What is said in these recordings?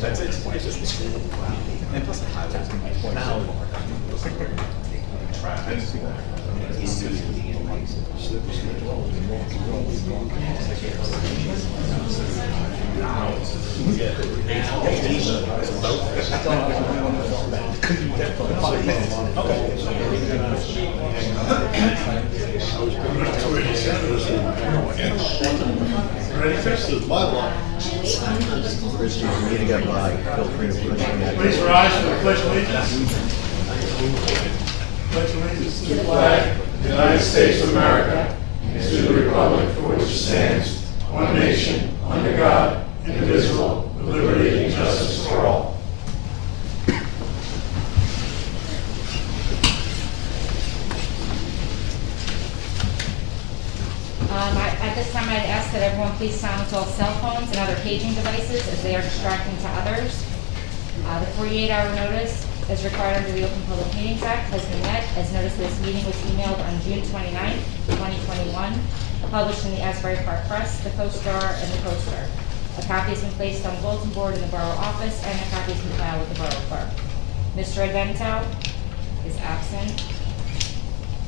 That's it. It's just the school. Wow. And plus the highway's going to be 20 now. Ready? This is my line. Please rise for the Pledge of Allegiance. Pledge allegiance to the flag of the United States of America and to the republic for which it stands, one nation, under God, indivisible, with liberty and justice for all. At this time, I'd ask that everyone please silence all cell phones and other paging devices as they are distracting to others. The 48-hour notice as required under the Open Public Meetings Act has been met, as notice of this meeting was emailed on June 29th, 2021, published in the Asbury Park Press, the Co-Star, and the Co-Star. A copy has been placed on the bulletin board in the Borough office, and a copy has been filed with the Borough Clerk. Mr. Advento is absent.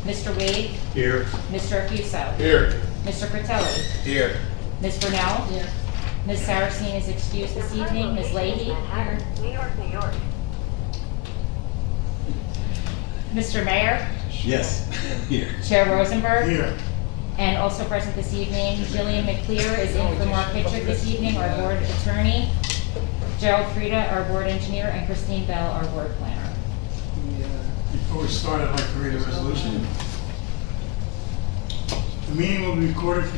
Mr. Wade? Here. Mr. Affuso? Here. Mr. Fratelli? Here. Ms. Brunel? Here. Ms. Saracen is excused this evening. Ms. Leahy? Here. New York, New York. Mr. Mayor? Yes. Here. Chair Rosenberg? Here. And also present this evening, Jillian McClear is in for Mark Hitchett this evening, our board attorney. Gerald Frieda, our board engineer, and Christine Bell, our board planner. Before we start, I'd like to read a resolution. The meeting will be recorded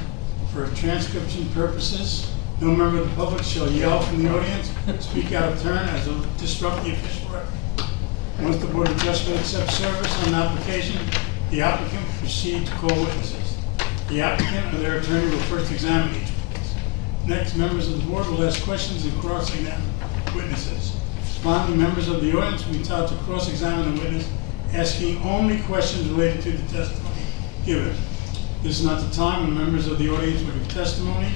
for transcription purposes. No member of the public shall yell from the audience, speak out of turn as will disrupt the official record. Once the Board of Adjustment accepts service on the application, the applicant will proceed to call witnesses. The applicant or their attorney will first examine each witness. Next, members of the board will ask questions and cross-examine witnesses. Finally, members of the audience will be entitled to cross-examine the witness, asking only questions related to the testimony given. This is not the time when members of the audience will give testimony,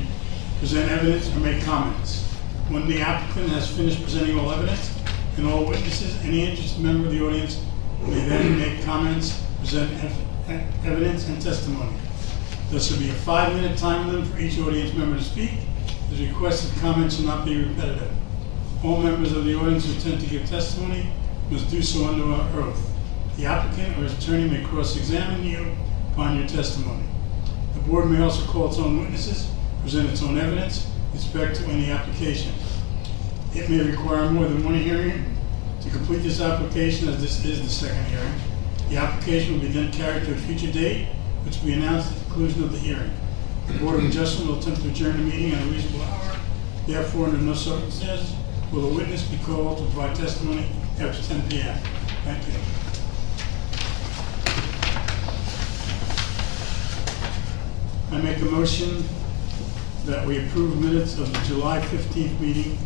present evidence, or make comments. When the applicant has finished presenting all evidence and all witnesses, any interested member of the audience may then make comments, present evidence, and testimony. There should be a 5-minute time limit for each audience member to speak. The requested comments should not be repetitive. All members of the audience who intend to give testimony must do so under an oath. The applicant or his attorney may cross-examine you upon your testimony. The board may also call its own witnesses, present its own evidence, with respect to any application. It may require more than one hearing to complete this application, as this is the second hearing. The application will be then carried to a future date, which will be announced at the conclusion of the hearing. The Board of Adjustment will attempt to adjourn the meeting at a reasonable hour. Therefore, under no circumstances will a witness be called to provide testimony after 10 p.m. Thank you. I make a motion that we approve minutes of the July 15th meeting.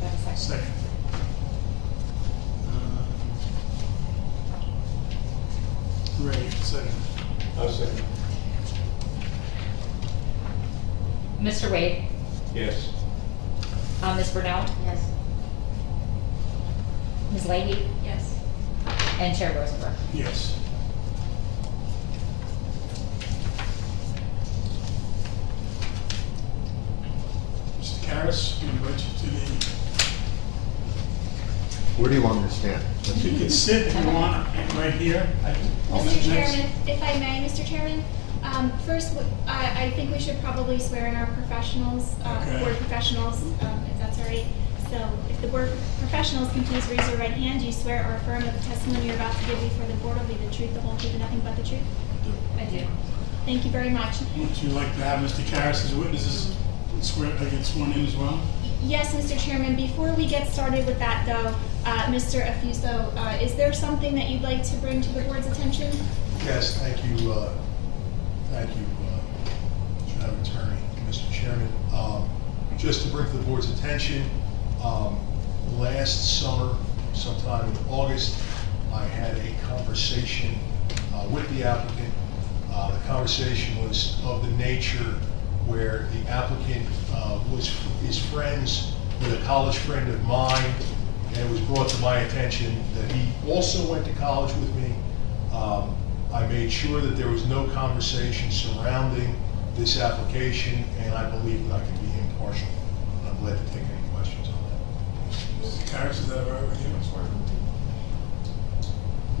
Do I have a second? Second. Ray, second. I'll second. Mr. Wade? Yes. Ms. Brunel? Yes. Ms. Leahy? Yes. And Chair Rosenberg. Yes. Mr. Karras, we invite you to the, Where do you want me to stand? you can sit if you want, right here. Mr. Chairman, if I may, Mr. Chairman, first, I think we should probably swear in our professionals, Okay. board professionals, if that's all right. So if the board professionals can please raise your right hand, do you swear or affirm that the testimony you're about to give before the board will be the truth, the whole truth, and nothing but the truth? I do. Thank you very much. Would you like to have Mr. Karras as witnesses get sworn in as well? Yes, Mr. Chairman, before we get started with that though, Mr. Affuso, is there something that you'd like to bring to the board's attention? Yes, thank you, Madam Attorney, Mr. Chairman. Just to bring to the board's attention, last summer, sometime in August, I had a conversation with the applicant. The conversation was of the nature where the applicant is friends with a college friend of mine, and it was brought to my attention that he also went to college with me. I made sure that there was no conversation surrounding this application, and I believe that I can be impartial. I'm glad to take any questions on that. Mr. Karas, is that all right with you?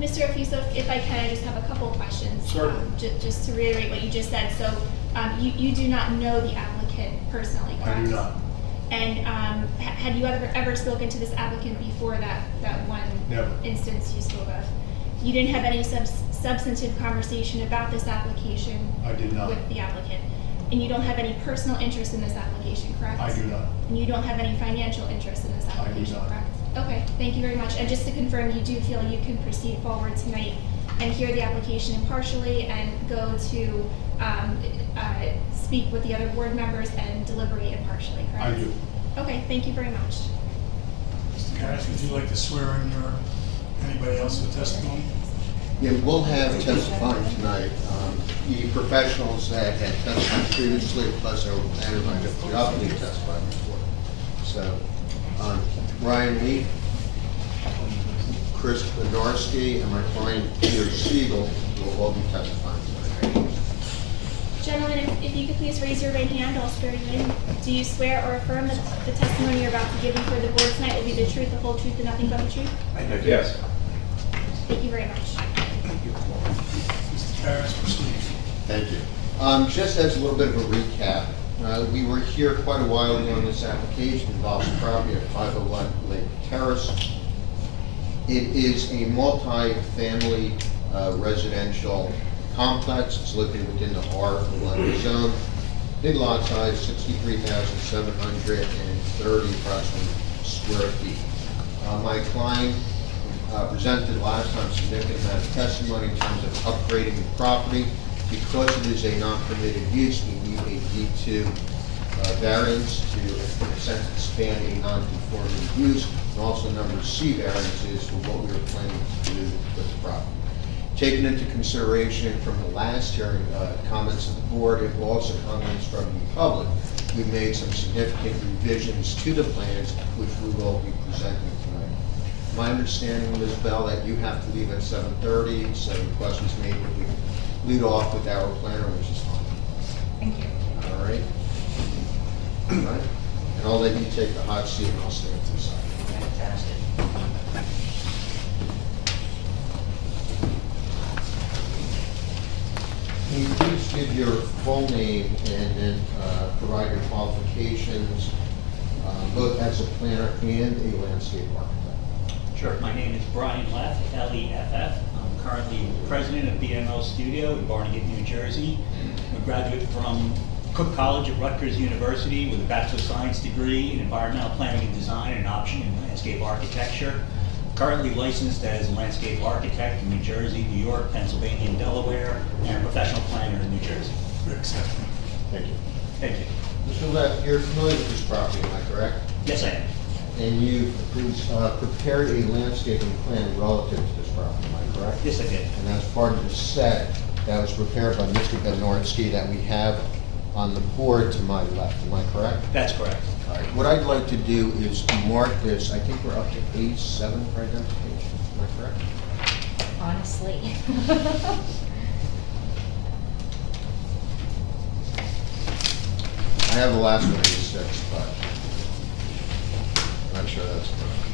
Mr. Afuso, if I can, I just have a couple of questions. Certainly. Just to reiterate what you just said, so you do not know the applicant personally, correct? I do not. And had you ever spoken to this applicant before that one Never. instance you spoke of? You didn't have any substantive conversation about this application? I did not. With the applicant? And you don't have any personal interest in this application, correct? I do not. And you don't have any financial interest in this I do application, not. correct? Okay, thank you very much. And just to confirm, you do feel you can proceed forward tonight and hear the application impartially and go to speak with the other board members and deliberate impartially, correct? I do. Okay, thank you very much. Mr. Karas, would you like to swear in anybody else with testimony? Yeah, we'll have testifying tonight. The professionals that had testified previously, plus our planner might have the opportunity to testify before. So, Ryan Lee, Chris Benarski, and my client Peter Siegel will all be testifying tonight. Gentlemen, if you could please raise your right hand, I'll swear you in. Do you swear or affirm that the testimony you're about to give before the board tonight will be the truth, the whole truth, and nothing but the truth? I do. Yes. Thank you very much. Mr. Karas, proceed. Thank you. Just as a little bit of a recap, we were here quite a while ago on this application involving property at 501 Lake Terrace. It is a multi-family residential complex. It's located within the R1 zone. Big lot size, 63,730 approximately square feet. My client presented last time significant amount of testimony in terms of upgrading the property. Because it is a non-permitted use, we need a D2 variance to, in a sense, expand a non-conforming use, and also number C variances for what we were planning to do with the property. Taken into consideration from the last hearing, comments of the board, and also comments from the public, we made some significant revisions to the plans, which we will be presenting tonight. My understanding, Ms. Bell, that you have to leave at 7:30, so the questions made that we lead off with our planner, which is fine. Thank you. All right? All right. And I'll let you take the hot seat and I'll stand to the side. Fantastic. Can you please give your full name and then provide your qualifications, both as a planner and a landscape architect? Sure. My name is Brian Leff, L-E-F-F. I'm currently president of BML Studio in Barnegat, New Jersey. I'm a graduate from Cook College at Rutgers University with a Bachelor of Science degree in Environmental Planning and Design and an option in Landscape Architecture. Currently licensed as a landscape architect in New Jersey, New York, Pennsylvania, and Delaware, and a professional planner in New Jersey. Very accepting. Thank you. Thank you. Mr. Leff, you're familiar with this property, am I correct? Yes, I am. And you prepared a landscaping plan relative to this property, am I correct? Yes, I did. And that's part of the set that was prepared by Mr. Bednarski that we have on the board to my left, am I correct? That's correct. All right, what I'd like to do is mark this, I think we're up to A7 for identification, am I correct? Honestly. I have the last one, A6, but I'm not sure that's correct.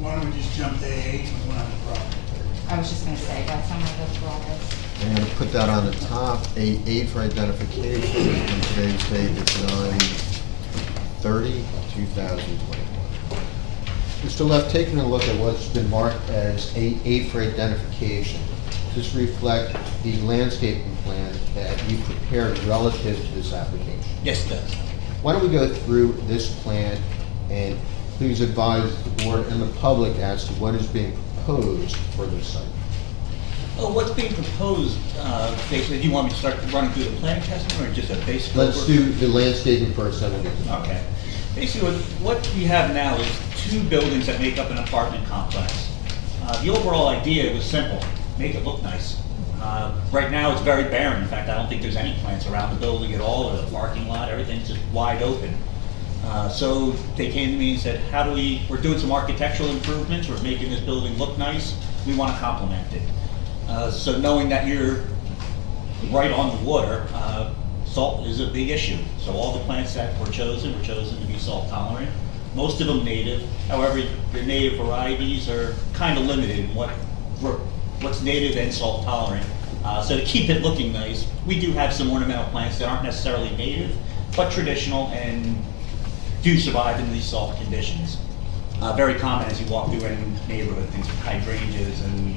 Why don't we just jump to A8 and go on the property? I was just gonna say, by the time I go through all this. I'm going to put that on the top, A8 for identification, and today's date is 9/30/2021. Mr. Leff, taking a look at what's been marked as A8 for identification, does this reflect the landscaping plan that you prepared relative to this application? Yes, it does. Why don't we go through this plan and please advise the board and the public as to what is being proposed for this site? Well, what's being proposed, basically, do you want me to start running through the planning testimony or just a basic? Let's do the landscaping first, then we'll get to that. Okay. Basically, what you have now is two buildings that make up an apartment complex. The overall idea was simple, make it look nice. Right now, it's very barren. In fact, I don't think there's any plants around the building at all, or the parking lot. Everything's just wide open. So they came to me and said, we're doing some architectural improvements, we're making this building look nice, we want to complement it. So knowing that you're right on the water, salt is a big issue. So all the plants that were chosen to be salt tolerant. Most of them native. However, the native varieties are kind of limited in what's native and salt tolerant. So to keep it looking nice, we do have some ornamental plants that aren't necessarily native, but traditional and do survive in these salt conditions. Very common as you walk through any neighborhood, things like hydrangeas and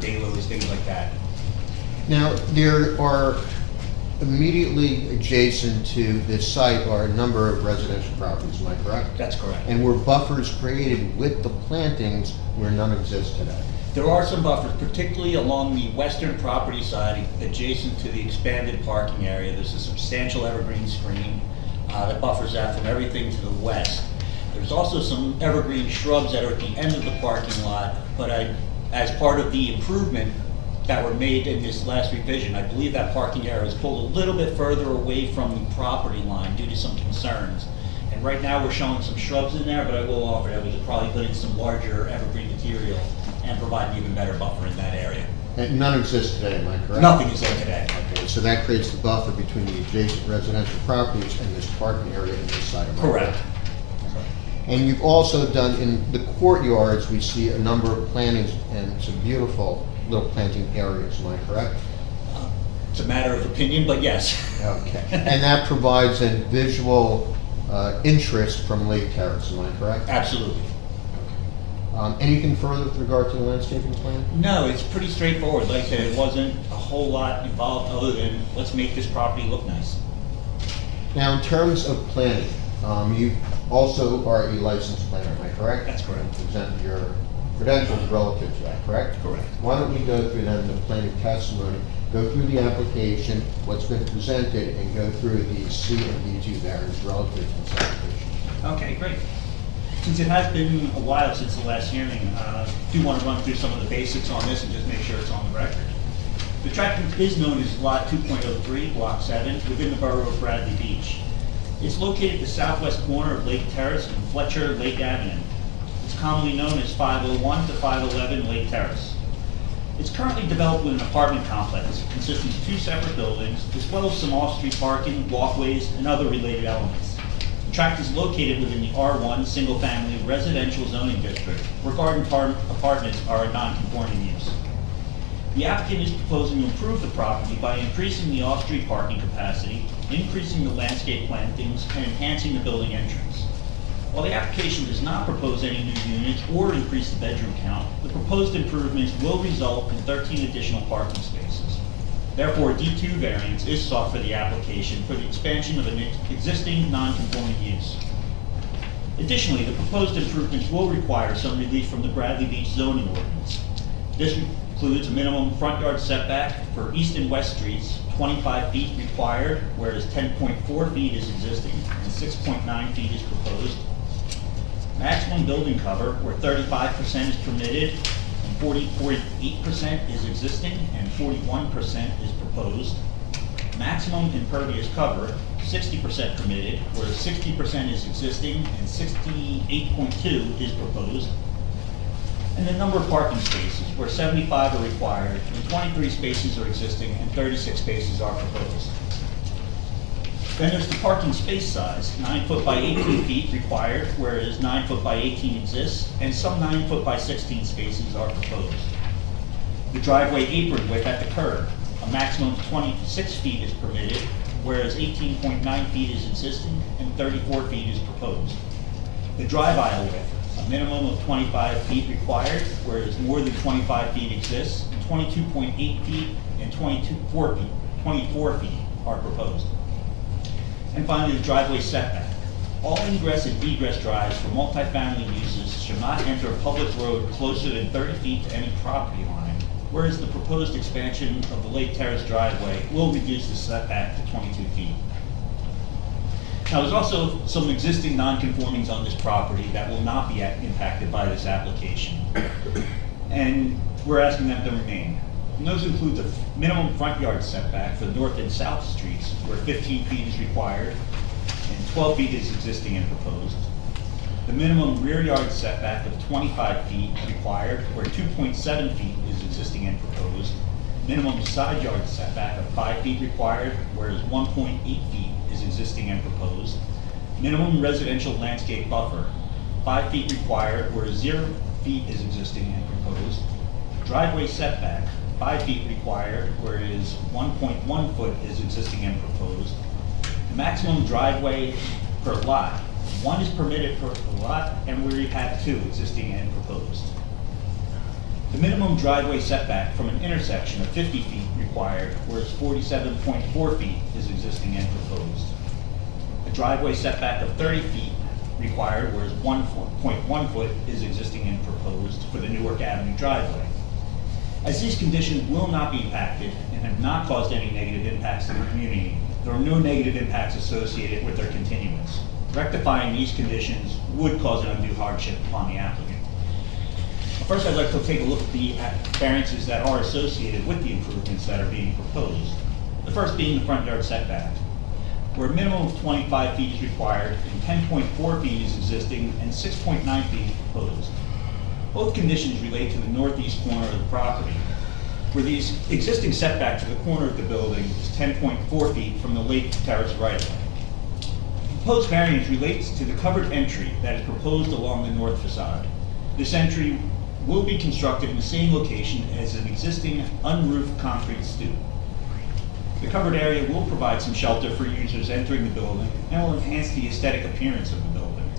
daylilies, things like that. Now, there are immediately adjacent to this site are a number of residential properties, am I correct? That's correct. And were buffers created with the plantings where none exist today? There are some buffers, particularly along the western property side adjacent to the expanded parking area. There's a substantial evergreen screen that buffers that from everything to the west. There's also some evergreen shrubs that are at the end of the parking lot, but as part of the improvement that were made in this last revision, I believe that parking area is pulled a little bit further away from the property line due to some concerns. And right now we're showing some shrubs in there, but I will offer that we could probably put in some larger evergreen material and provide an even better buffer in that area. And none exist today, am I correct? Nothing is there today. Okay, so that creates the buffer between the adjacent residential properties and this parking area in this site, am I Correct. And you've also done, in the courtyards, we see a number of plantings and some beautiful little planting areas, am I correct? It's a matter of opinion, but yes. Okay. And that provides a visual interest from Lake Terrace, am I correct? Absolutely. Anything further with regard to the landscaping plan? No, it's pretty straightforward. Like I said, it wasn't a whole lot involved other than let's make this property look nice. Now, in terms of planning, you also are a licensed planner, am I correct? That's correct. And present your credentials relative to that, correct? Correct. Why don't we go through then the planning testimony, go through the application, what's been presented, and go through the C and D2 variants relative to this application. Okay, great. Since it has been a while since the last hearing, I do want to run through some of the basics on this and just make sure it's on the record. The tract is known as Lot 2.03, Block 7, within the borough of Bradley Beach. It's located at the southwest corner of Lake Terrace and Fletcher Lake Avenue. It's commonly known as 501 to 511 Lake Terrace. It's currently developed with an apartment complex consisting of 2 separate buildings, as well as some off-street parking, walkways, and other related elements. The tract is located within the R1 single-family residential zoning district, where garden apartments are a non-conforming use. The applicant is proposing to improve the property by increasing the off-street parking capacity, increasing the landscape plantings, and enhancing the building entrance. While the application does not propose any new units or increase the bedroom count, the proposed improvements will result in 13 additional parking spaces. Therefore, a D2 variance is sought for the application for the expansion of an existing non-conforming use. Additionally, the proposed improvements will require some relief from the Bradley Beach zoning ordinance. This includes a minimum front yard setback for east and west streets, 25 feet required, whereas 10.4 feet is existing and 6.9 feet is proposed. Maximum building cover, where 35% is permitted, and 48% is existing, and 41% is proposed. Maximum impervious cover, 60% permitted, whereas 60% is existing, and 68.2 is proposed. And the number of parking spaces, where 75 are required, and 23 spaces are existing, and 36 spaces are proposed. Then there's the parking space size, 9 foot by 18 feet required, whereas 9 foot by 18 exists, and some 9 foot by 16 spaces are proposed. The driveway apron width at the curb, a maximum of 26 feet is permitted, whereas 18.9 feet is existing, and 34 feet is proposed. The drive aisle width, a minimum of 25 feet required, whereas more than 25 feet exists, and 22.8 feet and 24 feet are proposed. And finally, the driveway setback. All ingress and egress drives for multifamily uses should not enter a public road closer than 30 feet to any property line, whereas the proposed expansion of the Lake Terrace driveway will reduce the setback to 22 feet. Now, there's also some existing non-conformings on this property that will not be impacted by this application, and we're asking them to remain. And those include the minimum front yard setback for the north and south streets, where 15 feet is required and 12 feet is existing and proposed. The minimum rear yard setback of 25 feet required, where 2.7 feet is existing and proposed. Minimum side yard setback of 5 feet required, whereas 1.8 feet is existing and proposed. Minimum residential landscape buffer, 5 feet required, whereas 0 feet is existing and proposed. Driveway setback, 5 feet required, whereas 1.1 foot is existing and proposed. The maximum driveway per lot, 1 is permitted per lot, and we have 2 existing and proposed. The minimum driveway setback from an intersection of 50 feet required, whereas 47.4 feet is existing and proposed. A driveway setback of 30 feet required, whereas 1.1 foot is existing and proposed for the Newark Avenue driveway. As these conditions will not be impacted and have not caused any negative impacts to the community, there are no negative impacts associated with their continuance. Rectifying these conditions would cause an undue hardship upon the applicant. First, I'd like to take a look at the variances that are associated with the improvements that are being proposed. The first being the front yard setback, where a minimum of 25 feet is required and 10.4 feet is existing and 6.9 feet is proposed. Both conditions relate to the northeast corner of the property, where the existing setback to the corner of the building is 10.4 feet from the Lake Terrace right-of-way. The proposed variance relates to the covered entry that is proposed along the north facade. This entry will be constructed in the same location as an existing unroofed concrete stoop. The covered area will provide some shelter for users entering the building and will enhance the aesthetic appearance of the building.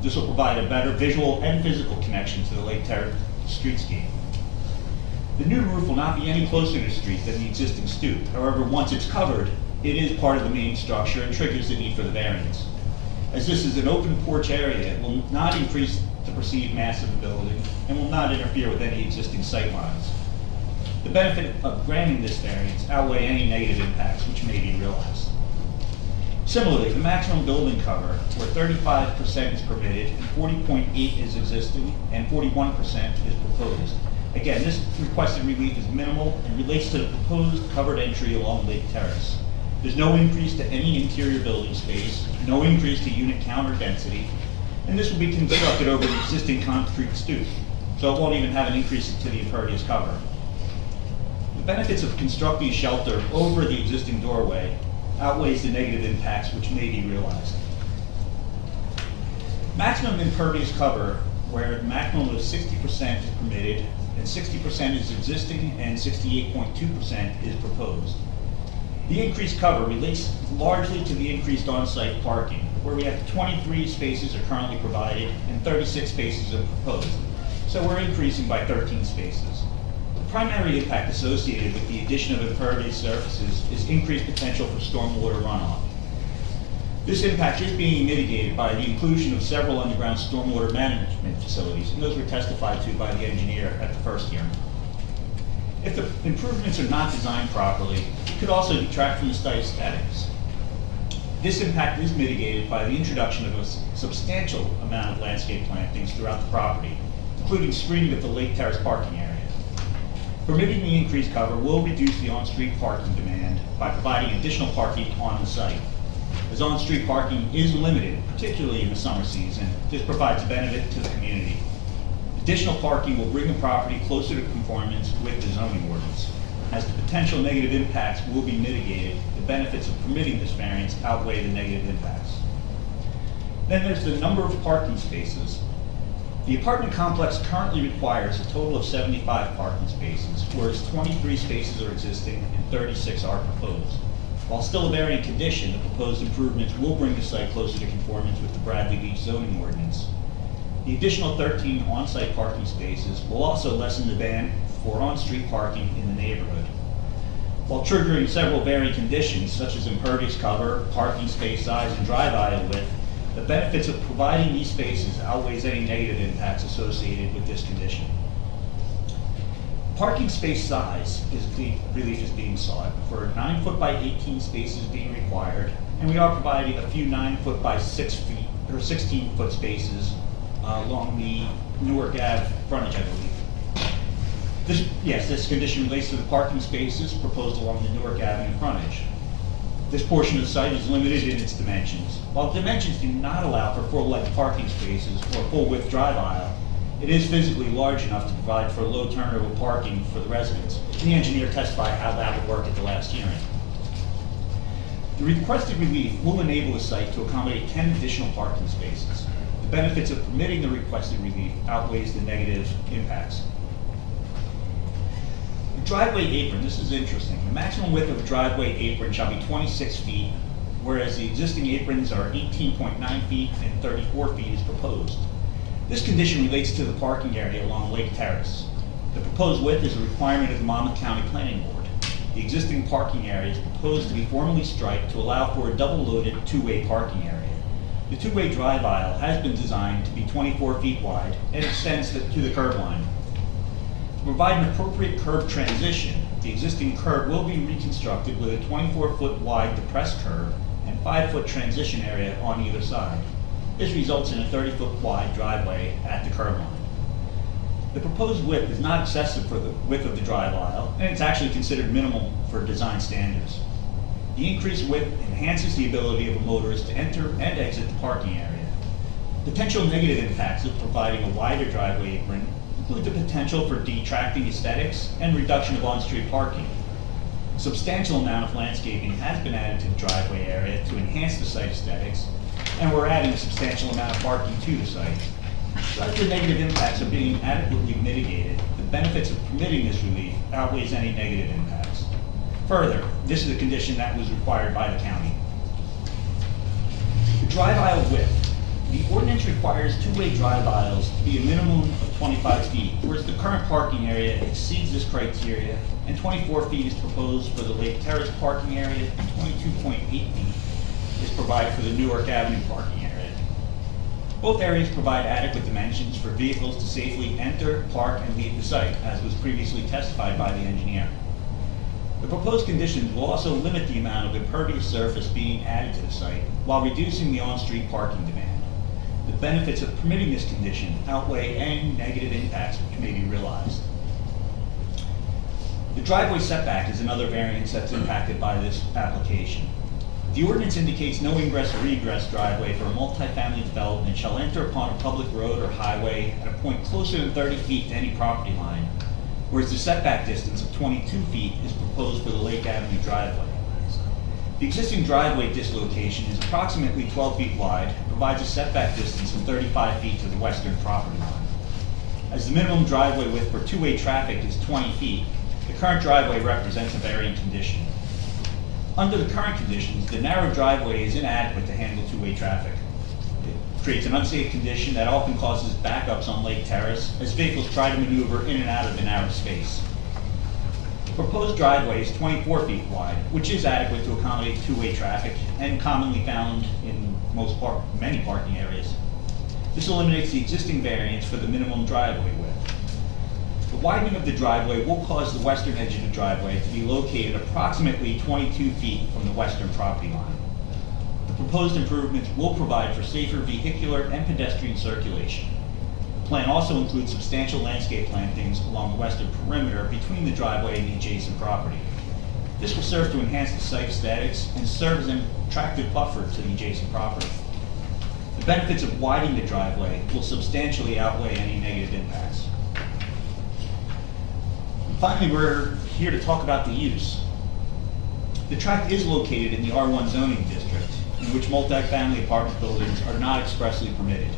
This will provide a better visual and physical connection to the Lake Terrace streetscape. The new roof will not be any closer to the street than the existing stoop. However, once it's covered, it is part of the main structure and triggers the need for the variance. As this is an open porch area, it will not increase the perceived mass of the building and will not interfere with any existing sight lines. The benefit of granting this variance outweigh any negative impacts which may be realized. Similarly, the maximum building cover, where 35% is permitted and 40.8 is existing and 41% is proposed. Again, this requested relief is minimal and relates to the proposed covered entry along Lake Terrace. There's no increase to any interior building space, no increase to unit count or density, and this will be constructed over the existing concrete stoop, so it won't even have an increase to the impervious cover. The benefits of constructing shelter over the existing doorway outweighs the negative impacts which may be realized. Maximum impervious cover, where a maximum of 60% is permitted and 60% is existing and 68.2% is proposed. The increased cover relates largely to the increased on-site parking, where we have 23 spaces are currently provided and 36 spaces are proposed. So we're increasing by 13 spaces. The primary impact associated with the addition of impervious surfaces is increased potential for stormwater runoff. This impact is being mitigated by the inclusion of several underground stormwater management facilities, and those were testified to by the engineer at the first hearing. If the improvements are not designed properly, it could also detract from the site aesthetics. This impact is mitigated by the introduction of a substantial amount of landscape plantings throughout the property, including screening of the Lake Terrace parking area. Permitting the increased cover will reduce the on-street parking demand by providing additional parking on the site. As on-street parking is limited, particularly in the summer season, this provides a benefit to the community. Additional parking will bring the property closer to conformance with the zoning ordinance. As the potential negative impacts will be mitigated, the benefits of permitting this variance outweigh the negative impacts. Then there's the number of parking spaces. The apartment complex currently requires a total of 75 parking spaces, whereas 23 spaces are existing and 36 are proposed. While still a varying condition, the proposed improvements will bring the site closer to conformance with the Bradley Beach zoning ordinance. The additional 13 on-site parking spaces will also lessen the ban for on-street parking in the neighborhood. While triggering several varying conditions, such as impervious cover, parking space size, and drive aisle width, the benefits of providing these spaces outweighs any negative impacts associated with this condition. Parking space size is the relief is being sought for 9 foot by 18 spaces being required, and we are providing a few 9 foot by 6 feet or 16 foot spaces along the Newark Ave frontage, I believe. This condition relates to the parking spaces proposed along the Newark Avenue frontage. This portion of the site is limited in its dimensions. While the dimensions do not allow for full-length parking spaces or full-width drive aisle, it is physically large enough to provide for low turnover parking for the residents. The engineer testified how that would work at the last hearing. The requested relief will enable the site to accommodate 10 additional parking spaces. The benefits of permitting the requested relief outweighs the negative impacts. The driveway apron, this is interesting. The maximum width of a driveway apron shall be 26 feet, whereas the existing aprons are 18.9 feet and 34 feet is proposed. This condition relates to the parking area along Lake Terrace. The proposed width is a requirement of the Monmouth County Planning Board. The existing parking area is proposed to be formally striped to allow for a double-loaded two-way parking area. The two-way drive aisle has been designed to be 24 feet wide and extends to the curb line. To provide an appropriate curb transition, the existing curb will be reconstructed with a 24-foot wide depressed curb and 5-foot transition area on either side. This results in a 30-foot wide driveway at the curb line. The proposed width is not excessive for the width of the drive aisle, and it's actually considered minimal for design standards. The increased width enhances the ability of a motorist to enter and exit the parking area. Potential negative impacts of providing a wider driveway apron include the potential for detracting aesthetics and reduction of on-street parking. A substantial amount of landscaping has been added to the driveway area to enhance the site aesthetics, and we're adding a substantial amount of parking to the site. As the negative impacts are being adequately mitigated, the benefits of permitting this relief outweighs any negative impacts. Further, this is a condition that was required by the county. The drive aisle width. The ordinance requires two-way drive aisles to be a minimum of 25 feet, whereas the current parking area exceeds this criteria, and 24 feet is proposed for the Lake Terrace parking area, and 22.8 feet is provided for the Newark Avenue parking area. Both areas provide adequate dimensions for vehicles to safely enter, park, and leave the site, as was previously testified by the engineer. The proposed conditions will also limit the amount of impervious surface being added to the site, while reducing the on-street parking demand. The benefits of permitting this condition outweigh any negative impacts which may be realized. The driveway setback is another variance that's impacted by this application. The ordinance indicates no ingress or egress driveway for a multifamily development shall enter upon a public road or highway at a point closer than 30 feet to any property line, whereas the setback distance of 22 feet is proposed for the Lake Avenue driveway. The existing driveway dislocation is approximately 12 feet wide and provides a setback distance of 35 feet to the western property line. As the minimum driveway width for two-way traffic is 20 feet, the current driveway represents a varying condition. Under the current conditions, the narrow driveway is inadequate to handle two-way traffic. It creates an unsafe condition that often causes backups on Lake Terrace as vehicles try to maneuver in and out of the narrow space. The proposed driveway is 24 feet wide, which is adequate to accommodate two-way traffic and commonly found in many parking areas. This eliminates the existing variance for the minimum driveway width. The widening of the driveway will cause the western edge of the driveway to be located approximately 22 feet from the western property line. The proposed improvements will provide for safer vehicular and pedestrian circulation. The plan also includes substantial landscape plantings along the western perimeter between the driveway and the adjacent property. This will serve to enhance the site aesthetics and serve as an attractive buffer to the adjacent property. The benefits of widening the driveway will substantially outweigh any negative impacts. Finally, we're here to talk about the use. The tract is located in the R1 zoning district, in which multifamily apartment buildings are not expressly permitted.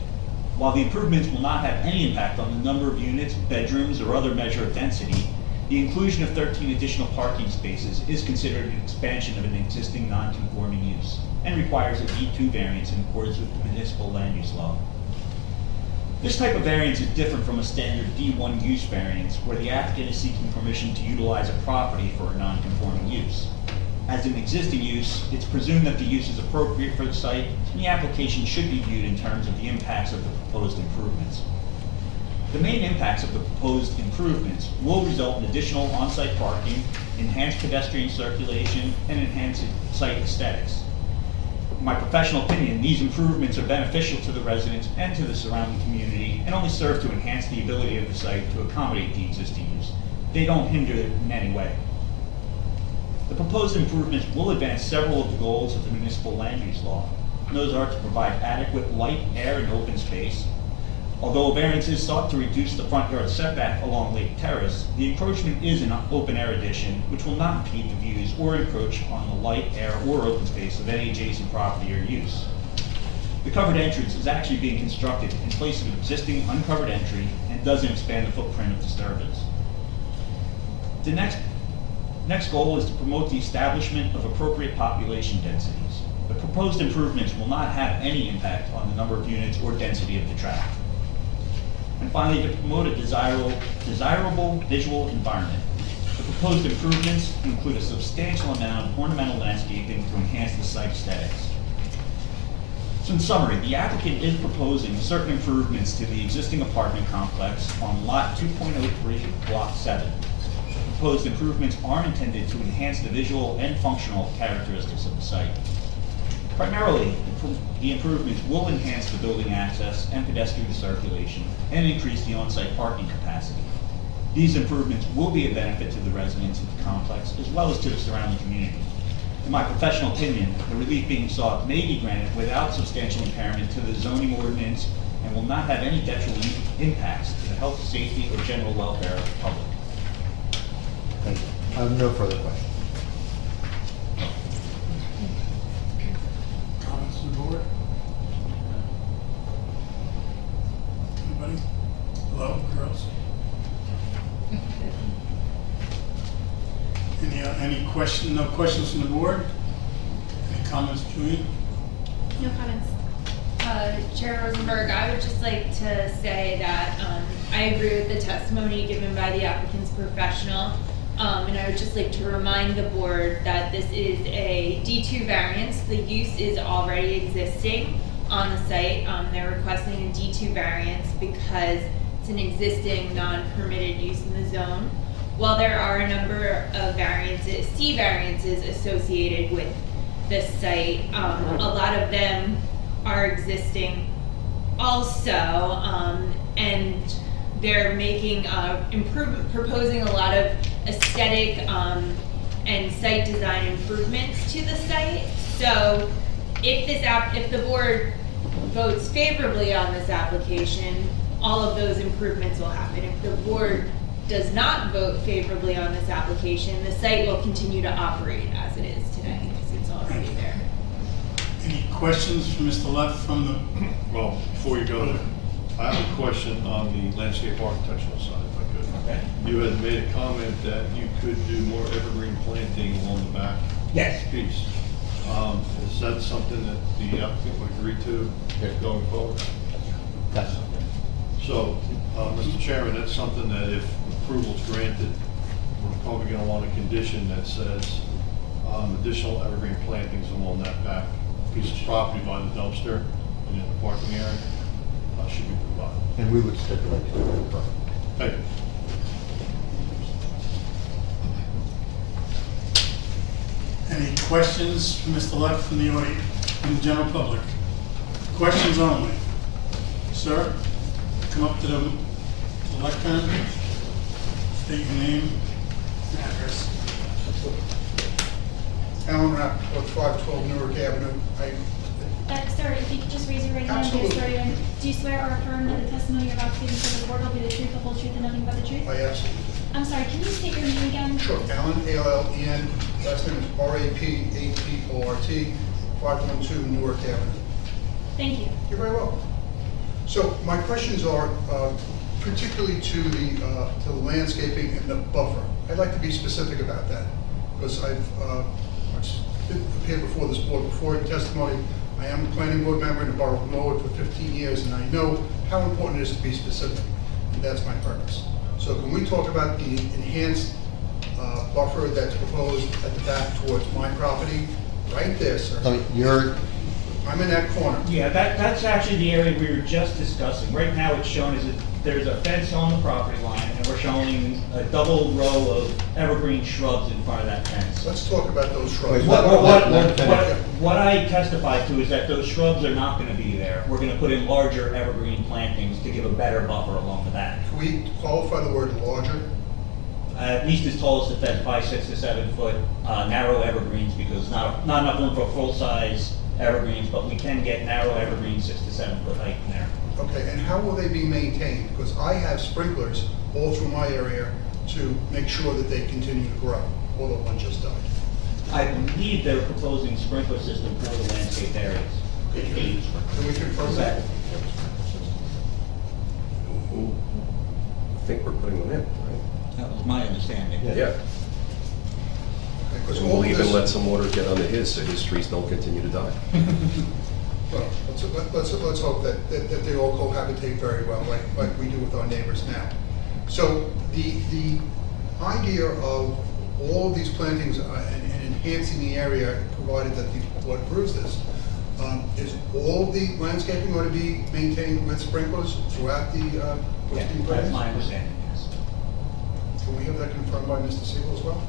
While the improvements will not have any impact on the number of units, bedrooms, or other measure of density, the inclusion of 13 additional parking spaces is considered an expansion of an existing non-conforming use and requires a D2 variance in accordance with the municipal land use law. This type of variance is different from a standard D1 use variance, where the applicant is seeking permission to utilize a property for a non-conforming use. As an existing use, it's presumed that the use is appropriate for the site, and the application should be viewed in terms of the impacts of the proposed improvements. The main impacts of the proposed improvements will result in additional on-site parking, enhanced pedestrian circulation, and enhanced site aesthetics. In my professional opinion, these improvements are beneficial to the residents and to the surrounding community and only serve to enhance the ability of the site to accommodate the existing use. they don't hinder it in any way. The proposed improvements will advance several of the goals of the municipal land use law. And those are to provide adequate light, air, and open space. Although a variance is sought to reduce the front yard setback along Lake Terrace, the encroachment is an open-air addition which will not impede the views or encroach on the light, air, or open space of any adjacent property or use. The covered entrance is actually being constructed in place of an existing uncovered entry and doesn't expand the footprint of disturbance. The next goal is to promote the establishment of appropriate population densities. The proposed improvements will not have any impact on the number of units or density of the tract. And finally, to promote a desirable visual environment. The proposed improvements include a substantial amount of ornamental landscaping to enhance the site aesthetics. So in summary, the applicant is proposing certain improvements to the existing apartment complex on lot 2.03, block 7. The proposed improvements are intended to enhance the visual and functional characteristics of the site. Primarily, the improvements will enhance the building access and pedestrian circulation and increase the on-site parking capacity. These improvements will be a benefit to the residents of the complex as well as to the surrounding community. In my professional opinion, the relief being sought may be granted without substantial impairment to the zoning ordinance and will not have any detrimental impacts to the health, safety, or general welfare of the public. Thank you. I have no further questions. Comments from the board? Anybody? Hello, girls? Any question, no questions from the board? Any comments, Julian? No comments. Chair Rosenberg, I would just like to say that I agree with the testimony given by the applicant's professional. And I would just like to remind the board that this is a D2 variance. The use is already existing on the site. They're requesting a D2 variance because it's an existing non-permitted use in the zone. While there are a number of variances, C variances associated with this site, a lot of them are existing also, and they're making proposing a lot of aesthetic and site design improvements to the site. So if the board votes favorably on this application, all of those improvements will happen. If the board does not vote favorably on this application, the site will continue to operate as it is today, because it's already there. Any questions for Mr. Leff from the, Well, before you go there, I have a question on the landscape architectural side, if I could. Okay. You had made a comment that you could do more evergreen planting along the back Yes. piece. Is that something that the applicant would agree to going forward? Yes. So, Mr. Chairman, that's something that if approval is granted, we're probably going to want a condition that says additional evergreen plantings along that back piece of property by the dumpster and in the parking area should be provided. And we would stipulate to it. Thank you. any questions for Mr. Leff from the audience, from the general public? Questions only. Sir, come up to the lectern, state your name and address. Alan Rapp, 512 Newark Avenue. Sir, if you could just raise your right hand and Absolutely. swear you in. Do you swear or affirm that the testimony you're about to give before the board will be the truth, the whole truth, and nothing but the truth? I absolutely I'm sorry, can you state your name again? do. Sure, Alan, A-L-L-E-N, last name is R-A-P-A-P-O-R-T, 512 Newark Avenue. Thank you. You're very welcome. So my questions are particularly to the landscaping and the buffer. I'd like to be specific about that because I've appeared before this board before in testimony. I am a planning board member in the borough of Norwood for 15 years, and I know how important it is to be specific, and that's my purpose. So can we talk about the enhanced buffer that's proposed at the back towards my property? Right there, sir. I mean, I'm in that corner. Yeah, that's actually the area we were just discussing. Right now, it's shown as there's a fence on the property line, and we're showing a double row of evergreen shrubs in front of that fence. Let's talk about those shrubs. Wait, What I testified to is that those shrubs are not gonna be there. We're gonna put in larger evergreen plantings to give a better buffer along the back. Can we qualify the word larger? at least as tall as the fence, probably 6 to 7 foot, narrow evergreens, because not enough room for full-size evergreens, but we can get narrow evergreens 6 to 7 foot height in there. Okay, and how will they be maintained? Because I have sprinklers all through my area to make sure that they continue to grow, although one just died. I believe they're proposing sprinkler system for the landscape areas. Can we confirm that? I think we're putting them in, right? That was my understanding. Yeah. Because And all we'll of even let this, some water get under his, so his trees don't continue to die. well, let's hope that they all cohabitate very well, like we do with our neighbors now. So the idea of all of these plantings and enhancing the area, provided that the board approves this, is all of the landscaping going to be maintained with sprinklers throughout the Yeah, posting that's plans? my understanding, yes. Can we have that confirmed by Mr. Siegel as well?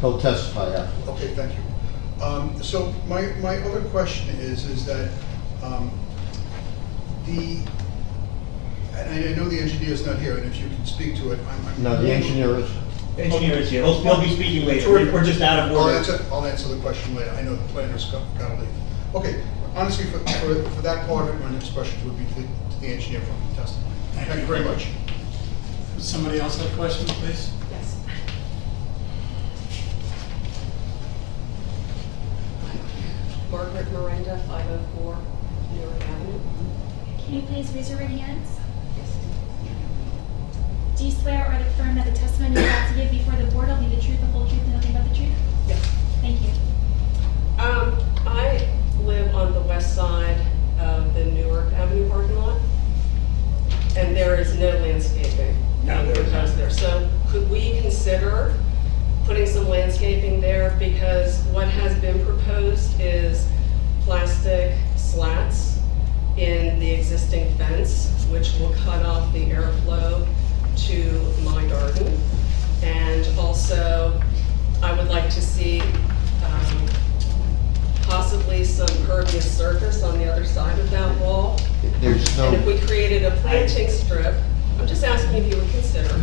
He'll testify after. Okay, thank you. So my other question is that and I know the engineer is not here, and if you can speak to it, I'm. No, the engineer is. Engineer is here, he'll be speaking later, we're just out of order. I'll answer the question later. I know the planner's got to leave. Okay, honestly, for that part of it, my next question would be to the engineer from the testimony. Thank you very much. Does somebody else have questions, please? Yes. Margaret Miranda, 504 New York Avenue. Can you please raise your right hands? Do you swear or affirm that the testimony you're about to give before the board will be the truth, the whole truth, and nothing but the truth? Yes. Thank you. I live on the west side of the Newark Avenue parking lot, and there is no landscaping. No, there is not. There. So could we consider putting some landscaping there? Because what has been proposed is plastic slats in the existing fence, which will cut off the airflow to my garden. And also, I would like to see possibly some pervious surface on the other side of that wall. There's no. And if we created a planting strip, I'm just asking if you would consider,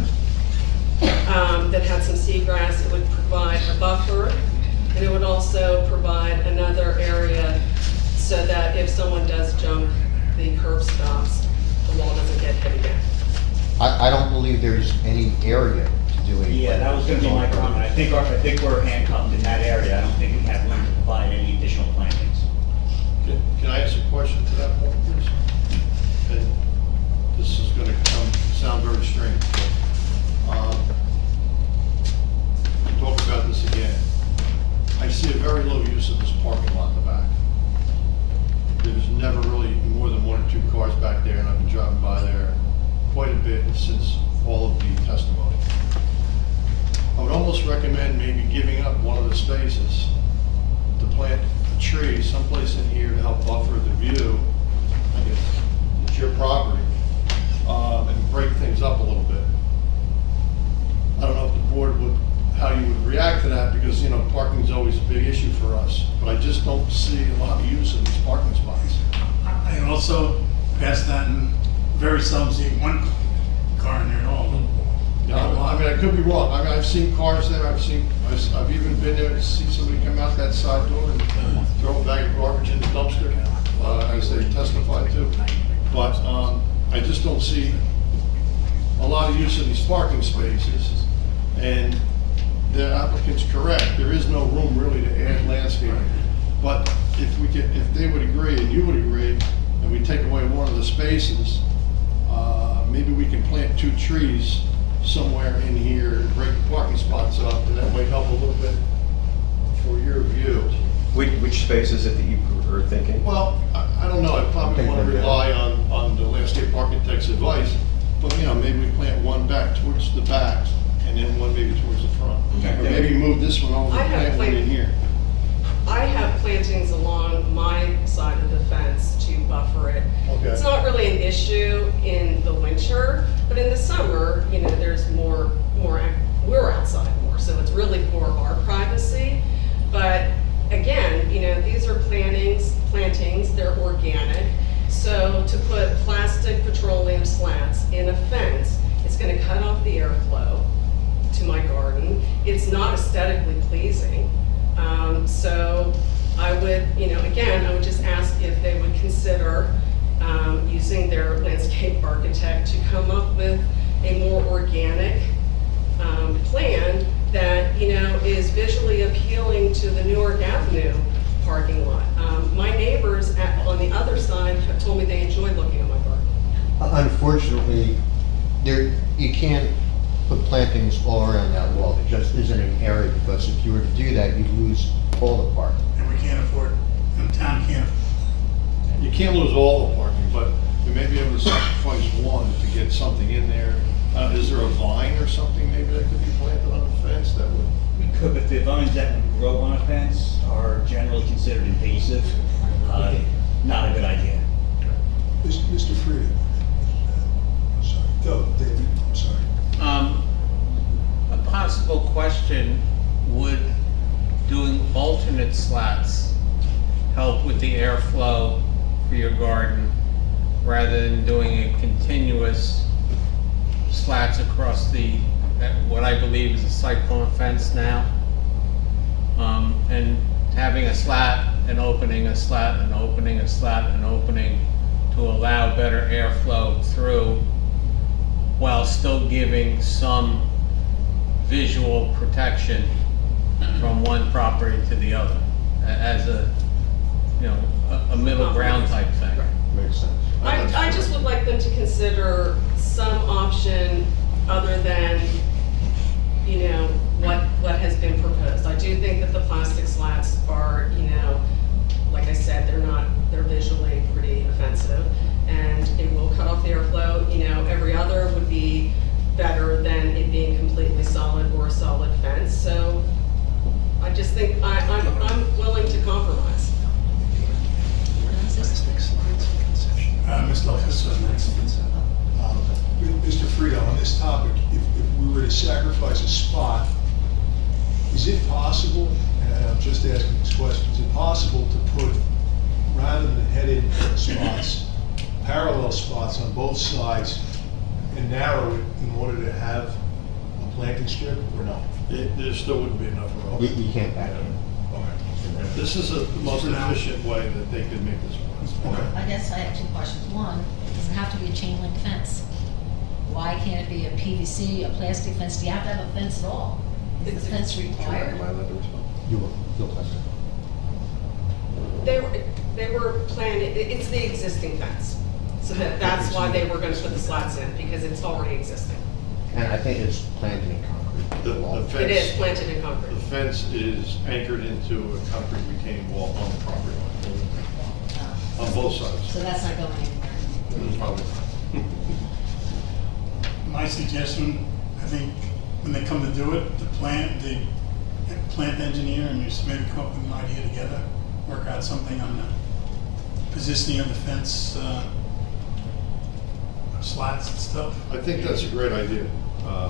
that had some seagrass, it would provide a buffer, and it would also provide another area so that if someone does jump the curb stops, the wall doesn't get hit again. I don't believe there's any area to do anything. Yeah, that was gonna be my comment, I think we're handcuffed in that area, I don't think we have room to provide any additional plantings. Can I ask a question to that point, please? And this is gonna sound very strange. We'll talk about this again. I see a very low use of this parking lot in the back. There's never really more than 1 or 2 cars back there, and I've been driving by there quite a bit since all of the testimony. I would almost recommend maybe giving up one of the spaces to plant a tree someplace in here to help buffer the view. I guess it's your property, and break things up a little bit. I don't know if the board would, how you would react to that, because, you know, parking is always a big issue for us, but I just don't see a lot of use in these parking spots. I also passed that and very seldom see one car in there at all. I mean, I could be wrong. I mean, I've seen cars there, I've even been there to see somebody come out that side door and throw a bag of garbage in the dumpster, as they testified to. But, I just don't see a lot of use in these parking spaces. And the applicant's correct, there is no room really to add landscaping. But if they would agree, and you would agree, and we take away one of the spaces, maybe we can plant 2 trees somewhere in here and break the parking spots up, and that might help a little bit for your view. Which space is it that you are thinking? Well, I don't know, I probably want to rely on the landscape architect's advice, but, you know, maybe we plant one back towards the back, and then one maybe towards the front. Or maybe move this one over and plant one in here. I have plantings along my side of the fence to buffer it. Okay. It's not really an issue in the winter, but in the summer, you know, there's more, we're outside more, so it's really for our privacy. But again, you know, these are plantings, they're organic. So to put plastic petroleum slats in a fence, it's gonna cut off the airflow. to my garden. It's not aesthetically pleasing. So I would, again, I would just ask if they would consider using their landscape architect to come up with a more organic plan that, is visually appealing to the Newark Avenue parking lot. My neighbors on the other side have told me they enjoy looking at my garden. Unfortunately, you can't put plantings all around that wall. There just isn't an area, because if you were to do that, you'd lose all the parking. And we can't afford it, and the town can't. You can't lose all the parking, but we may be able to sacrifice one to get something in there. Is there a vine or something maybe that could be planted on the fence that would? We could, but the vines that would grow on a fence are generally considered invasive. Not a good idea. Mr. Frieda. I'm sorry. Go, David, I'm sorry. A possible question, would doing alternate slats help with the airflow for your garden rather than doing a continuous slats across what I believe is a cyclone fence now? And having a slat and opening a slat and opening a slat and opening to allow better airflow through while still giving some visual protection from one property to the other as a middle ground type thing. Makes sense. I just would like them to consider some option other than, what has been proposed. I do think that the plastic slats are, like I said, they're visually pretty offensive, and it will cut off the airflow. Every other would be better than it being completely solid or a solid fence. So I just think I'm willing to compromise. Mr. Officer, Mr. Frieda, on this topic, if we were to sacrifice a spot, is it possible, and I'm just asking this question, is it possible to put, rather than head-in spots, parallel spots on both sides and narrow it in order to have a planting strip, or no? There still wouldn't be enough room. You can't back in. Okay. This is the most efficient way that they could make this work. Okay. I guess I have two questions. One, does it have to be a chain link fence? Why can't it be a PVC, a plastic fence? Do you have to have a fence at all? Is the fence required? You'll touch it. They were planning, it's the existing fence. So that's why they were gonna put the slats in, because it's already existing. And I think it's planted in concrete. The fence. It is planted in concrete. The fence is anchored into a concrete retaining wall on the property line, on both sides. So that's not going anywhere? Probably not. my suggestion, I think, when they come to do it, the plant engineer and you maybe come up with an idea together, work out something on the positioning of the fence, slats and stuff. I think that's a great idea that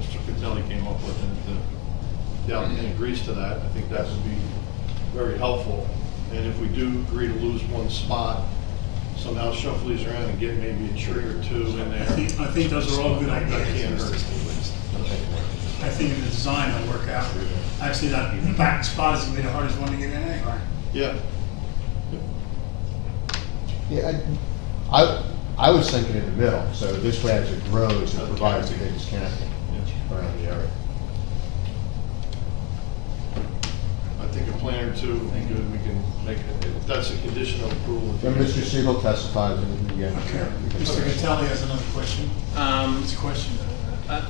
Mr. Catelli came up with, and if the applicant agrees to that, I think that would be very helpful. And if we do agree to lose one spot, somehow shuffle these around and get maybe a tree or two in there. I think those are all good That ideas. can't hurt. I think in the design will work out. Actually, that back spot is gonna be the hardest one to get in anyway. Yeah. Yeah, I was thinking in the middle, so this way as it grows, it provides the biggest canopy around the area. I think a plan or two would be good, we can make it, if that's a condition of approval. Then Mr. Siegel testifies and again. Mr. Catelli has another question. It's a question.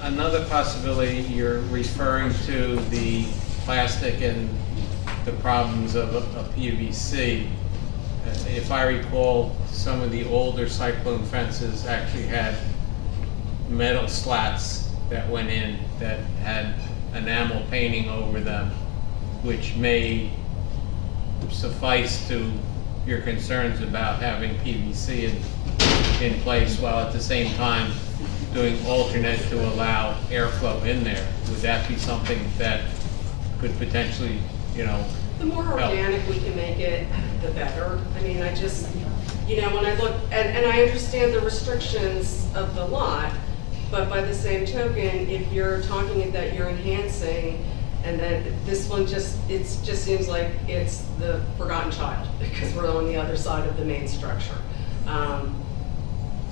Another possibility, you're referring to the plastic and the problems of a PVC. If I recall, some of the older cyclone fences actually had metal slats that went in that had enamel painting over them, which may suffice to your concerns about having PVC in place while at the same time doing alternate to allow airflow in there. Would that be something that could potentially, The more help? organic we can make it, the better. I mean, I just, when I look, and I understand the restrictions of the lot, But by the same token, if you're talking that you're enhancing, and then this one it just seems like it's the forgotten child, because we're on the other side of the main structure.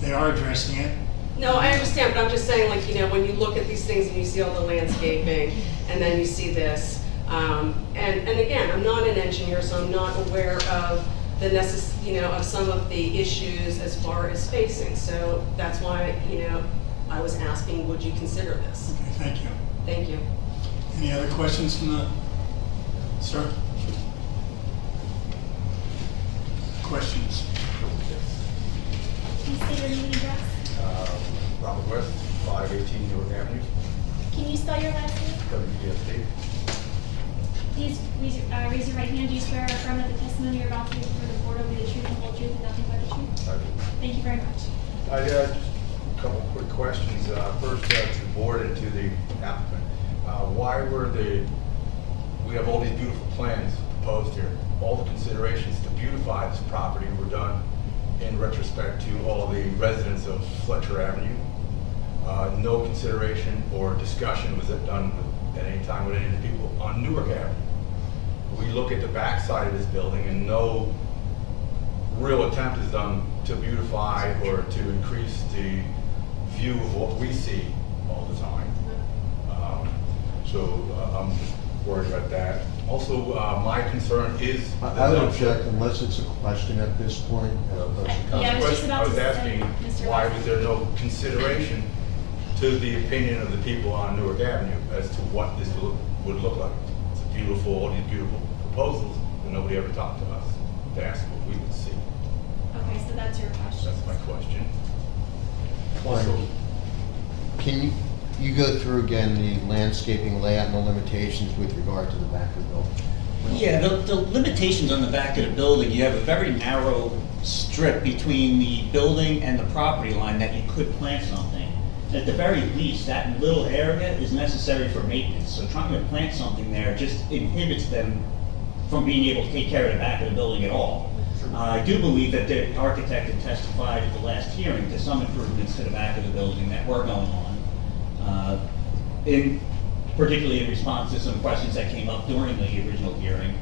They are addressing it. No, I understand, but I'm just saying, like, when you look at these things and you see all the landscaping, and then you see this, and again, I'm not an engineer, so I'm not aware of the of some of the issues as far as spacing. So that's why, I was asking, would you consider this? Okay, thank you. Thank you. Any other questions from the, sir? Questions? Please state your name and address. Robert West, 518 Newark Avenue, Can you spell your last name? WPSD. Please raise your right hand. Do you swear or affirm that the testimony you're about to give before the board will be the truth, the whole truth, and nothing but the truth? I do. Thank you very much. I just a couple quick questions. First, to the board and to the applicant. Why we have all these beautiful plans proposed here. All the considerations to beautify this property were done in retrospect to all the residents of Fletcher Avenue. No consideration or discussion was done at any time with any of the people on Newark Avenue. We look at the back side of this building and no real attempt is done to beautify or to increase the view of what we see all the time. So I'm just worried about that. Also, my concern is I would object unless it's a question at this point. Yeah, I was just about I was to say, asking, Mr. why West. was there no consideration to the opinion of the people on Newark Avenue as to what this would look like? It's all these beautiful proposals, but nobody ever talked to us to ask what we would see. Okay, so that's your question. That's my question. Also, Can you go through again the landscaping layout and the limitations with regard to the back of the building? Yeah, the limitations on the back of the building, you have a very narrow strip between the building and the property line that you could plant something. At the very least, that little area is necessary for maintenance, so trying to plant something there just inhibits them from being able to take care of the back of the building at all. I do believe that the architect had testified at the last hearing to some improvements to the back of the building that were going on. Particularly in response to some questions that came up during the original hearing,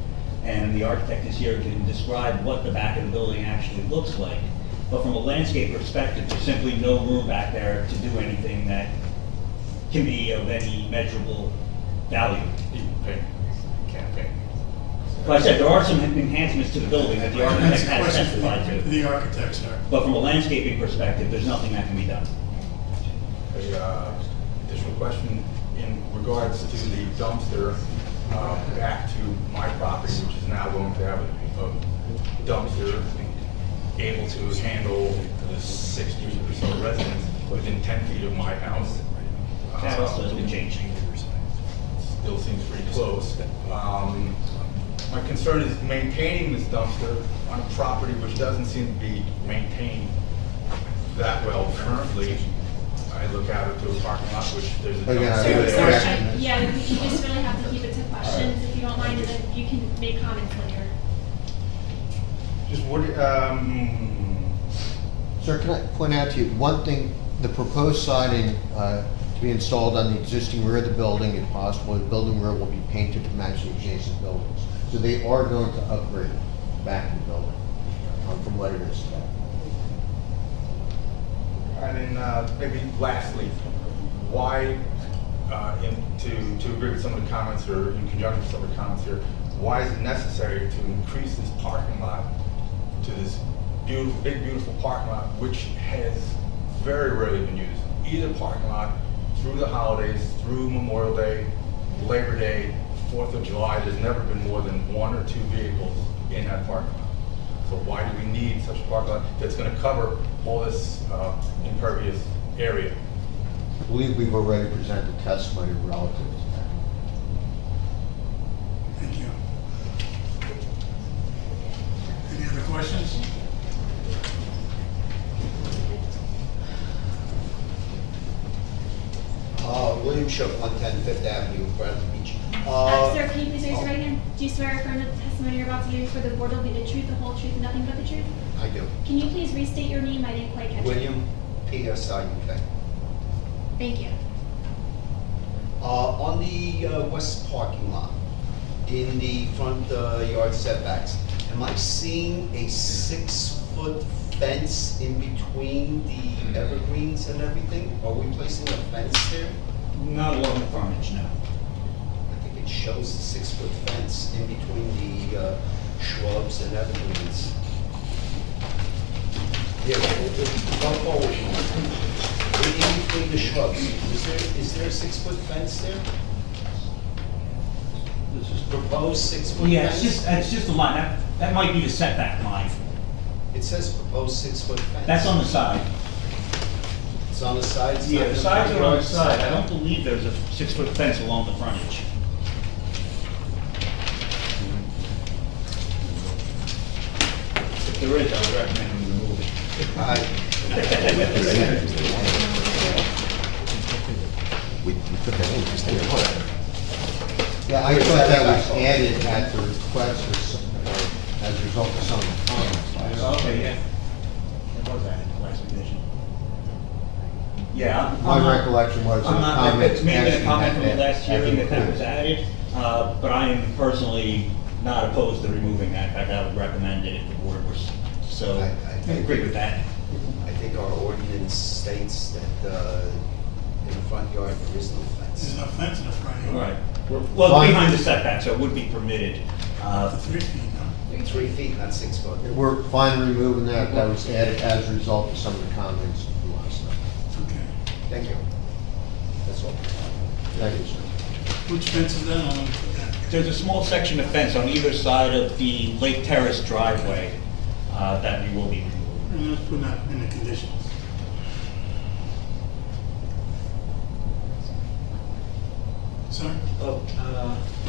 and the architect is here to describe what the back of the building actually looks like. But from a landscape perspective, there's simply no room back there to do anything that can be of any measurable value. Like I said, there are some enhancements to the building that the architect has testified to. The architect, sir. But from a landscaping perspective, there's nothing that can be done. Additional question in regards to the dumpster back to my property, which is now going to have a dumpster able to handle the 60 or so residents within 10 feet of my house. That also has been changed. Still seems pretty close. My concern is maintaining this dumpster on a property which doesn't seem to be maintained that well currently. I look out into a parking lot, which there's a dumpster there. Yeah, you just really have to keep it to questions, if you don't mind, and then you can make comments later. Just what, Sir, can I point out to you, one thing, the proposed siding to be installed on the existing rear of the building, if possible, the building rear will be painted to match the adjacent buildings. So they are going to upgrade the back of the building from what it is today. and then maybe lastly, why, to agree with some of the comments or in conjunction with some of the comments here, why is it necessary to increase this parking lot to this beautiful, big, beautiful parking lot, which has very rarely been used? Either parking lot through the holidays, through Memorial Day, Labor Day, 4th of July, there's never been more than 1 or 2 vehicles in that parking lot. So why do we need such a parking lot that's going to cover all this impervious area? I believe we've already presented testimony relative to that. Thank you. Any other questions? William Shook, 110 Fifth Avenue, Bradley Beach. Sir, can you please raise your right hand? Do you swear or affirm that the testimony you're about to give before the board will be the truth, the whole truth, and nothing but the truth? I do. Can you please restate your name? I didn't quite catch it. William, P-S-I-U-K. Thank you. On the west parking lot, in the front yard setbacks, am I seeing a 6-foot fence in between the evergreens and everything? Are we placing a fence there? Not along the frontage, no. I think it shows a 6-foot fence in between the shrubs and evergreens. Yeah, one forward. In between the shrubs, is there a 6-foot fence there? This is Proposed 6-foot Yeah, fence? it's just a line, that might be the setback line. It says proposed 6-foot fence. That's on the side. It's on the side? It's Yeah, not the the sides front are on the yard side, I setback? don't believe there's a 6-foot fence along the frontage. If there is, I would recommend we remove We put that in, just think about it. Yeah, I thought that was added at the request or as a result of some of the comments. Okay, yeah. It was added last revision. Yeah. My recollection was I'm the not, comment it's maybe a asking comment from the that last that hearing be that that was included. added, but I am personally not opposed to removing that. In fact, I would recommend it if the board was, so, I agree with that. I think our ordinance states that in the front yard, there is no fence. There's no fence in the front yard. Right. Well, behind the setback, so it would be permitted. Up to 3 feet, no? 3 feet, not 6 foot. We're fine removing that. That was added as a result of some of the comments from last night. Okay. Thank you. That's all. Thank you, sir. Which fence is that? I don't know what that. There's a small section of fence on either side of the Lake Terrace driveway that we will be removing. And let's put that in the conditions. Sir? Oh,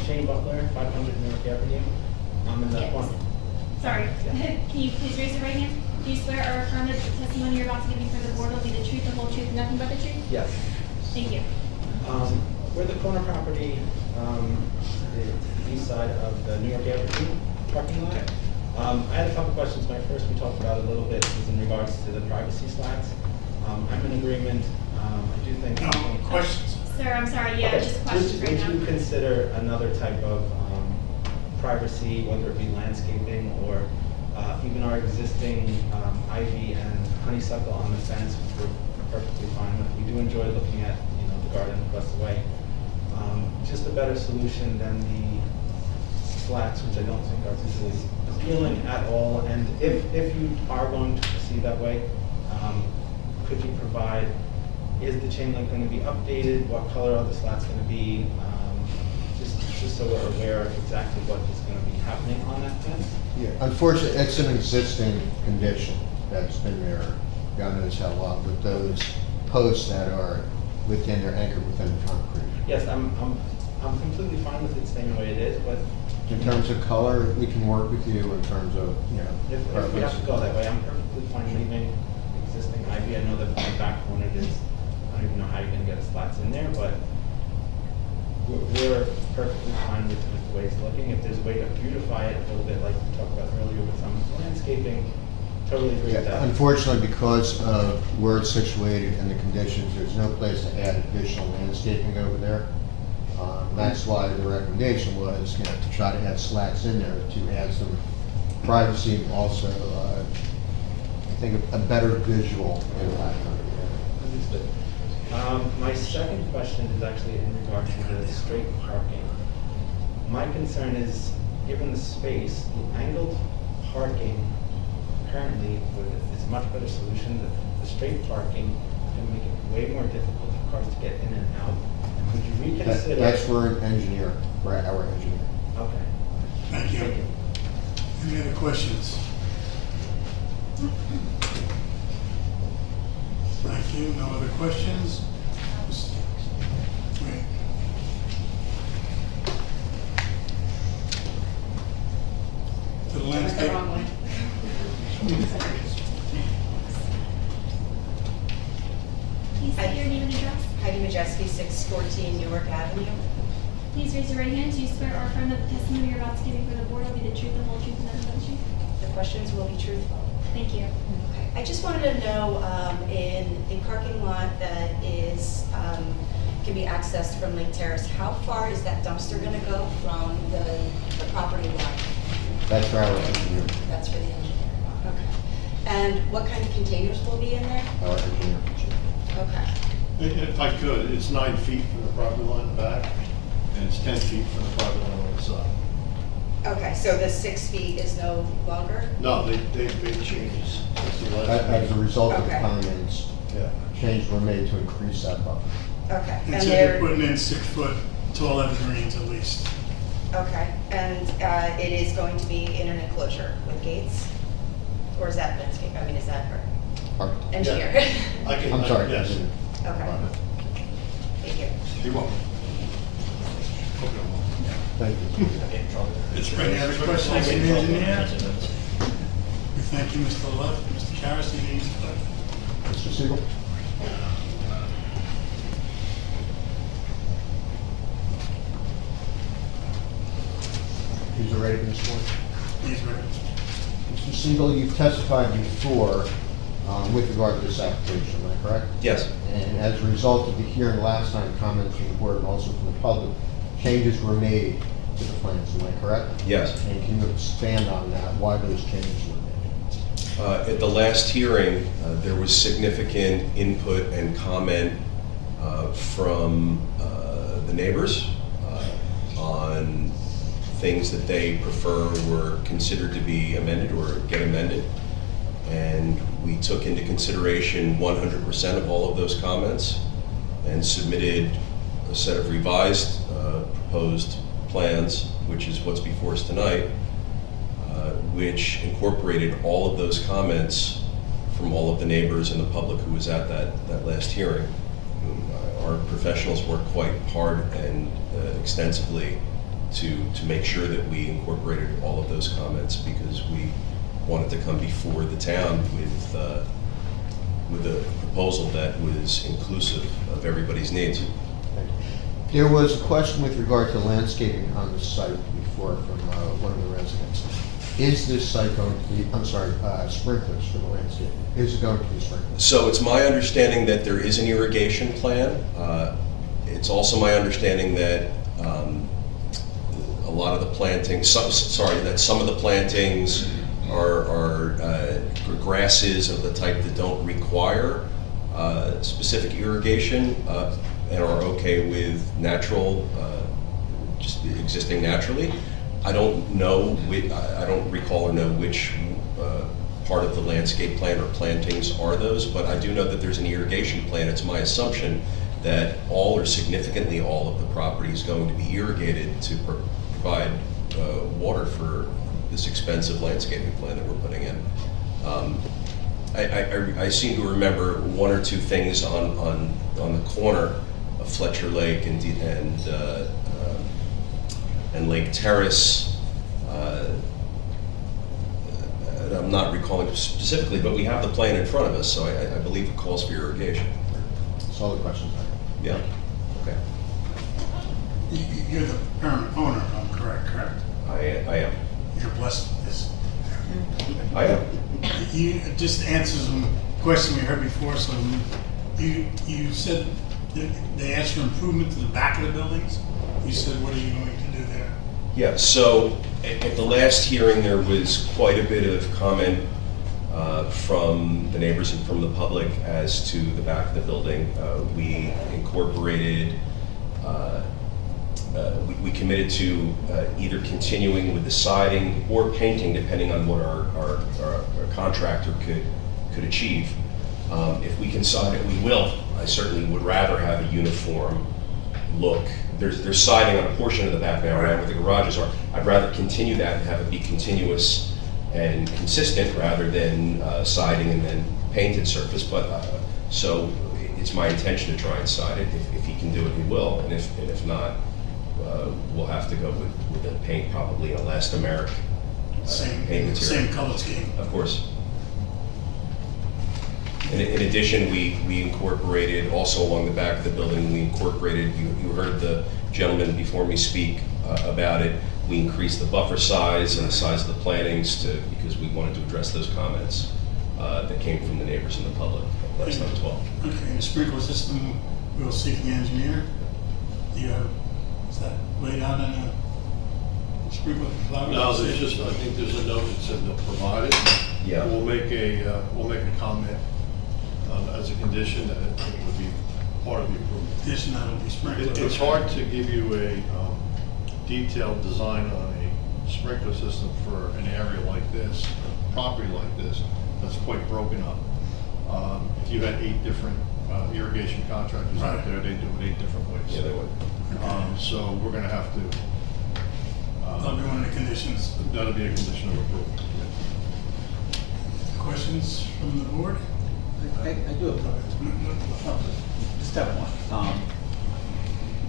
Shane Butler, 500 Newark Avenue. I'm in that Yes. one. Sorry. Can you please raise your right hand? Do you swear or affirm that the testimony you're about to give before the board will be the truth, the whole truth, and nothing but the truth? Yes. Thank you. We're the corner property, the east side of the New York Avenue parking lot. I had a couple questions. My first we talked about a little bit was in regards to the privacy slats. I'm in agreement. I do think. No, questions. Sir, I'm sorry. Yeah, Okay. just questions right now. Would you consider another type of privacy, whether it be landscaping or even our existing ivy and honeysuckle on the fence, which we're perfectly fine with. We do enjoy looking at, the garden across the way. Just a better solution than the slats, which I don't think are visually appealing at all. And if you are going to proceed that way, could you provide, is the chain link going to be updated? What color are the slats going to be? Just so we're aware of exactly what is going to be happening on that fence. Yeah, unfortunately, it's an existing condition that's been there, God knows how long, with those posts that are within, they're anchored within the concrete. Yes, I'm completely fine with it staying the way it is, but In terms of color, we can work with you in terms of, if we have to go that way, I'm perfectly fine leaving existing ivy. I know that my back corner is, I don't even know how you're gonna get the slats in there, but we're perfectly fine with the way it's looking. If there's a way to beautify it a little bit, like we talked about earlier with some landscaping, totally agree with that. Unfortunately, because of where it's situated and the conditions, there's no place to add additional landscaping over there. That's why the recommendation was, to try to add slats in there to add some privacy and also, I think, a better visual impact on it. Understood. My second question is actually in regards to the straight parking. My concern is, given the space, the angled parking apparently is a much better solution. The straight parking is going to make it way more difficult for cars to get in and out. And would you reconsider? That's for an engineer, for our engineer. Okay. Thank you. Any other questions? Thank you. No other questions? Wait. To the landscape. Please state your name and address. Heidi Majeski, 614 Newark Avenue. Please raise your right hand. Do you swear or affirm that the testimony you're about to give before the board will be the truth, the whole truth, and nothing but the truth? The questions will be truthful. Thank you. Okay. I just wanted to know, in the parking lot that is, can be accessed from Lake Terrace, how far is that dumpster gonna go from the property line? That's for our engineer. That's for the engineer. Okay. And what kind of containers will be in there? Our engineer. Okay. If I could, it's 9 feet from the property line in the back, and it's 10 feet from the property line on the side. Okay, so the 6 feet is no longer? No, they've made changes since the last. As a result of the Okay. comments, changes were made to increase that buffer. Okay. And so they're putting in 6-foot tall evergreens at least. Okay, and it is going to be in an enclosure with gates? Or is that landscape, I mean, is that her? Engineer? Yeah. I'm sorry. Yes. Okay. Thank you. You're welcome. Thank you. Any other questions from the engineer? We thank you, Mr. Love. Mr. Karas, you need to... Mr. Siegel? He's ready for this one? He's ready. Mr. Siegel, you've testified before with regard to this application, am I correct? Yes. And as a result of the hearing last time, comments from the board and also from the public, changes were made to the plans, am I correct? Yes. And can you expand on that, why those changes were made? At the last hearing, there was significant input and comment from the neighbors on things that they prefer were considered to be amended or get amended. And we took into consideration 100% of all of those comments and submitted a set of revised proposed plans, which is what's before us tonight, which incorporated all of those comments from all of the neighbors and the public who was at that last hearing. Our professionals worked quite hard and extensively to make sure that we incorporated all of those comments, because we wanted to come before the town with a proposal that was inclusive of everybody's needs. There was a question with regard to landscaping on the site before from one of the residents. Is this site going to be, sprinklers for the landscaping? Is it going to be sprinklers? So it's my understanding that there is an irrigation plan. It's also my understanding that a lot of the plantings, that some of the plantings are grasses of the type that don't require specific irrigation and are okay with natural, just existing naturally. I don't know, I don't recall or know which part of the landscape plan or plantings are those, but I do know that there's an irrigation plan. It's my assumption that all or significantly all of the property is going to be irrigated to provide water for this expensive landscaping plan that we're putting in. I seem to remember one or two things on the corner of Fletcher Lake and Lake Terrace. I'm not recalling specifically, but we have the plan in front of us, so I believe it calls for irrigation. That's all the questions I have. Yeah. Okay. You're the permanent owner, if I'm correct? I am. You're blessed with this. I am. You just answered some question we heard before, so you said they asked for improvement to the back of the buildings. You said, what are you going to do there? Yeah, so at the last hearing, there was quite a bit of comment from the neighbors and from the public as to the back of the building. We incorporated, we committed to either continuing with the siding or painting, depending on what our contractor could achieve. If we can side it, we will. I certainly would rather have a uniform look. There's siding on a portion of the back now, right, where the garages are. I'd rather continue that and have it be continuous and consistent rather than siding and then painted surface. But so it's my intention to try and side it. If he can do it, he will. And if not, we'll have to go with the paint, probably an elastomeric paint material. Same color scheme. Of course. In addition, we incorporated, also along the back of the building, we incorporated, you heard the gentleman before me speak about it, we increased the buffer size and the size of the plantings because we wanted to address those comments. that came from the neighbors and the public last time as well. Okay, the sprinkler system, we'll see from the engineer. Do you have, is that laid out in a sprinkler flower? No, there's just, I think there's a note that said they'll provide it. Yeah. We'll make a comment as a condition that it would be part of the approval. Condition that it'll be sprinkled. It's hard to give you a detailed design on a sprinkler system for an area like this, property like this, that's quite broken up. If you had 8 different irrigation contractors out there, they do it 8 different ways. Yeah, they would. So we're gonna have to. That'll be one of the conditions. That'll be a condition of approval. Questions from the board? I do have step one.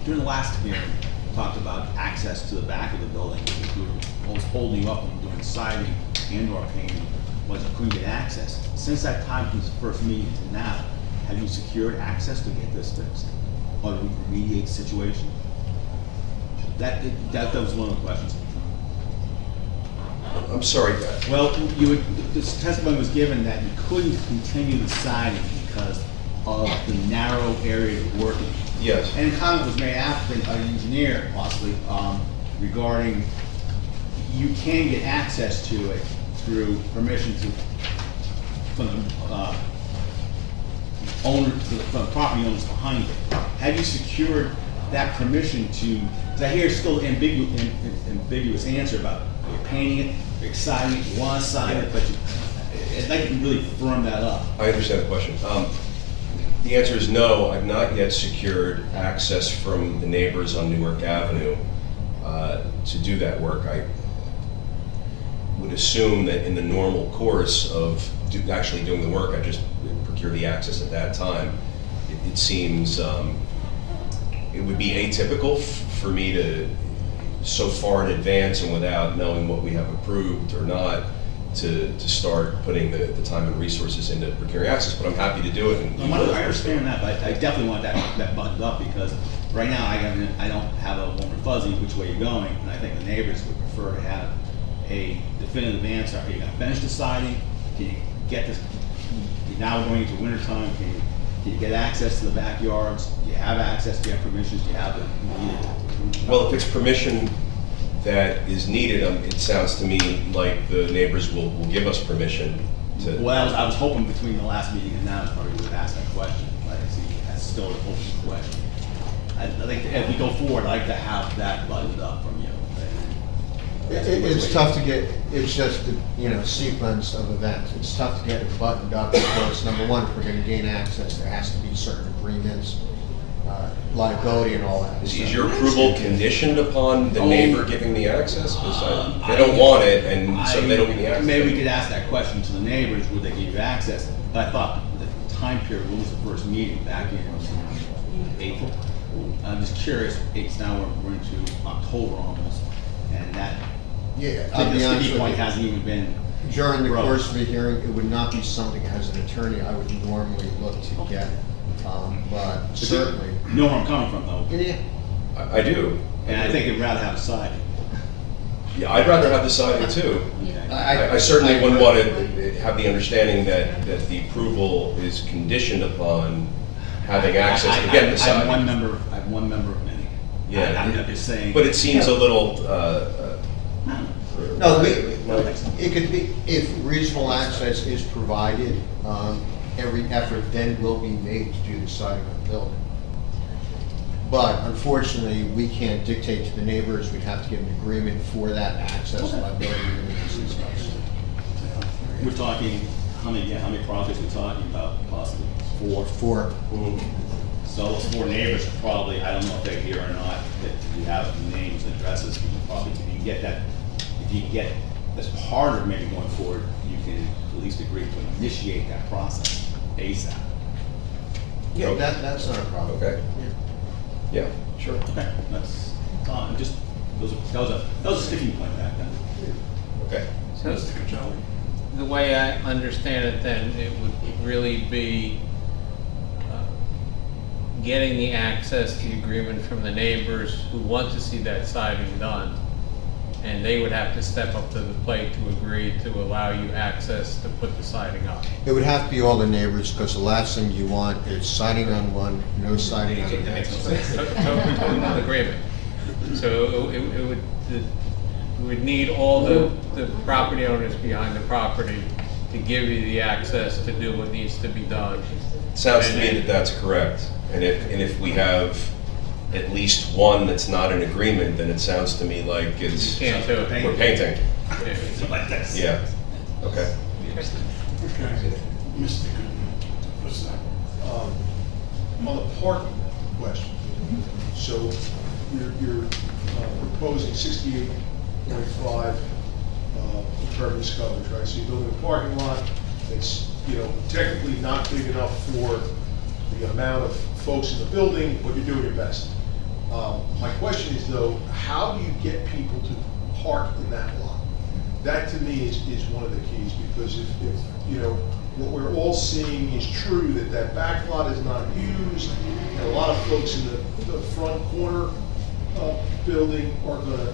During the last hearing, we talked about access to the back of the building. What was holding you up from doing siding and/or painting was you couldn't get access. Since that time, from the first meeting to now, have you secured access to get this fixed or to remediate the situation? That was one of the questions. I'm sorry. Well, this testimony was given that you couldn't continue the siding because of the narrow area of working. Yes. And a comment was made after by an engineer, possibly, regarding you can get access to it through permission from the from the property owners behind it. Have you secured that permission to? Because I hear still ambiguous answer about you're painting it, you're exciting it, you want to sign it, but I'd like to really firm that up. I understand the question. The answer is no. I've not yet secured access from the neighbors on Newark Avenue to do that work. I would assume that in the normal course of actually doing the work, I just procure the access at that time. It seems it would be atypical for me to, so far in advance and without knowing what we have approved or not, to start putting the time and resources into procuring access, but I'm happy to do it. And I understand that, but I definitely want that buttoned up because right now I don't have a warm and fuzzy which way you're going, and I think the neighbors would prefer to have a definitive answer. Are you going to finish the siding? Can you get this? Now we're going into winter time. Can you get access to the backyards? Do you have access? Do you have permissions? Do you have it? Well, if it's permission that is needed, it sounds to me like the neighbors will give us permission to. Well, I was hoping between the last meeting and now, probably would ask that question. But I see that's still an open question. I think as we go forward, I'd like to have that buttoned up from you. It's tough to get, it's just the, sequence of events. It's tough to get it buttoned up because, number one, if we're gonna gain access, there has to be certain agreements, liability and all that. Is your approval conditioned upon the neighbor giving the access? Because they don't want it, and so they don't give the access. Maybe we could ask that question to the neighbors, would they give you access? But I thought the time period, when was the first meeting, back in April? I'm just curious, it's now we're into October almost, and that, yeah, I'll be honest with you, hasn't even been. During the course of the hearing, it would not be something as an attorney I would normally look to get, but certainly. You know where I'm coming from, though. Yeah. I do. And I think I'd rather have a siding. Yeah, I'd rather have the siding too. I certainly wouldn't want to have the understanding that the approval is conditioned upon having access to get the siding. I have one member of many. Yeah. I'm just saying. But it seems a little. No, it could be, if reasonable access is provided, every effort then will be made to do the siding of the building. But unfortunately, we can't dictate to the neighbors. We'd have to get an agreement for that access, liability agreements and stuff. We're talking, how many projects we're talking about, possibly? Four. So those 4 neighbors are probably, I don't know if they're here or not, that you have names and addresses, you can probably, if you can get that, if you can get, as part of maybe going forward, you can at least agree to initiate that process ASAP. Yeah, that's not a problem. Okay. Yeah, sure. Okay, that's, just, that was a sticking point back then. Okay. So, the way I understand it then, it would really be getting the access, the agreement from the neighbors who want to see that siding done, and they would have to step up to the plate to agree to allow you access to put the siding up. It would have to be all the neighbors, because the last thing you want is siding on one, no siding on the That makes next. no sense. Totally not agreement. So it would need all the property owners behind the property to give you the access to do what needs to be done. Sounds to me that that's correct. And if we have at least one that's not in agreement, then it sounds to me like it's, Can't do it. we're painting. Yeah. Like this. Yeah, okay. Okay, Mr. Goodman, what's that? On the parking question, so you're proposing 68.5 impervious coverage, right? So you're building a parking lot that's, technically not big enough for the amount of folks in the building, but you're doing your best. My question is though, how do you get people to park in that lot? That to me is one of the keys, because if what we're all seeing is true, that back lot is not used, and a lot of folks in the front corner building are gonna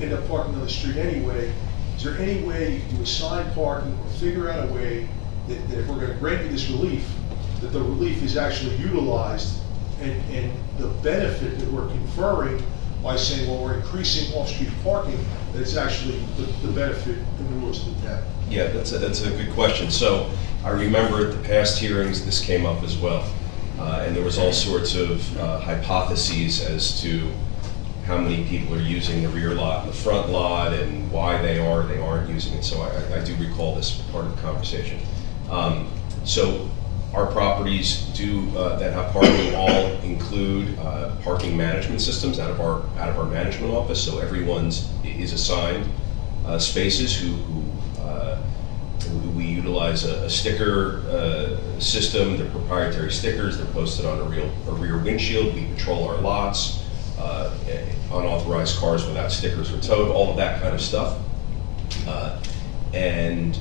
end up parking on the street anyway. Is there any way to assign parking or figure out a way that if we're gonna grant you this relief, that the relief is actually utilized, and the benefit that we're conferring by saying, well, we're increasing off-street parking, that it's actually the benefit inures to the town? Yeah, that's a good question. So I remember at the past hearings, this came up as well. And there was all sorts of hypotheses as to how many people are using the rear lot and the front lot, and why they aren't using it. So I do recall this part of the conversation. So our properties that have parking all include parking management systems out of our management office. So everyone's is assigned spaces who we utilize a sticker system. They're proprietary stickers. They're posted on a rear windshield. We patrol our lots. Unauthorized cars without stickers are towed. All of that kind of stuff. And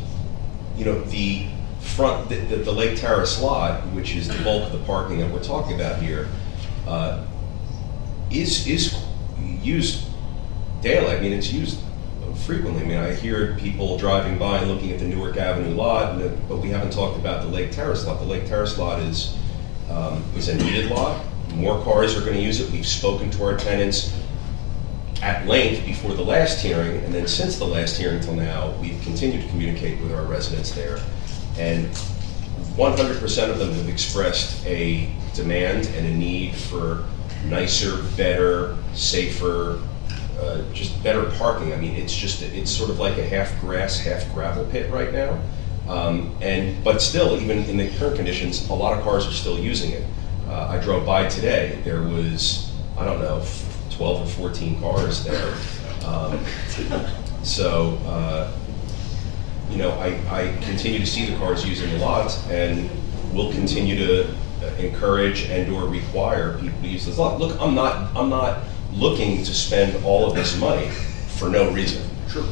the front, the Lake Terrace lot, which is the bulk of the parking that we're talking about here, is used daily. I mean, it's used frequently. I mean, I hear people driving by and looking at the Newark Avenue lot, but we haven't talked about the Lake Terrace lot. The Lake Terrace lot is a needed lot. More cars are going to use it. We've spoken to our tenants at length before the last hearing, and then since the last hearing till now, we've continued to communicate with our residents there. And 100% of them have expressed a demand and a need for nicer, better, safer, just better parking. I mean, it's sort of like a half grass, half gravel pit right now. But still, even in the current conditions, a lot of cars are still using it. I drove by today, there was, I don't know, 12 or 14 cars there. I continue to see the cars using the lots, and we'll continue to encourage and or require people to use this lot. Look, I'm not looking to spend all of this money for no reason. Sure.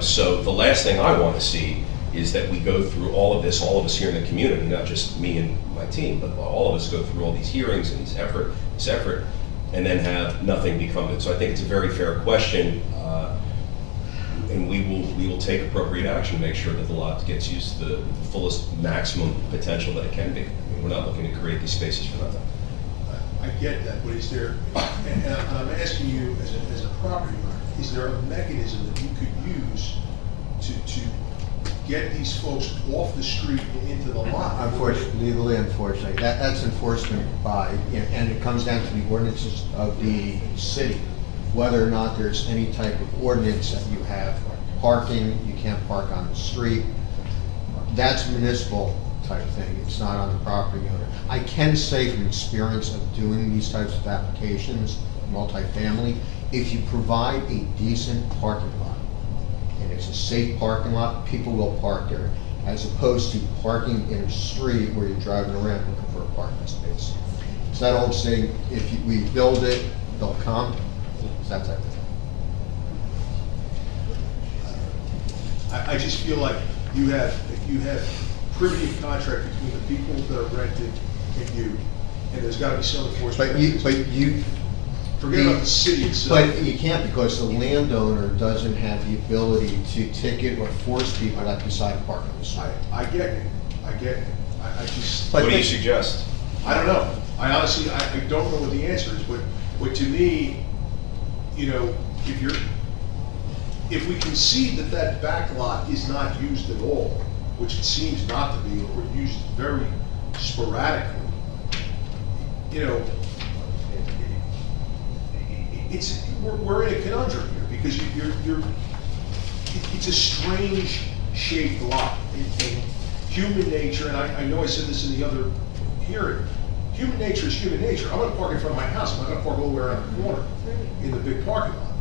So the last thing I want to see is that we go through all of this, all of us here in the community, not just me and my team, but all of us go through all these hearings and this effort, and then have nothing become it. So I think it's a very fair question, and we will take appropriate action to make sure that the lot gets used to the fullest maximum potential that it can be. I mean, we're not looking to create these spaces for nothing. I get that, but is there, and I'm asking you as a property owner, is there a mechanism that you could use to get these folks off the street and into the lot? Unfortunately, legally, unfortunately, that's enforcement by, and it comes down to the ordinances of the city, whether or not there's any type of ordinance that you have parking, you can't park on the street. That's municipal type thing, it's not on the property owner. I can say from experience of doing these types of applications, multifamily, if you provide a decent parking lot, and it's a safe parking lot, people will park there, as opposed to parking in a street where you're driving around looking for a parking space. It's that old saying, we build it, they'll come. It's that type of thing. I just feel like you have privy of contract between the people that are renting and you, and there's got to be some enforcement. But Forget about the city itself. But you can't, because the landowner doesn't have the ability to ticket or force people that decide to park on the street. I get it, I just. But What do you they- suggest? I don't know. I honestly, I don't know what the answer is, but to me, you know, if we concede that that back lot is not used at all, which it seems not to be, or used very sporadically, you know, we're in a conundrum here, because it's a strange shaped lot. And human nature, and I know I said this in the other hearing, human nature is human nature. I'm gonna park in front of my house, I'm not gonna park all the way around the corner in the big parking lot.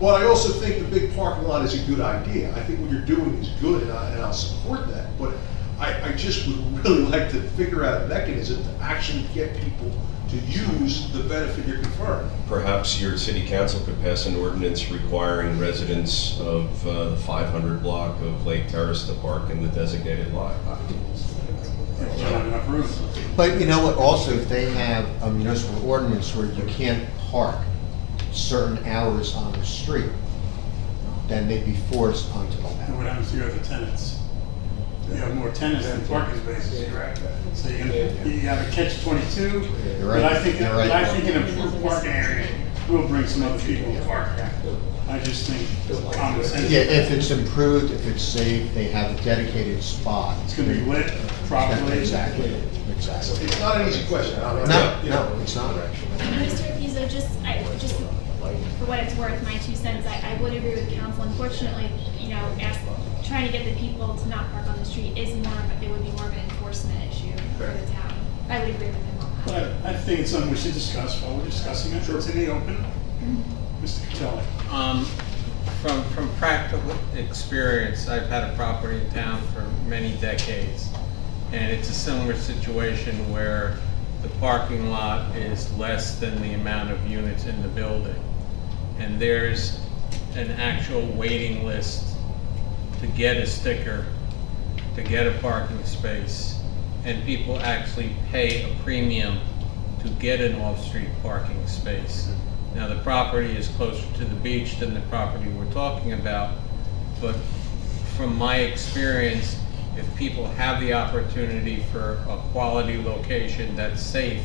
But I also think the big parking lot is a good idea. I think what you're doing is good, and I'll support that. But I just would really like to figure out a mechanism to actually get people to use the benefit you're conferring. Perhaps your city council could pass an ordinance requiring residents of the 500 block of Lake Terrace to park in the designated lot. But you know what, also, if they have a municipal ordinance where you can't park certain hours on the street, then they'd be forced onto the And what happens to your other tenants? You have more tenants than parking spaces, correct? So you have a catch-22, You're but right. I think, You're right. but I think an improved parking area will bring some other people to park. I just think common sense. Yeah, if it's improved, if it's safe, they have a dedicated spot. It's gonna be lit properly. Exactly. It's not an easy question. No, it's not. Mr. Pizzo, just for what it's worth, my 2 cents, I would agree with council. Unfortunately, you know, trying to get the people to not park on the street it would be more of an enforcement issue for the town. I would agree with him on that. But I think it's something we should discuss while we're discussing it. It's in the open. Mr. Catelli. From practical experience, I've had a property in town for many decades, and it's a similar situation where the parking lot is less than the amount of units in the building. And there's an actual waiting list to get a sticker, to get a parking space, and people actually pay a premium to get an off-street parking space. Now, the property is closer to the beach than the property we're talking about, but from my experience, if people have the opportunity for a quality location that's safe,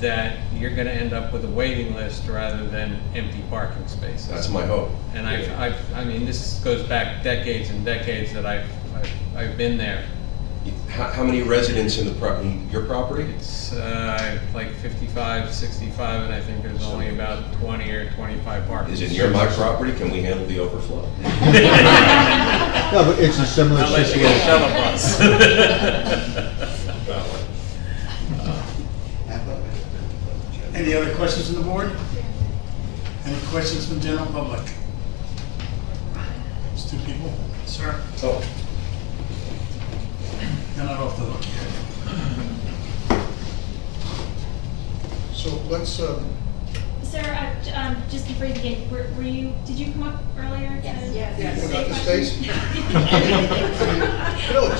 that you're gonna end up with a waiting list rather than empty parking spaces. That's my hope. And I mean, this goes back decades and decades that I've been there. How many residents in your property? It's like 55, 65, and I think there's only about 20 or 25 parking. Is it near my property? Can we handle the overflow? No, but it's a similar Unless you get a situation. shuttle bus. Any other questions from the board? Any questions from the general public? There's 2 people. Sir? Oh. You're not off the hook yet. So let's, Sir, just before you begin, did you come up earlier? Yes. you got the space?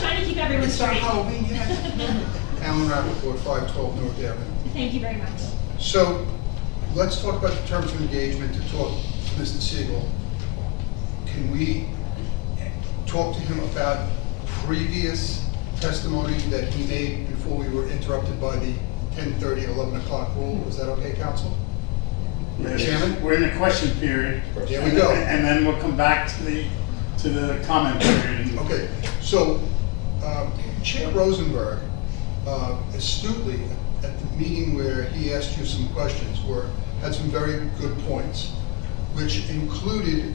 Trying to keep everyone straight. Alan Rappaport, 512 North Avenue. Thank you very much. So, let's talk about the terms of engagement to talk to Mr. Siegel. Can we talk to him about previous testimony that he made before we were interrupted by the 10:30, 11 o'clock rule? Is that okay, counsel? Chairman? We're in the question period. There we go. And then we'll come back to the comment period. Okay, so Chair Rosenberg astutely at the meeting where he asked you some questions had some very good points, which included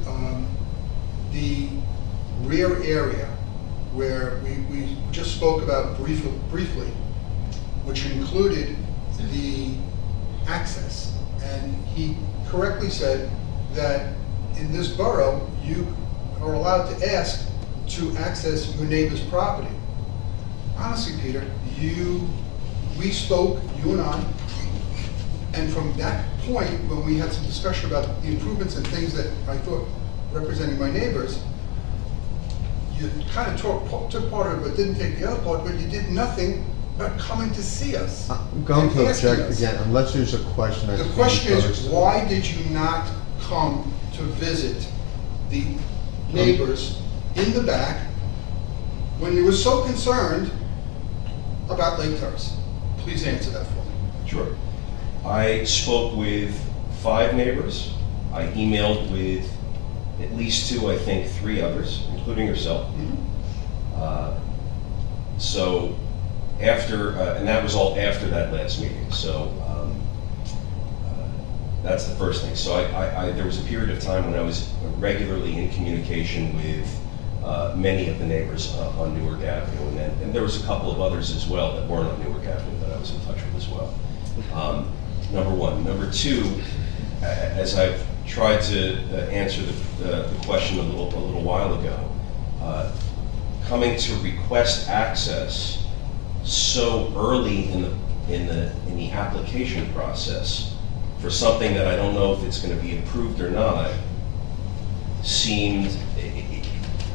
the rear area where we just spoke about briefly, which included the access. And he correctly said that in this borough, you are allowed to ask to access your neighbor's property. Honestly, Peter, we spoke, you and I, and from that point, when we had some discussion about the improvements and things that I thought representing my neighbors, you kind of took part of it, but didn't take the other part, but you did nothing about coming to see us. I'm going and to asking object us. again, unless there's a question that's The being question is, posed. why did you not come to visit the neighbors in the back when you were so concerned about Lake Terrace? Please answer that for me. Sure. I spoke with 5 neighbors. I emailed with at least 2, I think 3 others, including yourself. So after, and that was all after that last meeting. So that's the first thing. So there was a period of time when I was regularly in communication with many of the neighbors on Newark Avenue, and there was a couple of others as well that weren't on Newark Avenue that I was in touch with as well. Number one. Number two, as I've tried to answer the question a little while ago, coming to request access so early in the application process for something that I don't know if it's going to be approved or not seemed, it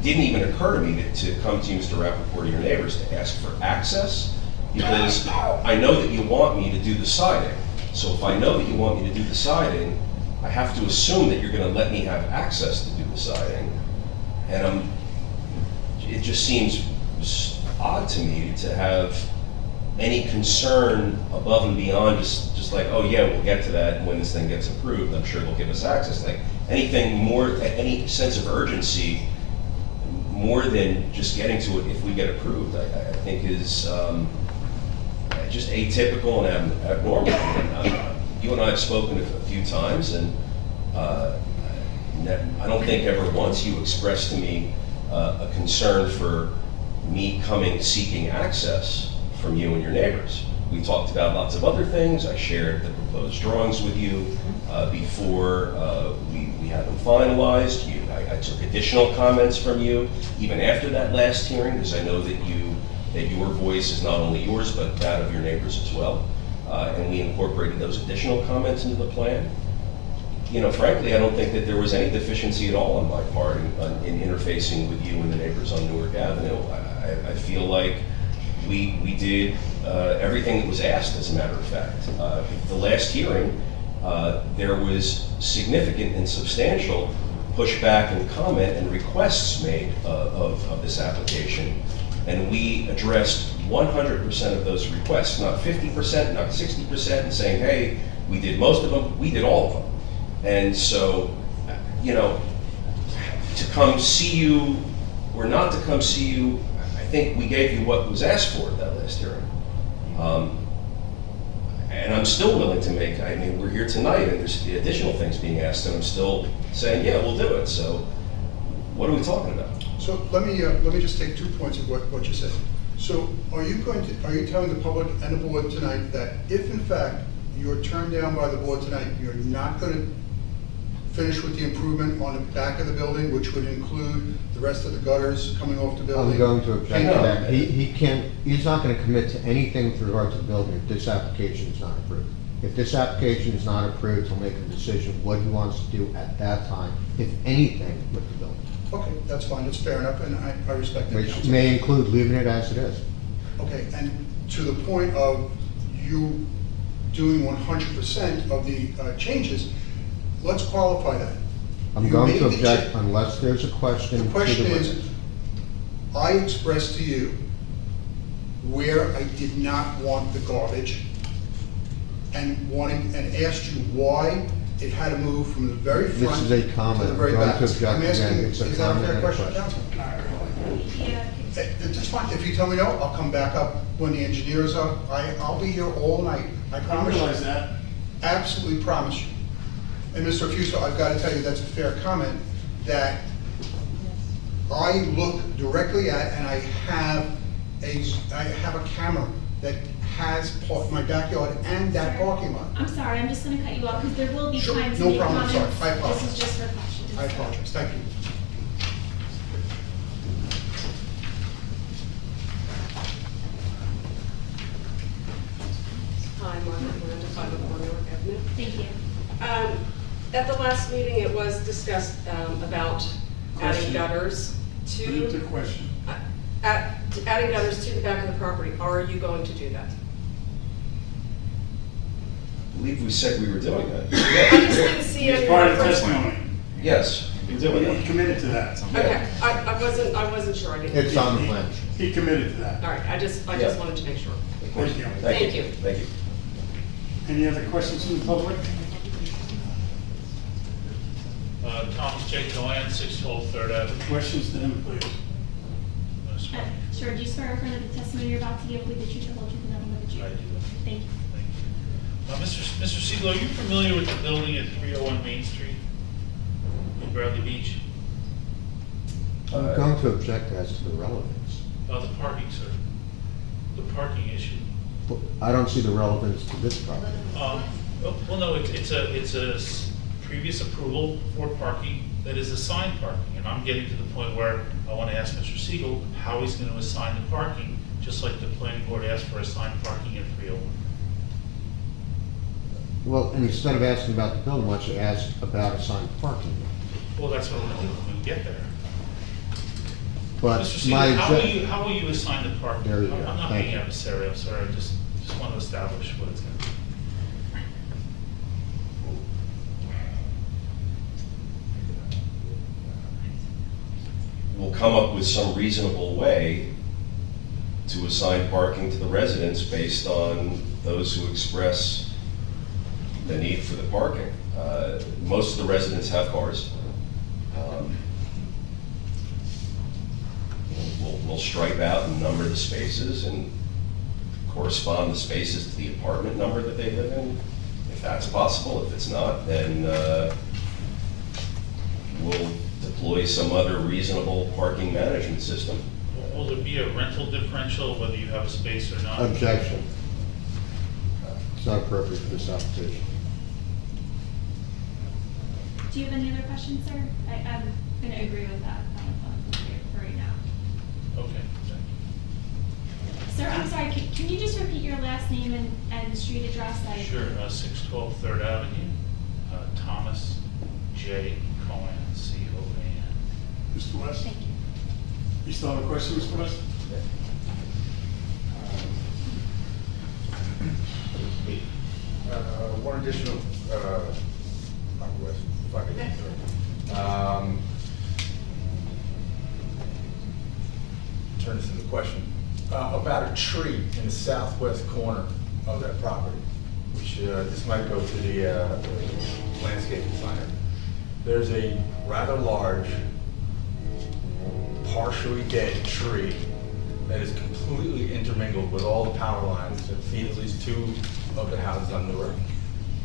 didn't even occur to me to come to you, Mr. Rappaport, or your neighbors to ask for access, because I know that you want me to do the siding. So if I know that you want me to do the siding, I have to assume that you're going to let me have access to do the siding. And it just seems odd to me to have any concern above and beyond just like, oh yeah, we'll get to that when this thing gets approved, I'm sure they'll give us access. Like anything more, any sense of urgency more than just getting to it if we get approved, I think is just atypical and abnormal. And, you and I have spoken a few times, and I don't think ever once you expressed to me a concern for me coming seeking access from you and your neighbors. We talked about lots of other things. I shared the proposed drawings with you before we had them finalized. I took additional comments from you even after that last hearing, because I know that your voice is not only yours but that of your neighbors as well. And we incorporated those additional comments into the plan. You know, frankly, I don't think that there was any deficiency at all on my part in interfacing with you and the neighbors on Newark Avenue. I feel like we did everything that was asked, as a matter of fact. The last hearing, there was significant and substantial pushback and comment and requests made of this application. And we addressed 100% of those requests, not 50%, not 60%, and saying, hey, we did most of them, we did all of them. And so, you know, to come see you or not to come see you, I think we gave you what was asked for at that last hearing. And I'm still willing to make, I mean, we're here tonight and there's additional things being asked, and I'm still saying, yeah, we'll do it. So what are we talking about? So let me just take 2 points of what you said. So are you telling the public and the board tonight that if in fact you're turned down by the board tonight, you're not going to finish with the improvement on the back of the building, which would include the rest of the gutters coming off the building? I'm going to object to that. He's not going to commit to anything with regard to the building if this application is not approved. If this application is not approved, he'll make a decision what he wants to do at that time, if anything, with the building. Okay, that's fine, that's fair enough, and I respect that. Which Counsel. may include leaving it as it is. Okay, and to the point of you doing 100% of the changes, let's qualify that. I'm You going made to the object unless there's a question. The question to the is, witness. I expressed to you where I did not want the garbage and asked you why it had to move from the very front This is a to comment. the very I'm going back. to object I'm asking, again. It's a is that a comment fair and a question, question. Council? Yeah. It's fine, if you tell me no, I'll come back up when the engineers are, I'll be here all night, I promise you. realize that. Absolutely promise you. And Mr. Fuso, I've got to tell you, that's a fair comment, that I look directly at, and I have a camera that has my backyard and that parking lot. I'm sorry, I'm just gonna cut you off, because there will be Sure, times to no make problem, I'm sorry. comments. I apologize. This is just for questions. I apologize, thank you. Hi, Margaret Miranda, 504 Newark Avenue. Thank you. At the last meeting, it was discussed about adding Question. gutters to. Repeat the question. adding gutters to the back of the property, are you going to do that? I believe we said we were doing that. I just didn't see any It's part of the reference. testimony. Yes, we're doing He that. committed to that. Okay, I wasn't sure, I didn't. It's on the plan. He committed to that. All right, I just Yeah. wanted to make sure. Thank you. Thank you. Thank you. Any other questions from the public? Thomas J. Cohen, 612 Third Avenue. Questions to him, please. Sure, do you swear affirm that the testimony you're about to give with the truth, the whole truth, and nothing but the truth? I do. Thank you. Mr. Siegel, are you familiar with the building at 301 Main Street in Bradley Beach? I'm going to object as to the relevance. The parking, sir. The parking issue. I don't see the relevance to this property. Well, no, it's a previous approval for parking that is assigned parking. And I'm getting to the point where I want to ask Mr. Siegel how he's going to assign the parking, just like the planning board asked for assigned parking at 301. Well, instead of asking about the building, why don't you ask about assigned parking? Well, that's what we're going to do when we get there. But Mr. my Siegel, how will you assign the parking? There you go. I'm not Thank being you. adversarial, sir. I just want to establish what it's going to be. We'll come up with some reasonable way to assign parking to the residents based on those who express the need for the parking. Most of the residents have cars. We'll stripe out and number the spaces and correspond the spaces to the apartment number that they live in, if that's possible. If it's not, then we'll deploy some other reasonable parking management system. Will there be a rental differential whether you have a space or not? Objection. It's not appropriate for this application. Do you have any other questions, sir? I'm going to agree with that for right now. Okay, thank you. Sir, I'm sorry, can you just repeat your last name and street address? Sure, 612 Third Avenue, Thomas J. Cohen, C-O-A-N. Mr. West? Thank you. You still have a question, Mr. West? One additional, not West, if I could answer. Turn this into a question. About a tree in the southwest corner of that property, which this might go to the landscape designer. There's a rather large, partially dead tree that is completely intermingled with all the power lines that feed at least two of the houses on the road.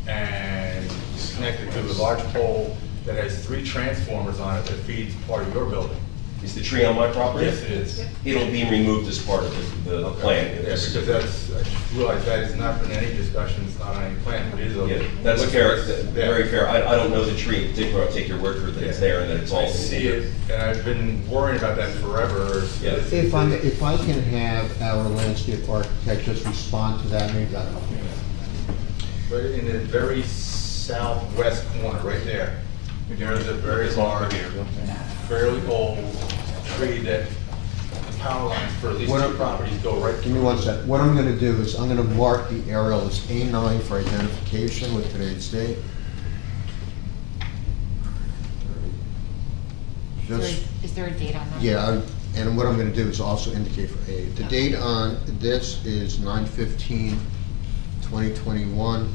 And it's connected to a large pole that has 3 transformers on it that feeds part of your building. Is the tree on my property? Yes, it is. It'll be removed as part of the plan. Yeah, because that's, I just realized that has not been any discussion, it's not on any plan, but it is. Yeah, that's fair, Yeah. very fair. I don't know the tree in particular. I'll take your word for it that it's there and that it's all. I see it, and I've been worrying about that forever. Yeah. If I can have our landscape architect just respond to that, maybe that'll help me. But in the very southwest corner, right there, there's a very large, fairly old tree that the power lines for at least What 2 I'm- properties go right Give me 1 sec. What I'm gonna do is, I'm gonna mark the aerial as A9 for identification with today's date. Just, Is there a date on that? yeah, and what I'm gonna do is also indicate for A. The date on this is 9/15/2021.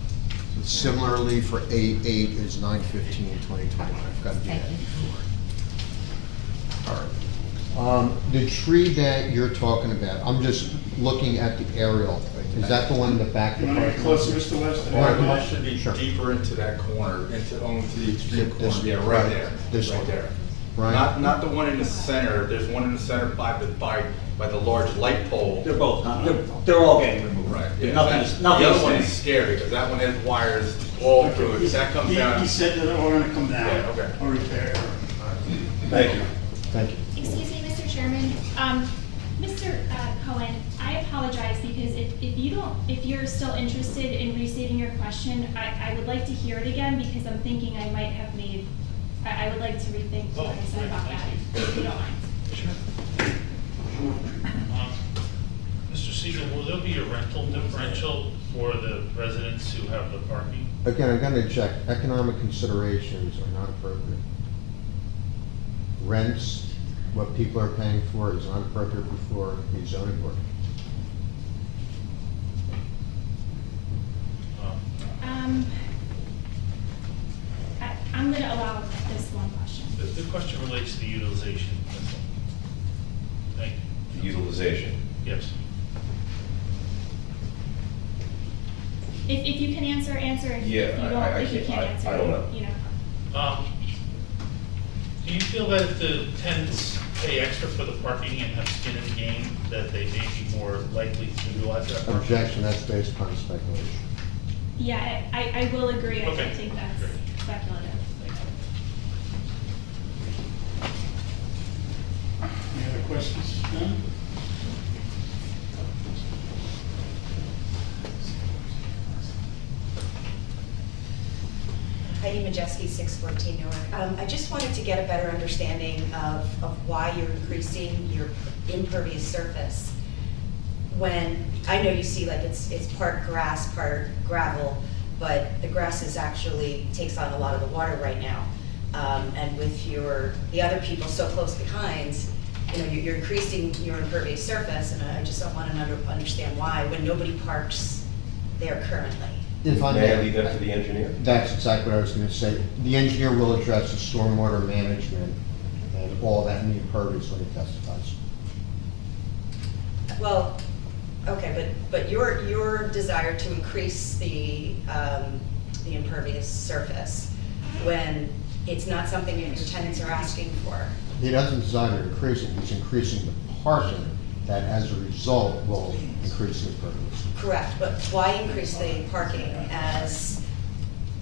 Similarly, for A8 is 9/15/2021. I've got to do that Thank you. before. All right. The tree that you're talking about, I'm just looking at the aerial. Is that the one in the back? You want to get closer, Mr. West? All right, That should be Sure. deeper into that corner, onto the extreme This- corner, yeah, right, right there. this right one. there. Right. Not the one in the center, there's one in the center by the large light pole. They're both, they're all getting removed. Right. There's Yeah, nothing, the nothing other one is staying. scary, because that one has wires all through it, that comes down. He said that we're going to come down. Yeah, okay. Or repair. Thank you. Thank you. Excuse me, Mr. Chairman. Mr. Cohen, I apologize because if you're still interested in restating your question, I would like to hear it again because I'm thinking I might have made, I would like to rethink what I said about that, if you don't mind. Sure. rental differential for the residents who have the parking? Again, I'm gonna check, economic considerations are not appropriate. Rents, what people are paying for is not appropriate before the zoning board. I'm gonna allow this one question. The question relates to the utilization, that's all. Thank you. Utilization. Yes. If you can answer. If Yeah, you don't, if you can't answer, I don't know. you know. Do you feel that if the tenants pay extra for the parking and have skin in the game, that they may be more likely to utilize that parking? Objection, that's based upon speculation. Yeah, I will agree. I Okay. think that's Great. speculative. Any other questions? None? Heidi Majeski, 614 Newark. I just wanted to get a better understanding of why you're increasing your impervious surface. When, I know you see like it's part grass, part gravel, but the grass is actually takes on a lot of the water right now. And with the other people so close behind, you know, you're increasing your impervious surface, and I just don't want to understand why when nobody parks there currently. If I May I leave that for the engineer? That's exactly what I was gonna say. The engineer will address the stormwater management and all that in the impervious when he testifies. Well, okay, but your desire to increase the impervious surface when it's not something that your tenants are asking for. He doesn't desire to increase it, he's increasing the parking that as a result will increase the impervious. Correct, but why increase the parking as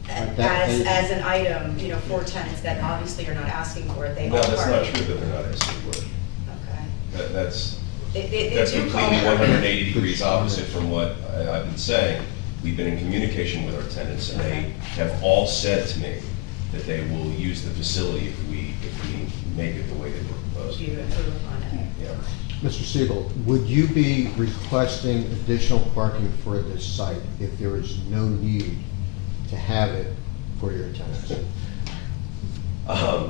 That- an item, you know, for tenants that obviously are not asking for it, they No, are that's not parking? true that they're not asking for it. Okay. That's They that's do call completely it- 180 degrees opposite from what I've been saying. We've been in communication with our tenants, and they have all said to me that they will use the facility if we make it the way they were proposed. If you improve upon it. Yeah. Mr. Siegel, would you be requesting additional parking for this site if there is no need to have it for your tenants?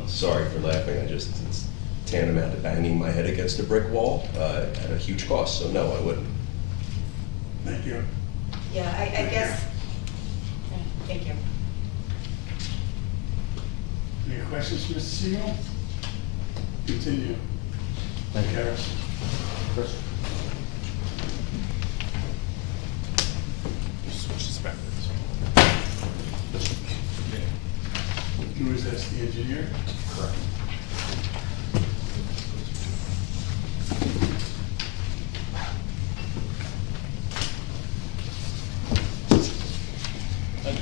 Sorry for laughing, it's tantamount to banging my head against a brick wall at a huge cost, so no, I wouldn't. Thank you. Yeah, I guess, thank you. Any questions, Mr. Siegel? Continue. Thank you. Harris. Chris? Switch this backwards. Who is this, the engineer? Correct.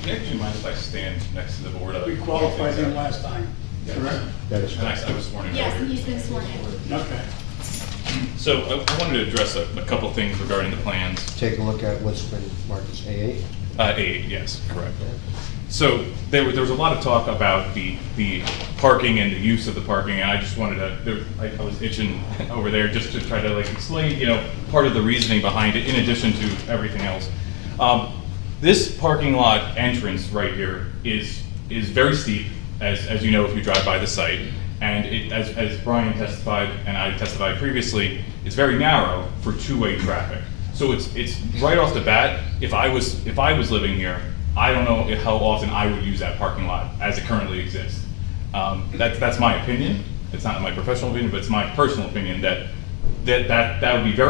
Nick, do you mind if I stand next to the board? We qualified him last time, correct? That is And I correct. was sworn in Yes, earlier. he's been sworn in. Okay. So I wanted to address a couple things regarding the plans. Take a look at what's been marked as A8. A8, yes, correct. So there was a lot of talk about the parking and the use of the parking, and I just wanted to, I was itching over there just to try to like explain, you know, part of the reasoning behind it in addition to everything else. This parking lot entrance right here is very steep, as you know if you drive by the site, and it, as Brian testified and I testified previously, it's very narrow for two-way traffic. So it's right off the bat. If I was living here, I don't know how often I would use that parking lot as it currently exists. That's my opinion. It's not my professional opinion, but it's my personal opinion that would be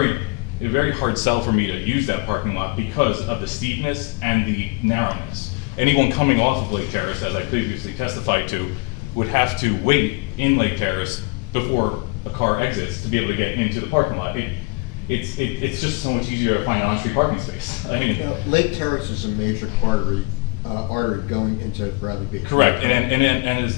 a very hard sell for me to use that parking lot because of the steepness and the narrowness. Anyone coming off of Lake Terrace, as I previously testified to, would have to wait in Lake Terrace before a car exits to be able to get into the parking lot. It's just so much easier to find an on-street parking space. I mean, Lake Terrace is a major artery going into Bradley Beach. correct, and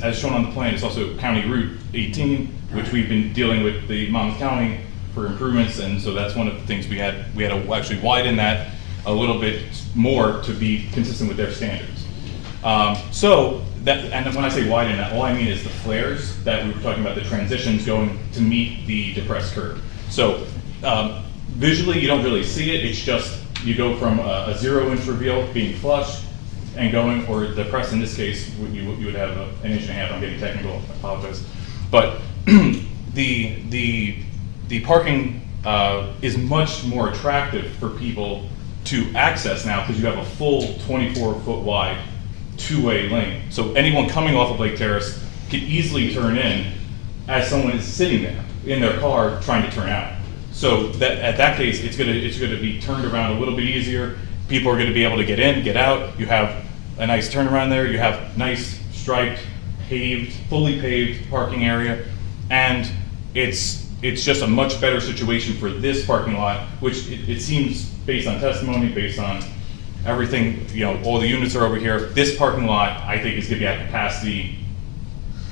as shown on the plan, it's also County Route 18, which we've been dealing with the Monmouth County for improvements, and so that's one of the things we had to actually widen that a little bit more to be consistent with their standards. And when I say widen that, all I mean is the flares that we were talking about, the transitions going to meet the depressed curve. So visually, you don't really see it. It's just you go from a 0-inch reveal being flush and going, or the press in this case, you would have an 1.5 inches. I'm getting technical, I apologize. But the parking is much more attractive for people to access now because you have a full 24-foot wide two-way lane. So anyone coming off of Lake Terrace can easily turn in as someone is sitting there in their car trying to turn out. So that at that case, it's gonna be turned around a little bit easier. People are gonna be able to get in, get out. You have a nice turnaround there. You have nice striped, paved, fully paved parking area, and it's just a much better situation for this parking lot, which it seems, based on testimony, based on everything, all the units are over here. This parking lot, I think, is gonna be at capacity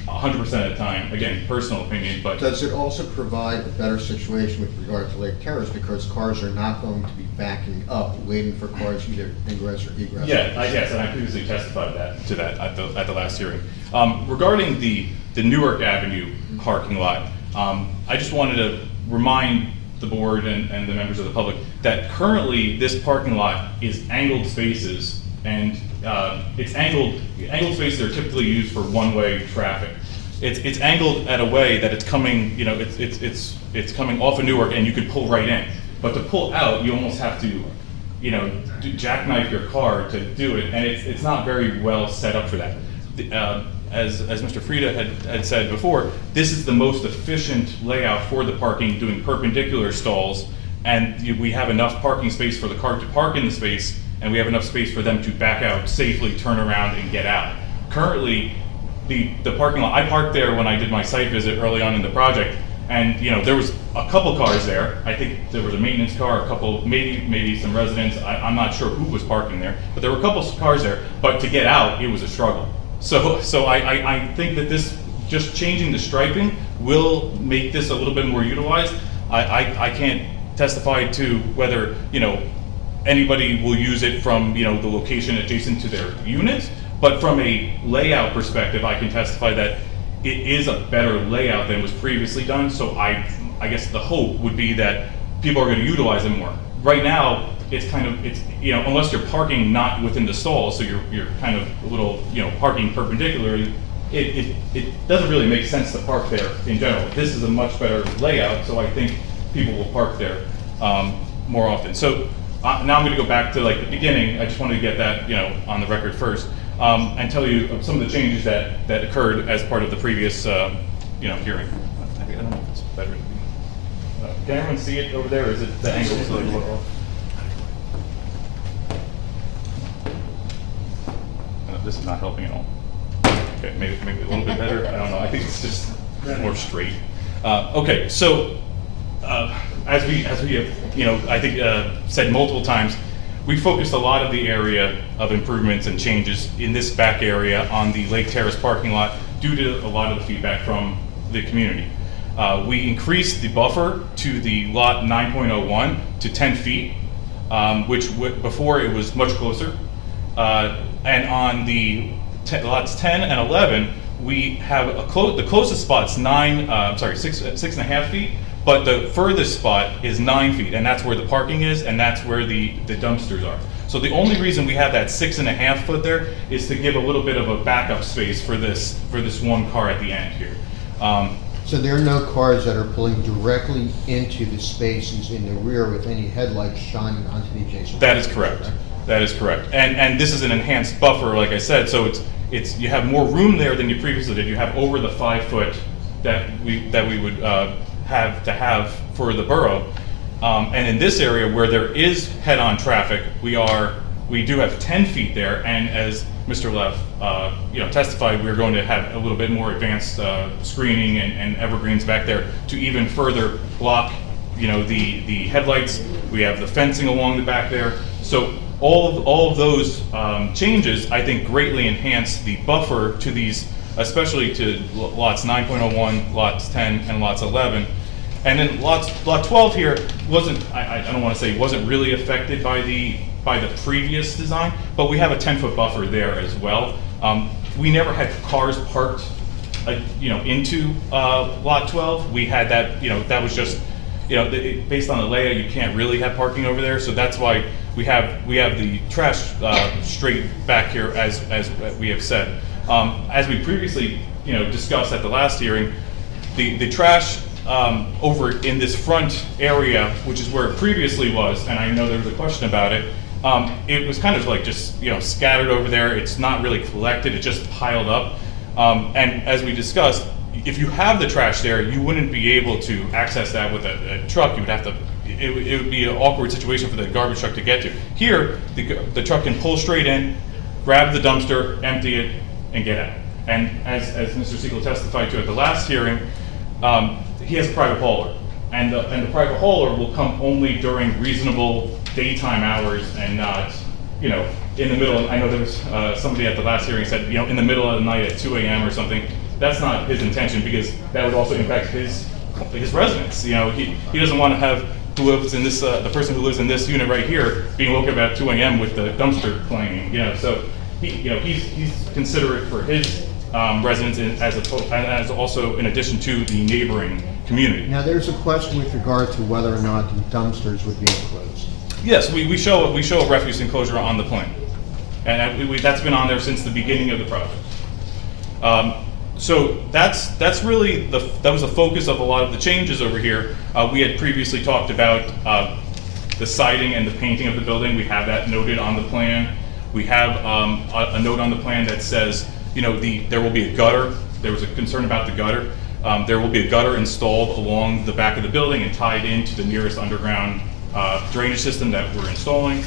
100% of the time. Again, personal opinion, but. Does it also provide a better situation with regard to Lake Terrace, because cars are not going to be backing up, waiting for cars either ingress or egress? Yeah, yes, and I previously testified to that at the last hearing. Regarding the Newark Avenue parking lot, I just wanted to remind the board and the members of the public that currently this parking lot is angled spaces, and it's angled spaces are typically used for one-way traffic. It's angled at a way that it's coming, it's coming off of Newark, and you could pull right in. But to pull out, you almost have to, jackknife your car to do it, and it's not very well set up for that. As Mr. Frieda had said before, this is the most efficient layout for the parking, doing perpendicular stalls, and we have enough parking space for the car to park in the space, and we have enough space for them to back out safely, turn around, and get out. Currently, the parking lot, I parked there when I did my site visit early on in the project, and there was a couple cars there. I think there was a maintenance car, a couple, maybe some residents. I'm not sure who was parking there, but there were a couple cars there. But to get out, it was a struggle. So I think that this, just changing the striping, will make this a little bit more utilized. I can't testify to whether anybody will use it from the location adjacent to their unit, but from a layout perspective, I can testify that it is a better layout than was previously done. So I guess the hope would be that people are going to utilize it more. Right now, it's unless you're parking not within the stall, so you're kind of a little parking perpendicularly, it doesn't really make sense to park there in general. This is a much better layout, so I think people will park there more often. So now I'm going to go back to the beginning. I just wanted to get that on the record first, and tell you of some of the changes that occurred as part of the previous hearing. I don't know if it's better to be. Can everyone see it over there, or is it the angle? This is not helping at all. Okay, maybe a little bit better. I don't know. I think it's just more straight. Okay, so as we have I think said multiple times, we focused a lot of the area of improvements and changes in this back area on the Lake Terrace parking lot due to a lot of the feedback from the community. We increased the buffer to the lot 9.01 to 10 feet, which before it was much closer. And on the lots 10 and 11, we have the closest spot's 6.5 feet, but the furthest spot is 9 feet, and that's where the parking is, and that's where the dumpsters are. So the only reason we have that 6.5 foot there is to give a little bit of a backup space for this one car at the end here. So there are no cars that are pulling directly into the spaces in the rear with any headlights shining onto the adjacent. That is correct. Right? That is correct. And this is an enhanced buffer, like I said, so it's you have more room there than you previously did. You have over the 5 foot that we would have for the borough. And in this area where there is head-on traffic, we do have 10 feet there, and as Mr. Leff testified, we're going to have a little bit more advanced screening and evergreens back there to even further block the headlights. We have the fencing along the back there. So all of those changes, I think, greatly enhance the buffer to these, especially to lots 9.01, lots 10, and lots 11. And then lot 12 here wasn't, I don't want to say wasn't really affected by the previous design, but we have a 10-foot buffer there as well. We never had cars parked into lot 12. We had that, that was just you know, based on the layout, you can't really have parking over there, so that's why we have the trash straight back here, as we have said. As we previously, you know, discussed at the last hearing, the trash over in this front area, which is where it previously was, and I know there was a question about it, it was kind of like just, you know, scattered over there. It's not really collected, it's just piled up. And as we discussed, if you have the trash there, you wouldn't be able to access that with a truck. You would have to, it would be an awkward situation for the garbage truck to get to. Here, the truck can pull straight in, grab the dumpster, empty it, and get out. And as Mr. Siegel testified to at the last hearing, he has a private hauler. And the private hauler will come only during reasonable daytime hours and not, you know, in the middle. I know there was somebody at the last hearing said, you know, in the middle of the night at 2 a.m. or something. That's not his intention, because that would also impact his residents. You know, he doesn't want to have who lives in this, the person who lives in this unit right here being woken up at 2 a.m. with the dumpster clanging. You know, so he's considerate for his residents as also in addition to the neighboring community. Now, there's a question with regard to whether or not the dumpsters would be enclosed. Yes, we show a refuse enclosure on the plan, and that's been on there since the beginning of the project. So that's really that was the focus of a lot of the changes over here. We had previously talked about the siding and the painting of the building. We have that noted on the plan. We have a note on the plan that says, you know, there will be a gutter. There was a concern about the gutter. There will be a gutter installed along the back of the building and tied into the nearest underground drainage system that we're installing.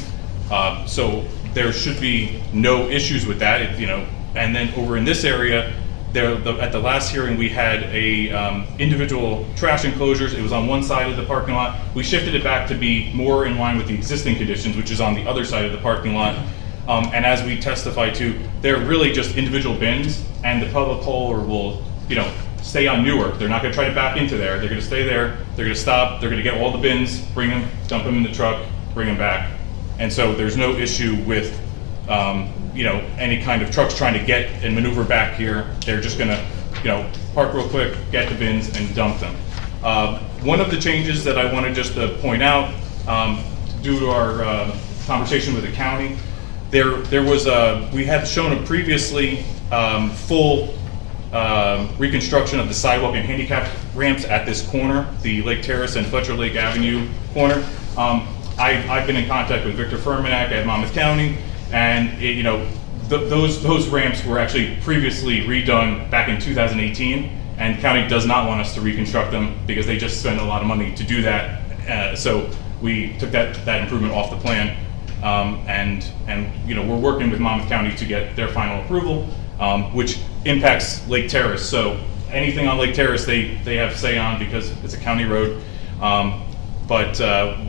So there should be no issues with that. You know, and then over in this area, at the last hearing, we had a individual trash enclosures. It was on one side of the parking lot. We shifted it back to be more in line with the existing conditions, which is on the other side of the parking lot. And as we testified to, they're really just individual bins, and the public hauler will, you know, stay on Newark. They're not going to try to back into there. They're going to stay there. They're going to stop. They're going to get all the bins, bring them, dump them in the truck, bring them back. And so there's no issue with you know, any kind of trucks trying to get and maneuver back here. They're just gonna, you know, park real quick, get the bins, and dump them. One of the changes that I wanted just to point out, due to our conversation with the county, there was we had shown a previously full reconstruction of the sidewalk and handicap ramps at this corner, the Lake Terrace and Fletcher Lake Avenue corner. I've been in contact with Victor Furmanek at Monmouth County, and you know, those ramps were actually previously redone back in 2018, and the county does not want us to reconstruct them because they just spent a lot of money to do that. So we took that improvement off the plan, and you know, we're working with Monmouth County to get their final approval, which impacts Lake Terrace. So anything on Lake Terrace they have say on, because it's a county road. But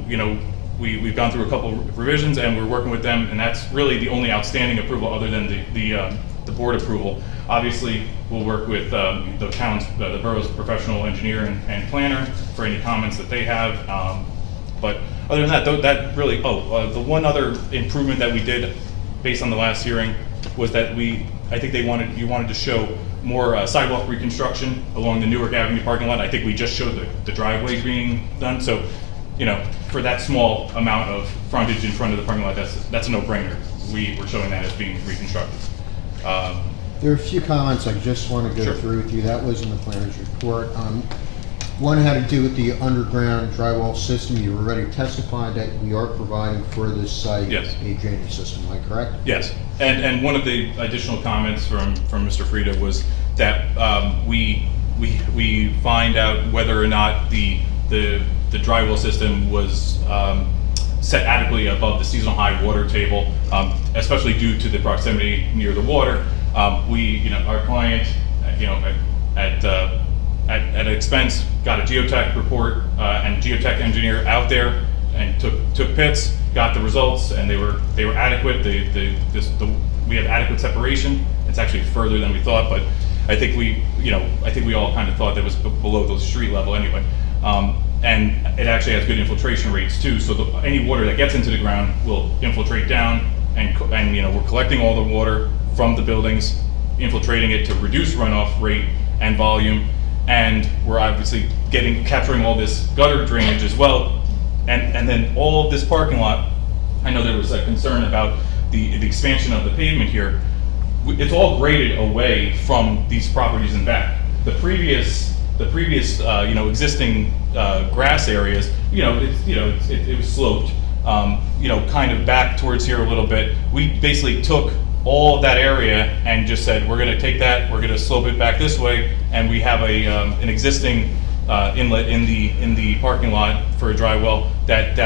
you know, we've gone through a couple of revisions, and we're working with them, and that's really the only outstanding approval other than the board approval. Obviously, we'll work with the borough's professional engineer and planner for any comments that they have. But other than that, that really, the one other improvement that we did based on the last hearing was that I think you wanted to show more sidewalk reconstruction along the Newark Avenue parking lot. I think we just showed the driveway being done. So, you know, for that small amount of frontage in front of the parking lot, that's a no-brainer. We're showing that as being reconstructed. There are a few comments I just want to go through with you. That was in the planner's report. One had to do with the underground drywall system. You already testified that we are providing for this site a drainage system. Am I correct? Yes. And one of the additional comments from Mr. Frieda was that we find out whether or not the drywall system was set adequately above the seasonal high water table, especially due to the proximity near the water. Our client, at expense, got a geotech report and geotech engineer out there and took pits, got the results, and they were adequate. We have adequate separation. It's actually further than we thought, but I think we all kind of thought that was below the street level anyway. And it actually has good infiltration rates too. So any water that gets into the ground will infiltrate down, and we're collecting all the water from the buildings, infiltrating it to reduce runoff rate and volume, and we're obviously capturing all this gutter drainage as well, and then all of this parking lot. I know there was a concern about the expansion of the pavement here. It's all graded away from these properties in back. The previous existing grass areas, it was sloped, kind of back towards here a little bit. We basically took all of that area and just said, we're gonna take that, we're gonna slope it back this way, and we have an existing inlet in the parking lot for a dry well that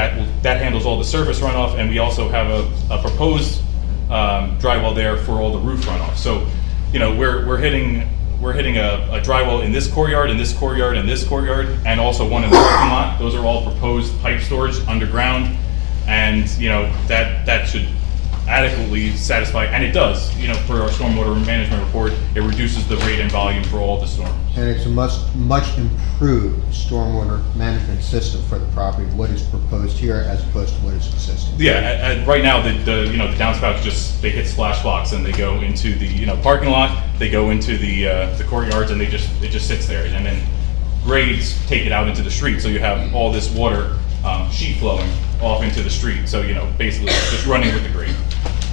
handles all the surface runoff, and we also have a proposed dry well there for all the roof runoff. So, we're hitting a dry well in this courtyard, in this courtyard, and this courtyard, and also one in the parking lot. Those are all proposed pipe storage underground, and that should adequately satisfy, and it does. For our stormwater management report, it reduces the rate and volume for all the storms. And it's a much improved stormwater management system for the property, what is proposed here as opposed to what is existing. Yeah, right now the downspouts they hit splash box and they go into the parking lot, they go into the courtyards, and it just sits there, and then grades take it out into the street, so you have all this water sheet flowing off into the street. So basically it's just running with the grade.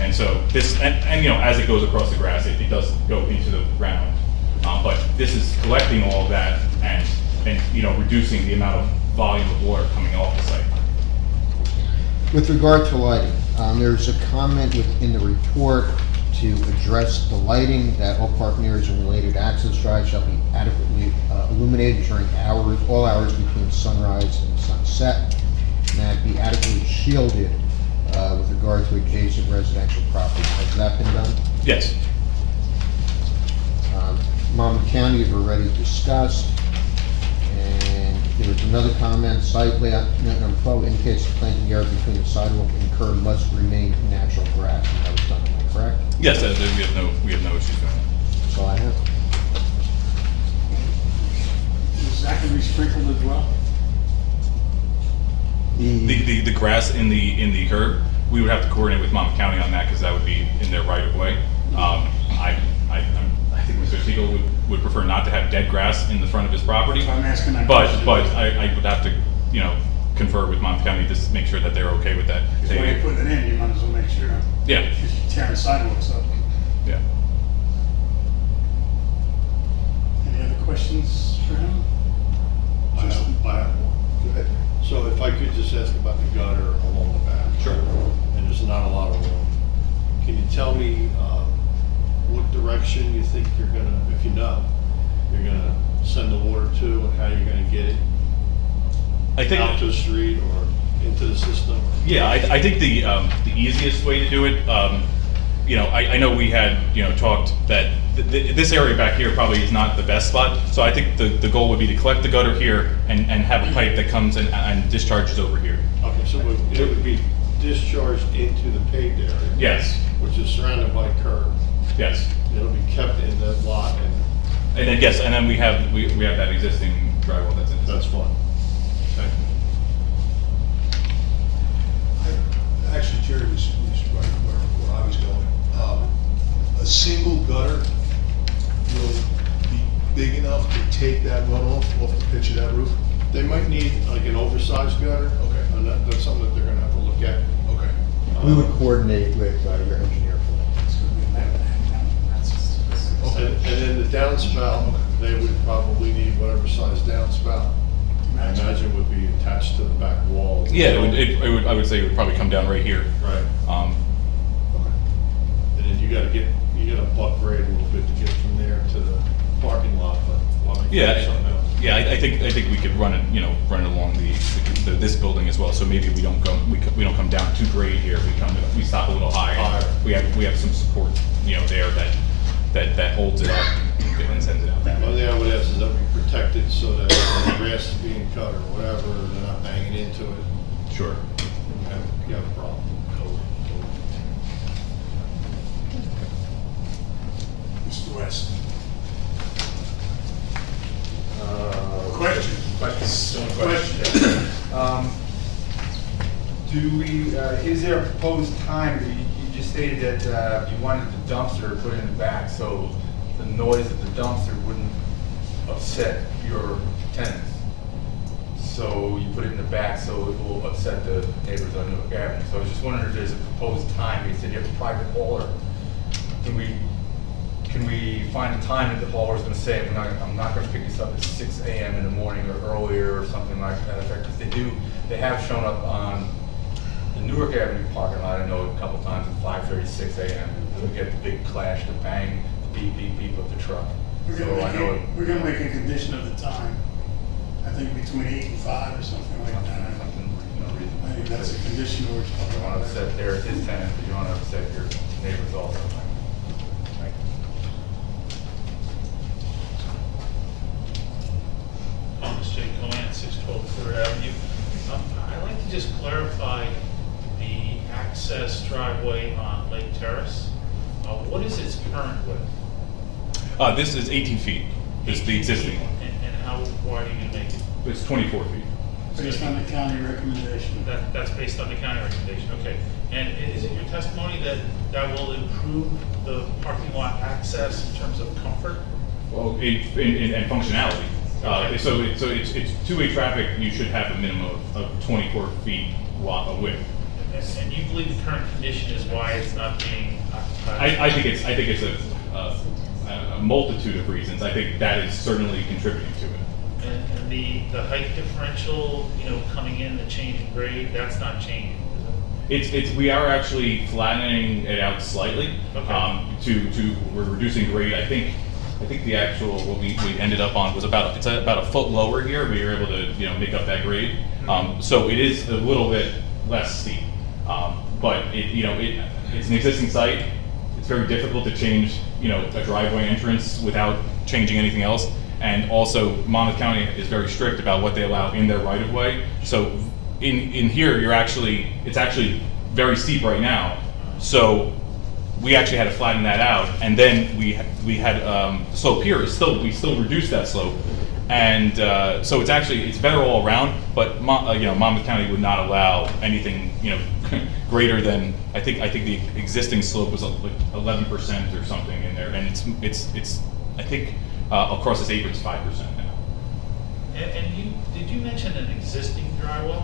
And so this, and as it goes across the grass, it does go into the ground. But this is collecting all of that and reducing the amount of volume of water coming off the site. With regard to lighting, there's a comment within the report to address the lighting, that all parking areas and related access drives shall be adequately illuminated during all hours between sunrise and sunset, and that be adequately shielded with regard to adjacent residential properties. Has that been done? Yes. Monmouth County you've already discussed, and there was another comment, site layout, number 12 indicates the planting area between the sidewalk and curb must remain natural grass, and that was done, am I correct? Yes, we have no issues with that. That's all I have. Is that gonna be sprinkled as well? The grass in the curb, we would have to coordinate with Monmouth County on that, because that would be in their right of way. I think Mr. Siegel would prefer not to have dead grass in the front of his property. I'm asking that But question. I would have to, confer with Monmouth County to make sure that they're okay with that. Because when you're putting it in, you might as well make sure. Yeah. Because you're tearing sidewalks up. Yeah. Any other questions for him? I have one. Go ahead. So if I could just ask about the gutter along the back. Sure. And there's not a lot of room. Can you tell me what direction you think you're gonna, if you're gonna send the water to, and how you're gonna get it out to the street or into the system? Yeah, I think the easiest way to do it, I know we had, talked that this area back here probably is not the best spot. So I think the goal would be to collect the gutter here and have a pipe that comes and discharges over here. Okay, so it would be discharged into the paved area? Yes. Which is surrounded by curb? Yes. It'll be kept in that lot and then, yes, and then we have that existing drywall that's in. That's fine. Okay. Actually, Jerry was right where I was going. A single gutter will be big enough to take that runoff off the pitch of that roof? They might need like an oversized gutter. Okay. And that's something that they're gonna have to look at. Okay. We would coordinate with your engineer for that. And then the downspout, they would probably need whatever size downspout. I imagine would be attached to the back wall. Yeah, I would say it would probably come down right here. Right. And then you gotta buck grade a little bit to get from there to the parking lot, but while we figure something out. Yeah, I think we could run it along this building as well. So maybe we don't come down too grade here. We stop a little higher. We have some support, there that holds it up and sends it out. One thing I would ask is that we protect it so that when the grass is being cut or whatever, they're not banging into it. Sure. You have a problem. Mr. West. Question. Question. Is there a proposed time, you just stated that you wanted the dumpster put in the back, so the noise of the dumpster wouldn't upset your tenants. So you put it in the back so it will upset the neighbors on Newark Avenue. So I was just wondering if there's a proposed time. You said you have a private hauler. Can we find a time that the hauler is going to say, I'm not going to pick this up at 6 a.m. in the morning or earlier or something like that? Because they have shown up on the Newark Avenue parking lot, I know a couple times at 5:36 a.m. We get the big clash, the bang, the beep, beep, beep of the truck. We're gonna make a condition of the time, I think between 8 and 5 or something like that. I think that's a condition we're You talking want about. to upset his tenant, but you want to upset your neighbors also. Thank you. Thomas J. Cohen, 612 Third Avenue. I'd like to just clarify the access driveway on Lake Terrace. What is its current width? This is 18 feet, is the existing one. And how wide are you gonna make it? It's 24 feet. Based on the county recommendation. That's based on the county recommendation, okay. And is it your testimony that that will improve the parking lot access in terms of comfort? Well, and functionality. So it's two-way traffic. You should have a minimum of 24 feet width. And you believe the current condition is why it's not being occupied? I think it's a multitude of reasons. I think that is certainly contributing to it. And the height differential, coming in, the change in grade, that's not changing, is it? We are actually flattening it out slightly. Okay. We're reducing grade. I think the actual what we ended up on was about a foot lower here. We were able to make up that grade. So it is a little bit less steep. But it's an existing site. It's very difficult to change a driveway entrance without changing anything else. And also, Monmouth County is very strict about what they allow in their right-of-way. So in here, it's actually very steep right now. So we actually had to flatten that out, and then we had the slope here. We still reduced that slope, and so it's better all around. But Monmouth County would not allow anything greater than I think the existing slope was like 11% or something in there, and it's I think. Across this apron, it's 5% now. And did you mention an existing drywall?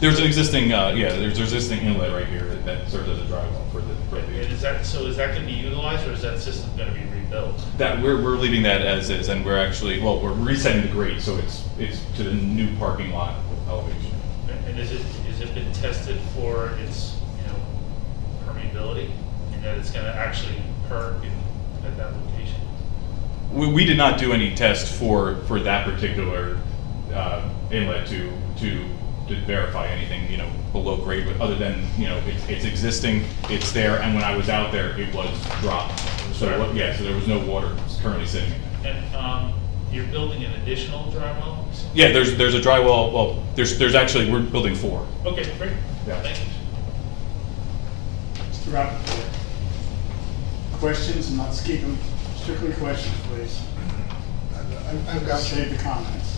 There's an existing, there's existing inlet right here that serves as a drywall for the. And is that going to be utilized, or is that system going to be rebuilt? That we're leaving that as is, and we're actually we're resetting the grade, so it's to the new parking lot elevation. And is it been tested for its permeability, and that it's going to actually perk at that location? We did not do any test for that particular inlet to verify anything below grade, but other than it's existing, it's there, and when I was out there, it was dropped. So so there was no water currently sitting in it. And you're building an additional drywall? Yeah, there's a drywall. Well, there's actually we're building 4. Okay, great. Yeah. Thank you. Mr. Rappaport. Questions, not skipping. Strictly questions, please. I've got. Save the comments.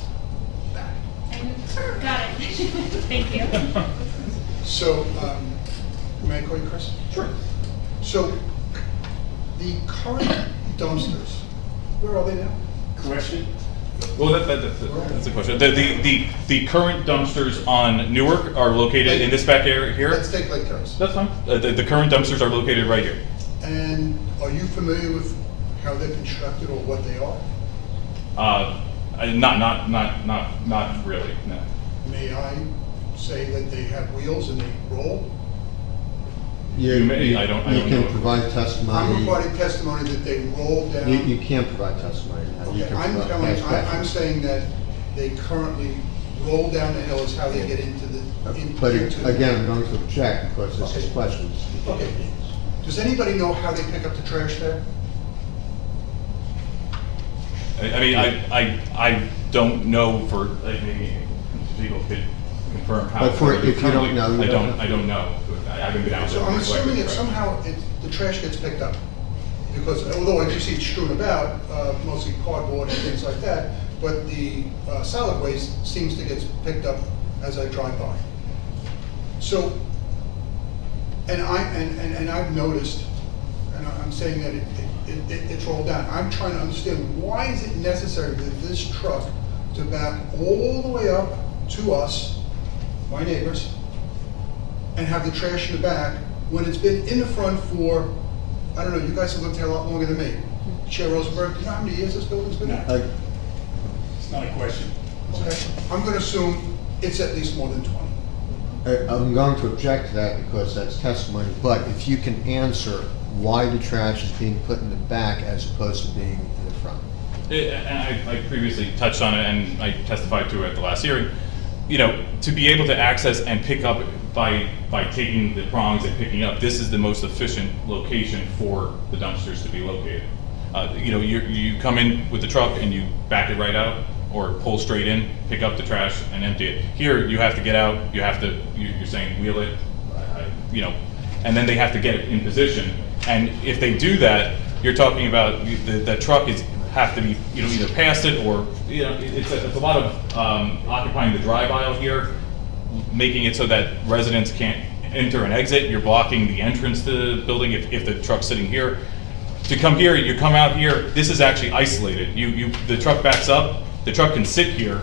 Got it. Thank you. So, may I call you Chris? Sure. So, the current dumpsters, where are they now? Question? Well, that's a question. The current dumpsters on Newark are located in this back area here. Let's take Lake Terrace. That's fine. The current dumpsters are located right here. And are you familiar with how they're constructed or what they are? Not really. No. May I say that they have wheels and they roll? You may. I don't You can know. provide testimony. I'm providing testimony that they roll down. You can't provide testimony. You Okay, can provide past I'm questions. saying that they currently roll down the hill is how they get into the. But into- again, I'm going to object because this is Okay. questions. Okay. Does anybody know how they pick up the trash there? I don't know for maybe people could confirm how. But for- if you don't know, you I don't know. I haven't been out there. So I'm assuming that somehow the trash gets picked up. Because although I do see it strewn about, mostly cardboard and things like that, but the solid waste seems to get picked up as I drive by. So, and I've noticed, and I'm saying that it's rolled down. I'm trying to understand, why is it necessary that this truck to back all the way up to us, my neighbors, and have the trash in the back when it's been in the front for, I don't know, you guys have lived here a lot longer than me. Chair Rosenberg, do you know how many years this building's been there? No. It's not a question. Okay, I'm gonna assume it's at least more than 20. I'm going to object to that because that's testimony, but if you can answer why the trash is being put in the back as opposed to being in the front. And I previously touched on it, and I testified to it at the last hearing. You know, to be able to access and pick up by taking the prongs and picking up, this is the most efficient location for the dumpsters to be located. You know, you come in with the truck and you back it right out, or pull straight in, pick up the trash and empty it. Here, you have to get out, you have to, you're saying wheel it, you know, and then they have to get it in position. And if they do that, you're talking about the truck have to be, you know, either past it or, you know, it's a lot of occupying the drive aisle here, making it so that residents can't enter and exit. You're blocking the entrance to the building if the truck's sitting here. To come here, you come out here, this is actually isolated. The truck backs up, the truck can sit here,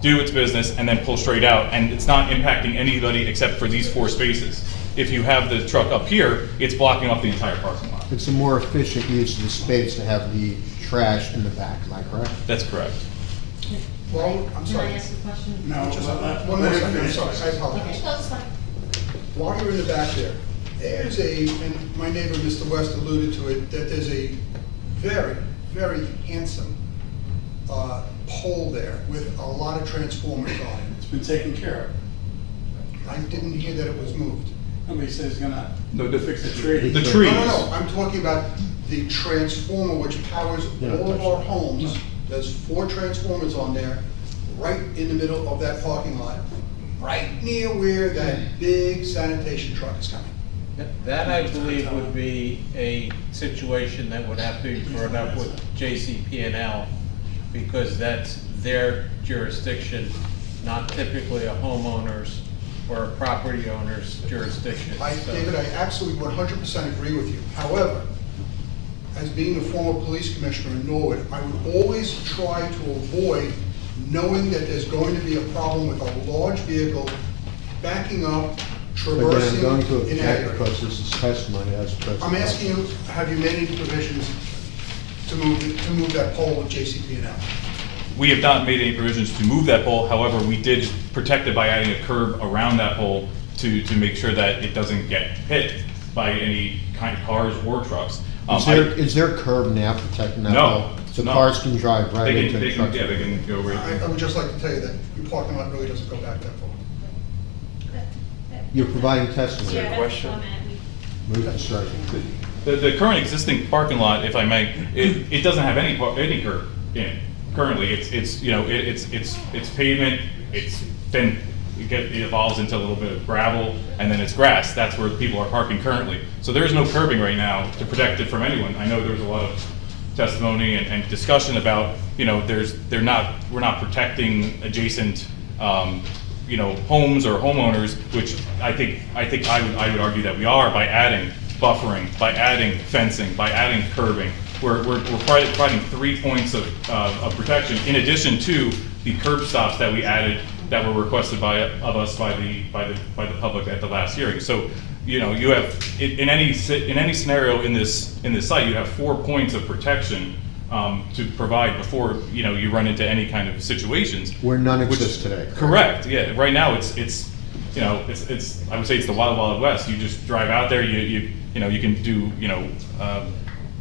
do its business, and then pull straight out, and it's not impacting anybody except for these 4 spaces. If you have the truck up here, it's blocking off the entire parking lot. It's a more efficient use of the space to have the trash in the back, am I correct? That's correct. Well, I'm Can sorry. I ask a question? No, Just let- one more second, I'm sorry, I Okay, apologize. no, it's fine. While you're in the back there, there's and my neighbor, Mr. West, alluded to it, that there's a very, very handsome pole there with a lot of transformers on it. It's been taken care I didn't hear that it was moved. of. Nobody says he's gonna No, the- fix the tree. The trees. No, I'm talking about the transformer which powers all of our homes. There's 4 transformers on there, right in the middle of that parking lot, right near where that big sanitation truck is coming. That, I believe, would be a situation that would have to be brought up with JCP&L, because that's their jurisdiction, not typically a homeowner's or a property owner's jurisdiction. David, I absolutely 100% agree with you. However, as being the former police commissioner in Norwood, I would always try to avoid knowing that there's going to be a problem with a large vehicle backing up, Again, traversing I'm going to in that object area. because this is testimony as opposed to. I'm asking you, have you made any provisions to move that pole with JCP&L? We have not made any provisions to move that pole. However, we did protect it by adding a curb around that pole to make sure that it doesn't get hit by any kind of cars or trucks. Is there a curb now protecting that No, pole? So no. cars can drive right into the truck? Yeah, they can go right. I would just like to tell you that your parking lot really doesn't go back that far. You're providing testimony. Yeah, that's a comment. Move to strike. The current existing parking lot, if I may, it doesn't have any curb in it. Currently, it's you know, it's pavement, then it evolves into a little bit of gravel, and then it's grass. That's where people are parking currently. So there is no curbing right now to protect it from anyone. I know there was a lot of testimony and discussion about, you know, we're not protecting adjacent, you know, homes or homeowners, which I think I would argue that we are by adding buffering, by adding fencing, by adding curbing. We're providing 3 points of protection in addition to the curb stops that we added that were requested by the public at the last hearing. So, you know, you have in any scenario in this site, you have 4 points of protection to provide before, you know, you run into any kind of situations. Where none exist today. Correct. Yeah. Right now, it's you know, it's I would say it's the wild, wild west. You just drive out there. You know, you can do, you know,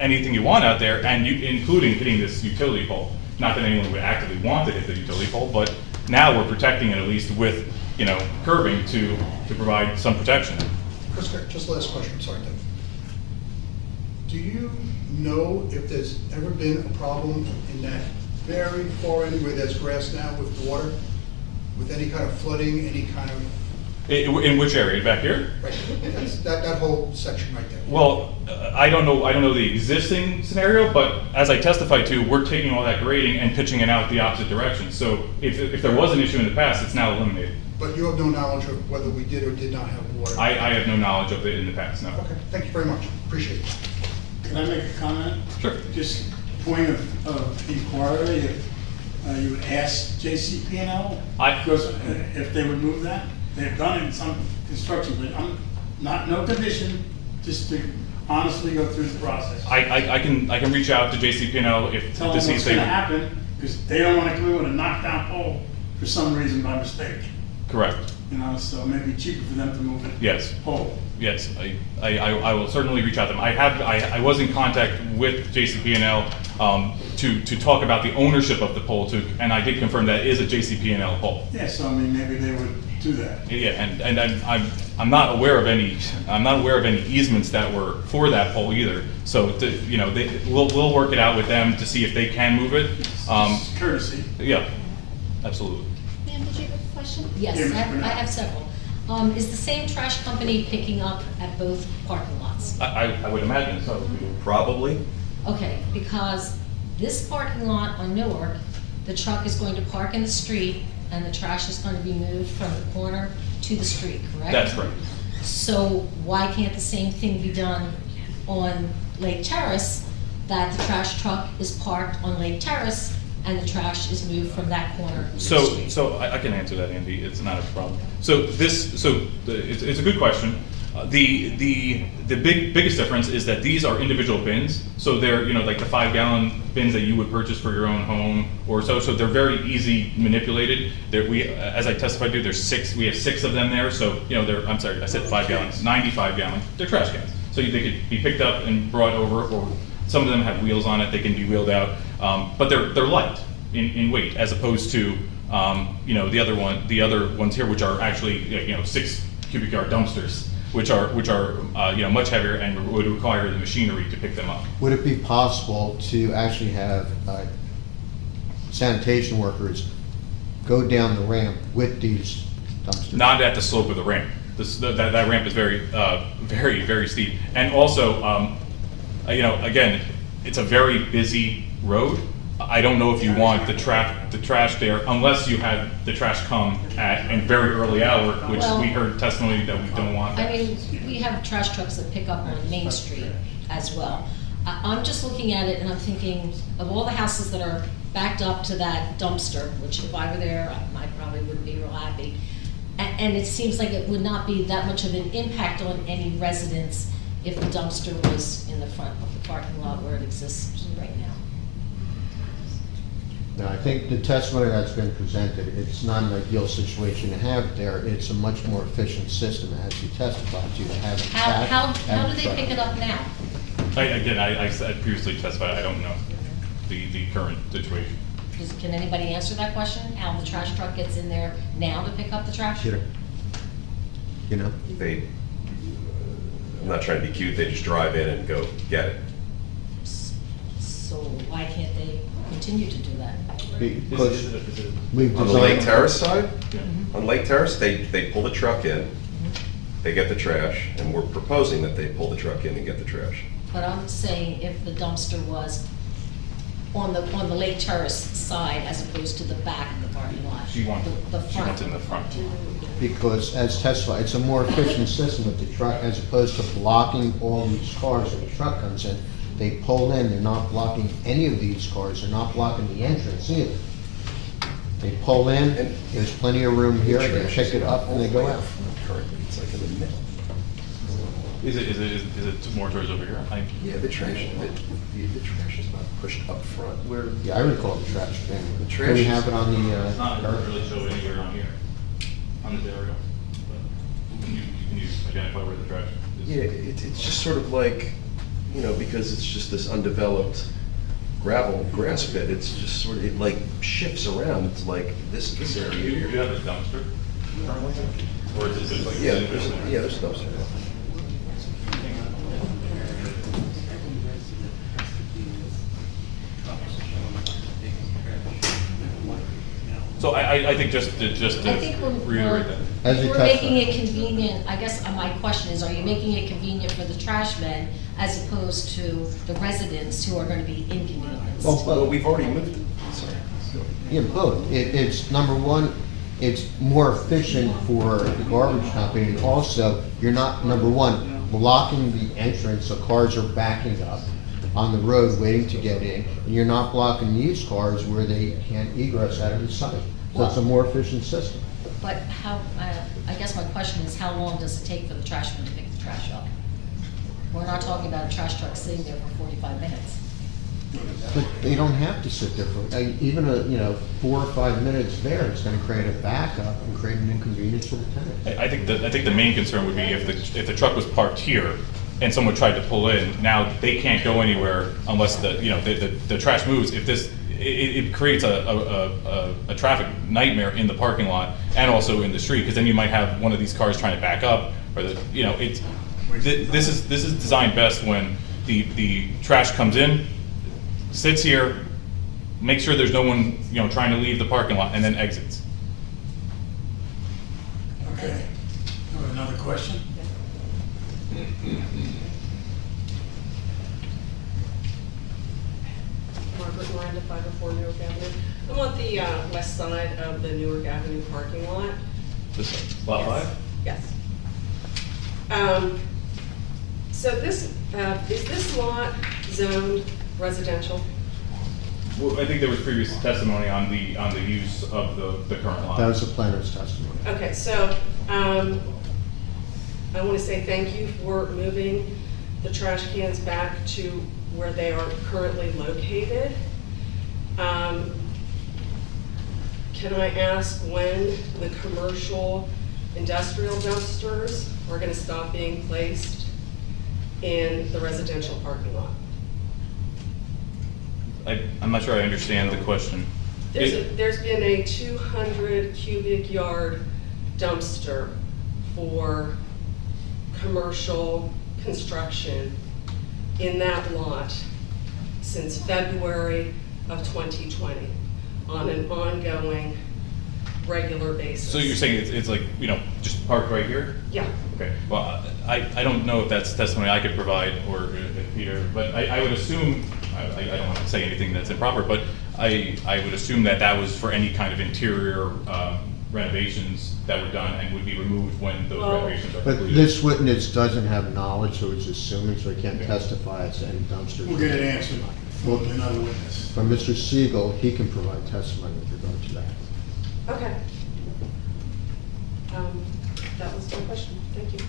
anything you want out there, and including hitting this utility pole. Not that anyone would actively want to hit the utility pole, but now we're protecting it at least with, you know, curbing to provide some protection. Chris, just last question, I'm sorry, Dave. Do you know if there's ever been a problem in that very far end where there's grass now with water? With any kind of flooding, any kind of? In which area? Back here? Right, that whole section right there. Well, I don't know the existing scenario, but as I testified to, we're taking all that grading and pitching it out the opposite direction. So if there was an issue in the past, it's now eliminated. But you have no knowledge of whether we did or did not have water? I have no knowledge of it in the past, no. Okay, thank you very much, appreciate it. Can I make a comment? Sure. Just point of inquiry, if you would ask JCP&L? I- Because if they would move that, they've done it in some construction, but no condition, just to honestly go through the process. I can reach out to JCP&L if, Tell to them see what's if they gonna would. happen, because they don't wanna glue in a knockdown pole for some reason by mistake. Correct. You know, so it may be cheaper for them to move it. Yes. Pole. Yes, I will certainly reach out to them. I was in contact with JCP&L to talk about the ownership of the pole too, and I did confirm that it is a JCP&L pole. Yeah, so I mean, maybe they would do that. Yeah, and I'm not aware of any easements that were for that pole either. So you know, we'll work it out with them to see if they can move it. It's courtesy. Yeah, absolutely. Ma'am, did you have a question? Yes, Yeah, I have several. Is the same trash company picking up at both parking lots? I would imagine so. Probably. Okay, because this parking lot on Newark, the truck is going to park in the street and the trash is going to be moved from the corner to the street, correct? That's correct. So why can't the same thing be done on Lake Terrace, that the trash truck is parked on Lake Terrace and the trash is moved from that corner to the street? So I can answer that, Andy. It's not a problem. It's a good question. The biggest difference is that these are individual bins. So they're, you know, like the 5-gallon bins that you would purchase for your own home or so. So they're very easy manipulated. As I testified to, we have 6 of them there. So, you know, I'm sorry, I said 5 gallons, 95 gallons. They're trash cans. So they could be picked up and brought over, or some of them have wheels on it. They can be wheeled out. But they're light in weight, as opposed to you know, the other ones here, which are actually, you know, 6 cubic yard dumpsters, which are you know, much heavier and would require the machinery to pick them up. Would it be possible to actually have sanitation workers go down the ramp with these dumpsters? Not at the slope of the ramp. That ramp is very, very steep. And also, you know, again, it's a very busy road. I don't know if you want the trash there, unless you had the trash come at a very early hour, which Well, we heard testimony that we don't want that. I mean, we have trash trucks that pick up on Main Street as well. I'm just looking at it and I'm thinking of all the houses that are backed up to that dumpster, which if I were there, I probably wouldn't be real happy. And it seems like it would not be that much of an impact on any residents if the dumpster was in the front of the parking lot where it exists right now. Now, I think the testimony that's been presented, it's not an ideal situation to have there. It's a much more efficient system, as you testified to have it back. How and do they front. pick it up now? I said previously testified, I don't know the current situation. Can anybody answer that question? How the trash truck gets in there now to pick up the trash? You know? I'm not trying to be cute, they just drive in and go get it. So why can't they continue to do that? Because we've On the Lake designed, Terrace side, Mhm. on Lake Terrace, they pull the truck in, they get the trash, and we're proposing that they pull the truck in and get the trash. But I'm saying if the dumpster was on the Lake Terrace side as opposed to the back of the parking lot. She wants front. in the front. because as testified, it's a more efficient system with the truck, as opposed to blocking all these cars when the truck comes in. They pull in, they're not blocking any of these cars, they're not blocking the entrance either. They pull in, there's plenty of room here, they pick it up and they go out. Currently, it's like in the middle. Is it more towards over here? Yeah, the trash is not pushed up front. Where Yeah, I recall the trash bin. The Can trash we is- have it on the, It's not really show anywhere on here, on this area. But you can identify where the trash is. Yeah, it's just sort of like, you know, because it's just this undeveloped gravel grass pit, it's just sort of, it like shifts around, it's like this area You here. have a dumpster currently? Or is it just like? Yeah, there's a dumpster. So I think just to I think reiterate that. As you we're testified. making it convenient, I guess my question is, are you making it convenient for the trash men as opposed to the residents who are gonna be inconvenienced? Well, we've already moved it. Sorry. Yeah, both. It's, number one, it's more efficient for the garbage company, and also, you're not, number one, blocking the entrance, so cars are backing up. on the road waiting to get in, and you're not blocking used cars where they can't egress out of the site. So it's a more efficient system. But how, I guess my question is, how long does it take for the trashman to pick the trash up? We're not talking about a trash truck sitting there for 45 minutes. But they don't have to sit there for, even 4 or 5 minutes there, it's gonna create a backup and create an inconvenience for the tenant. I think the main concern would be if the truck was parked here and someone tried to pull in, now they can't go anywhere unless the trash moves. If it creates a traffic nightmare in the parking lot and also in the street, because then you might have one of these cars trying to back up, or this is designed best when the trash comes in, sits here, makes sure there's no one trying to leave the parking lot, and then exits. Okay. Another question? Margaret Miranda, 504 Newark Avenue. I'm on the west side of the Newark Avenue parking lot. This one, lot 5? Yes. So this, is this lot zoned residential? Well, I think there was previous testimony on the use of the current lot. That was the planner's testimony. Okay, so, I want to say thank you for moving the trash cans back to where they are currently located. Can I ask when the commercial industrial dumpsters are gonna stop being placed in the residential parking lot? I'm not sure I understand the question. There's been a 200 cubic yard dumpster for commercial construction in that lot since February of 2020 on an ongoing, regular basis. So you're saying it's like, just parked right here? Yeah. Okay, well, I don't know if that's testimony I could provide, or if Peter, but I would assume, I don't want to say anything that's improper, but I would assume that was for any kind of interior renovations that were done and would be removed when those renovations are But completed. this witness doesn't have knowledge, so it's assuming, so he can't testify as to any dumpsters. We'll get it answered from another witness. From Mr. Siegel, he can provide testimony with regard to that. Okay. That was my question. Thank you.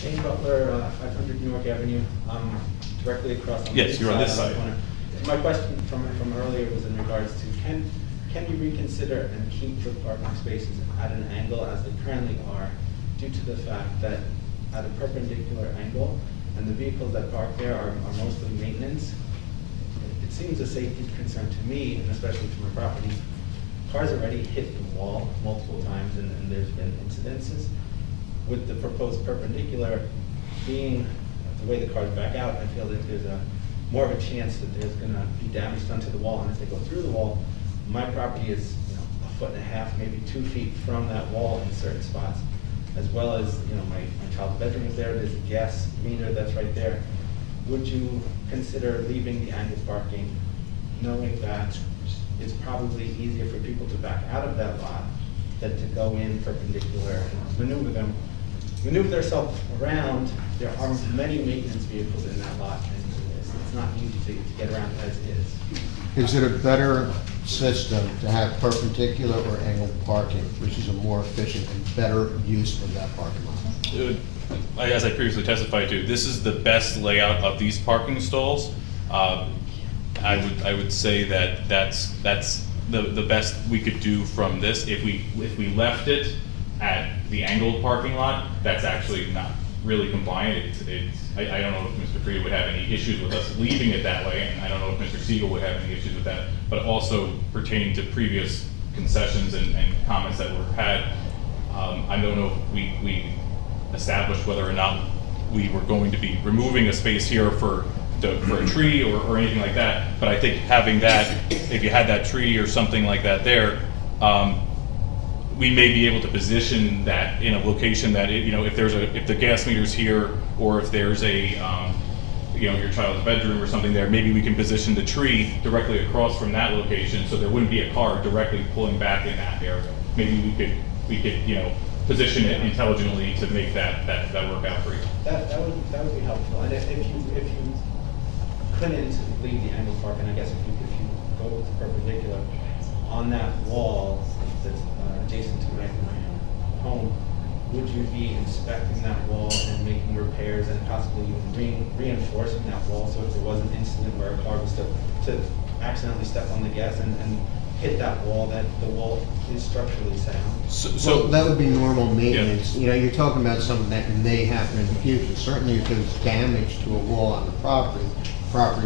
Shane Butler, 500 Newark Avenue, directly across. Yes, you're on this side. My question from earlier was in regards to, can you reconsider and keep the parking spaces at an angle as they currently are, due to the fact that at a perpendicular angle, and the vehicles that park there are mostly maintenance? It seems a safety concern to me, and especially to my property. Cars already hit the wall multiple times, and there's been incidences. With the proposed perpendicular being the way the cars back out, I feel that there's more of a chance that there's gonna be damage done to the wall, and if they go through the wall, my property is 1.5 feet, maybe 2 feet from that wall in certain spots, as well as my child's bedroom is there. There's a gas meter that's right there. Would you consider leaving the angled parking, knowing that it's probably easier for people to back out of that lot than to go in perpendicular and maneuver themselves around? There are many maintenance vehicles in that lot, and it's not easy to get around as is. Is it a better system to have perpendicular or angled parking, which is a more efficient and better use of that parking lot? As I previously testified to, this is the best layout of these parking stalls. I would say that that's the best we could do from this. If we left it at the angled parking lot, that's actually not really compliant. I don't know if Mr. Frieda would have any issues with us leaving it that way, and I don't know if Mr. Siegel would have any issues with that, but also pertaining to previous concessions and comments that were had, I don't know if we established whether or not we were going to be removing a space here for a tree or anything like that, but I think having that, if you had that tree or something like that there, we may be able to position that in a location that if the gas meter's here, or if there's a your child's bedroom or something there, maybe we can position the tree directly across from that location, so there wouldn't be a car directly pulling back in that area. Maybe we could we could, you know, position it intelligently to make that work out for you. That would be helpful, and if you couldn't leave the angle park, and I guess if you go with the perpendicular, on that wall that's adjacent to my home, would you be inspecting that wall and making repairs and possibly even reinforcing that wall, so if there was an incident where a car was to accidentally step on the gas and hit that wall, that the wall is structurally sound? Well, that would be normal maintenance. You know, you're talking about something that may happen in the future. Certainly if there's damage to a wall on the property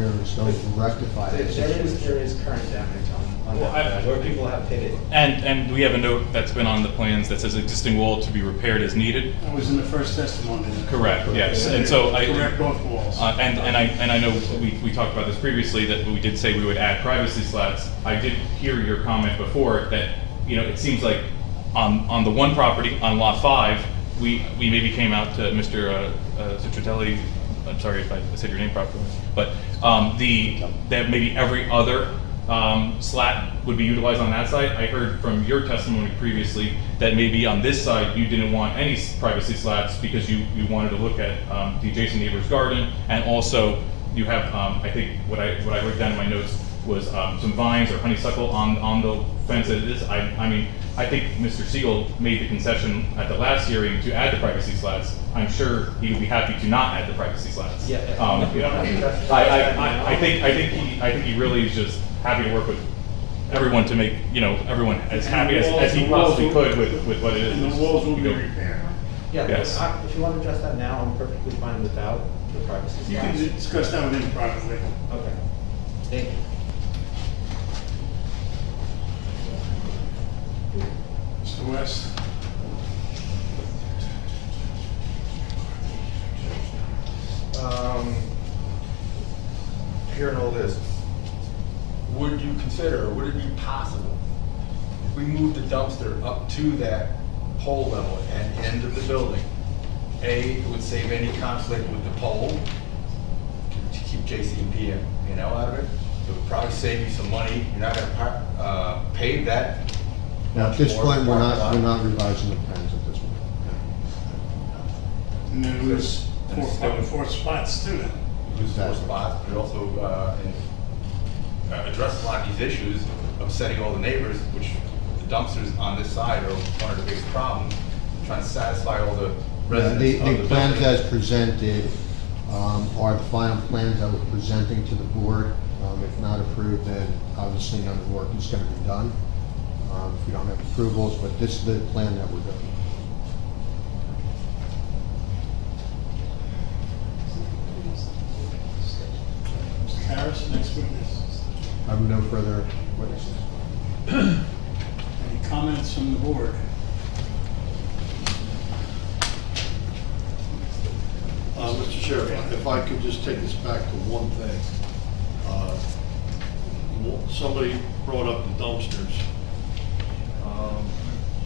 owner is going to rectify it. There is current damage on that wall, where people have hit it. And we have a note that's been on the plans that says existing wall to be repaired as needed. That was in the first testimony. Correct, yes, and so I. Correct both walls. And I know we talked about this previously, that we did say we would add privacy slats. I did hear your comment before that, you know, it seems like on the one property, on lot 5, we maybe came out to Mr. Citratelli, I'm sorry if I said your name properly, but that maybe every other slat would be utilized on that side. I heard from your testimony previously that maybe on this side you didn't want any privacy slats because you wanted to look at the adjacent neighbor's garden, and also you have I think what I wrote down in my notes was some vines or honeysuckle on the fence that it is. I mean, I think Mr. Siegel made the concession at the last hearing to add the privacy slats. I'm sure he would be happy to not add the privacy slats. Yeah. You know, I think he really is just happy to work with everyone to make, you know, everyone as happy as he possibly could with what it is. And the walls will be repaired. Yeah, yes. If you want to address that now, I'm perfectly fine without the privacy slats. You can discuss that with him privately. Okay. Thank you. Mr. West? Hearing all this, would you consider, or would it be possible, if we moved the dumpster up to that pole level and end of the building? It would save any conflict with the pole, to keep JCP and out of it. It would probably save you some money. You're not gonna pave that. Now, at this point, we're not revising the plans at this point. And then lose four spots too then. Lose 4 spots, but also address a lot of these issues of upsetting all the neighbors, which the dumpsters on this side are one of the biggest problems, trying to satisfy all the residents of the The plans building. as presented are the final plans that we're presenting to the board. If not approved, then obviously none of the work is going to be done. If we don't have approvals, but this is the plan that we're doing. Mr. Harris, next witness. I have no further witnesses. Any comments from the board? Mr. Chairman, if I could just take us back to one thing. Somebody brought up the dumpsters.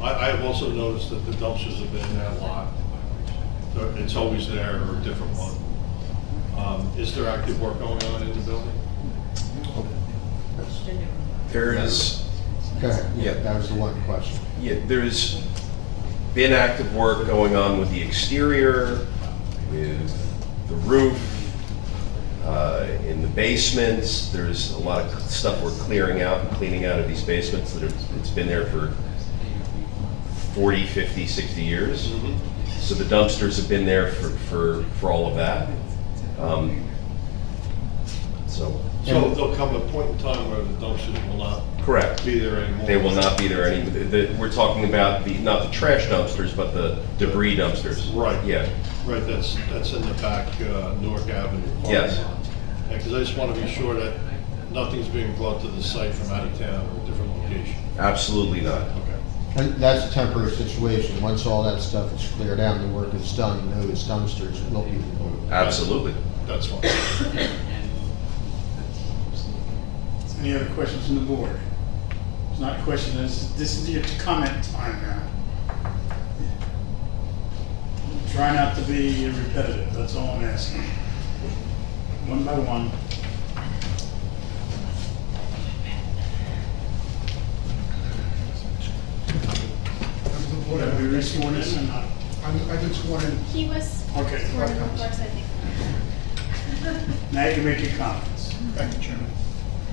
I have also noticed that the dumpsters have been in that lot. It's always there, or a different one. Is there active work going on in the building? There is. Go ahead. Yeah, that was the one question. Yeah, there's been active work going on with the exterior, with the roof, in the basements. There's a lot of stuff we're clearing out and cleaning out of these basements that it's been there for 40, 50, 60 years. Mm-hmm. So the dumpsters have been there for all of that. So there'll come a point in time where the dumpsters will not Correct. be there anymore. They will not be there anymore. We're talking about not the trash dumpsters, but the debris dumpsters. Right. Yeah. Right, that's in the back, Newark Avenue. Yes. Because I just want to be sure that nothing's being brought to the site from out of town or a different location. Absolutely not. Okay. And that's a temporary situation. Once all that stuff is cleared out and the work is done, those dumpsters will be removed. Absolutely. That's fine. Any other questions from the board? It's not a question, this is your comment time now. Try not to be repetitive, that's all I'm asking. One by one. Members of the you sworn in or not? I've been sworn in. He was Okay. sworn in, of course, I think. Now you can make your comments. Thank you, Chairman.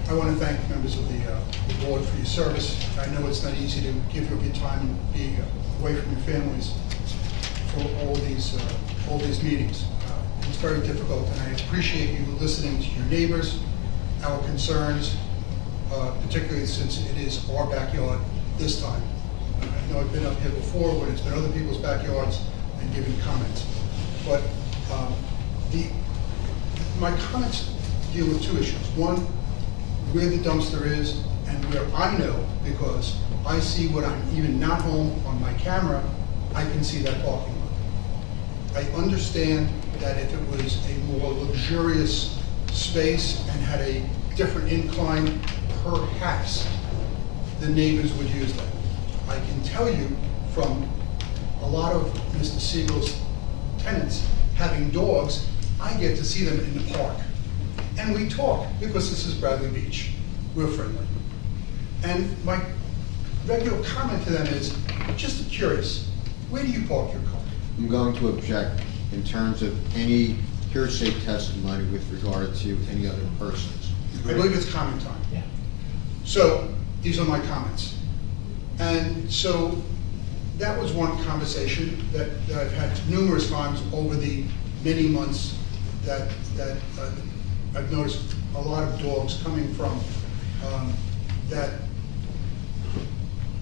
I want to thank members of the board for your service. I know it's not easy to give up your time and be away from your families for all these meetings. It's very difficult, and I appreciate you listening to your neighbors, our concerns, particularly since it is our backyard this time. I know I've been up here before when it's been other people's backyards and giving comments. But my comments deal with two issues. One, where the dumpster is, and where I know, because I see when I'm even not home on my camera, I can see that parking lot. I understand that if it was a more luxurious space and had a different incline, perhaps the neighbors would use that. I can tell you from a lot of Mr. Siegel's tenants having dogs, I get to see them in the park. And we talk, because this is Bradley Beach. We're friendly. And my regular comment to them is, just curious, where do you park your car? I'm going to object in terms of any hearsay testimony with regard to any other persons. I believe it's comment time. Yeah. So, these are my comments. And so, that was one conversation that I've had numerous times over the many months that I've noticed a lot of dogs coming from that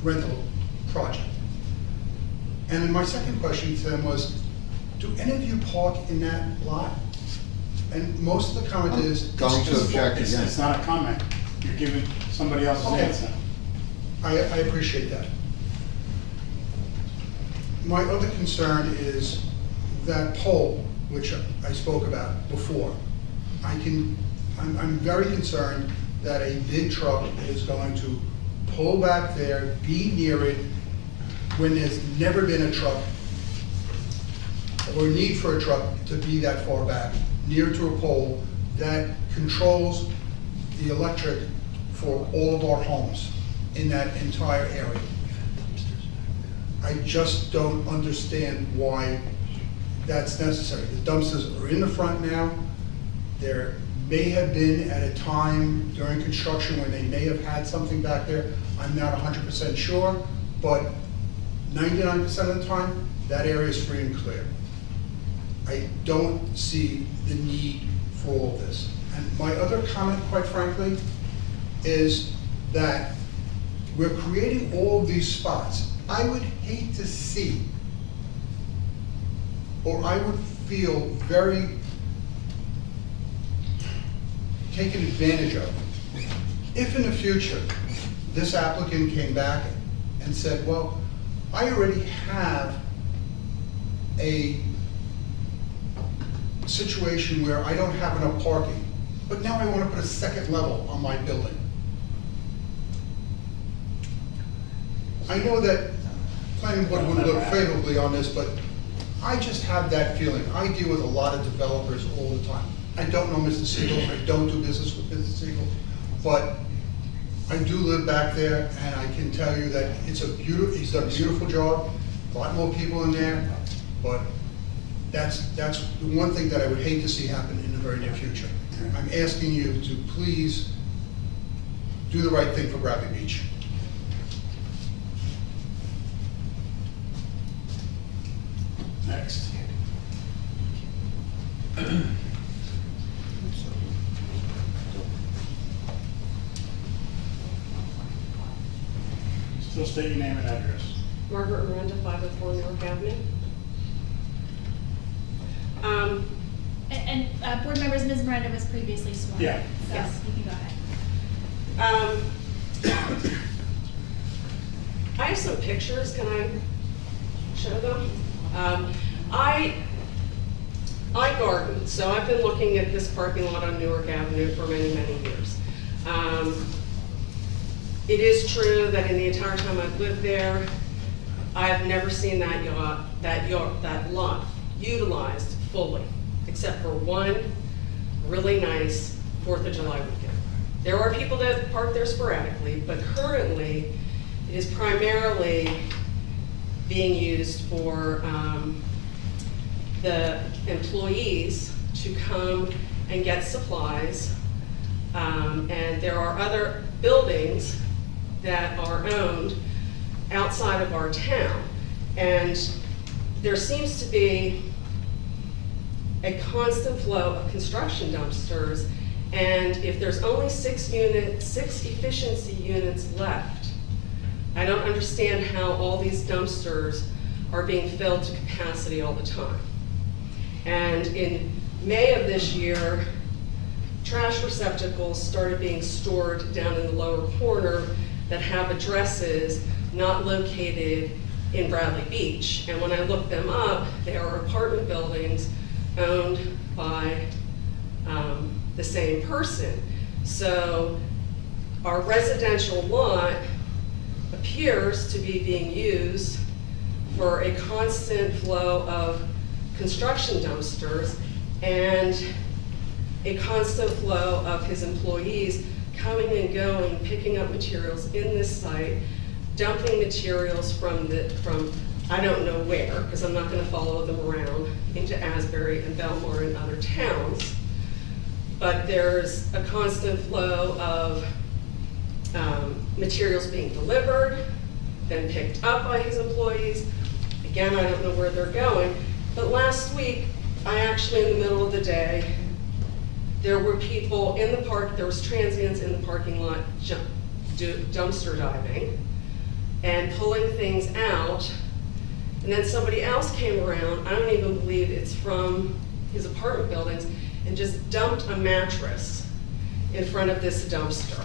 rental project. And then my second question to them was, do any of you park in that lot? And most of the comment is... Going to object again. It's not a comment. You're giving somebody else's answer. I appreciate that. My other concern is that pole, which I spoke about before. I'm very concerned that a big truck is going to pull back there, be near it, when there's never been a truck or need for a truck to be that far back, near to a pole that controls the electric for all of our homes in that entire area. I just don't understand why that's necessary. The dumpsters are in the front now. There may have been at a time during construction when they may have had something back there. I'm not 100% sure, but 99% of the time, that area is free and clear. I don't see the need for all this. And my other comment, quite frankly, is that we're creating all of these spots. I would hate to see, or I would feel very taken advantage of, if in the future this applicant came back and said, well, I already have a situation where I don't have enough parking, but now I want to put a second level on my building. I know that planning board wouldn't look favorably on this, but I just have that feeling. I deal with a lot of developers all the time. I don't know Mr. Siegel, I don't do business with Mr. Siegel, but I do live back there, and I can tell you that he's done a beautiful job, a lot more people in there, but that's the one thing that I would hate to see happen in the very near future. I'm asking you to please do the right thing for Bradley Beach. Next. Still state your name and address. Margaret Miranda, 504 Newark Avenue. And board members, Ms. Miranda was previously sworn. Yeah. So Yes. you can go ahead. I have some pictures, can I show them? I garden, so I've been looking at this parking lot on Newark Avenue for many, many years. It is true that in the entire time I've lived there, I have never seen that lot utilized fully, except for one really nice 4th of July weekend. There are people that park there sporadically, but currently it is primarily being used for the employees to come and get supplies. And there are other buildings that are owned outside of our town. And there seems to be a constant flow of construction dumpsters. And if there's only 6 efficiency units left, I don't understand how all these dumpsters are being filled to capacity all the time. And in May of this year, trash receptacles started being stored down in the lower corner that have addresses not located in Bradley Beach. And when I looked them up, they are apartment buildings owned by the same person. So our residential lot appears to be being used for a constant flow of construction dumpsters and a constant flow of his employees coming and going, picking up materials in this site, dumping materials from I don't know where, because I'm not going to follow them around, into Asbury and Belmore and other towns. But there's a constant flow of materials being delivered, then picked up by his employees. Again, I don't know where they're going. But last week, I actually, in the middle of the day, there were people in the park, there was transients in the parking lot dumpster diving and pulling things out. And then somebody else came around, I don't even believe it's from his apartment buildings, and just dumped a mattress in front of this dumpster.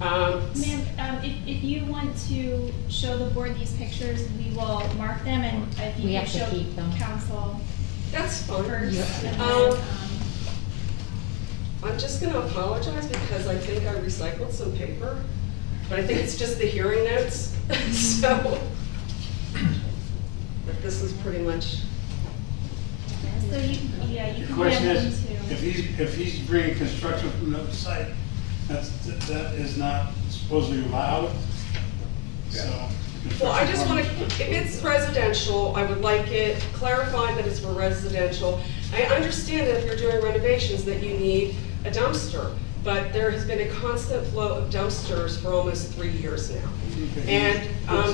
Ma'am, if you want to show the board these pictures, we will mark them, and if We you have can to show keep them. council That's fine. first. And then, I'm just gonna apologize because I think I recycled some paper, but I think it's just the hearing notes, so. But this is pretty much. So you The can have question them is, too. if he's bringing construction from another site, that is not supposedly allowed, so. Well, I just want to, construction if it's residential, I would like it clarified that it's for residential. I understand that if you're doing renovations that you need a dumpster, but there has been a constant flow of dumpsters for almost 3 years now. And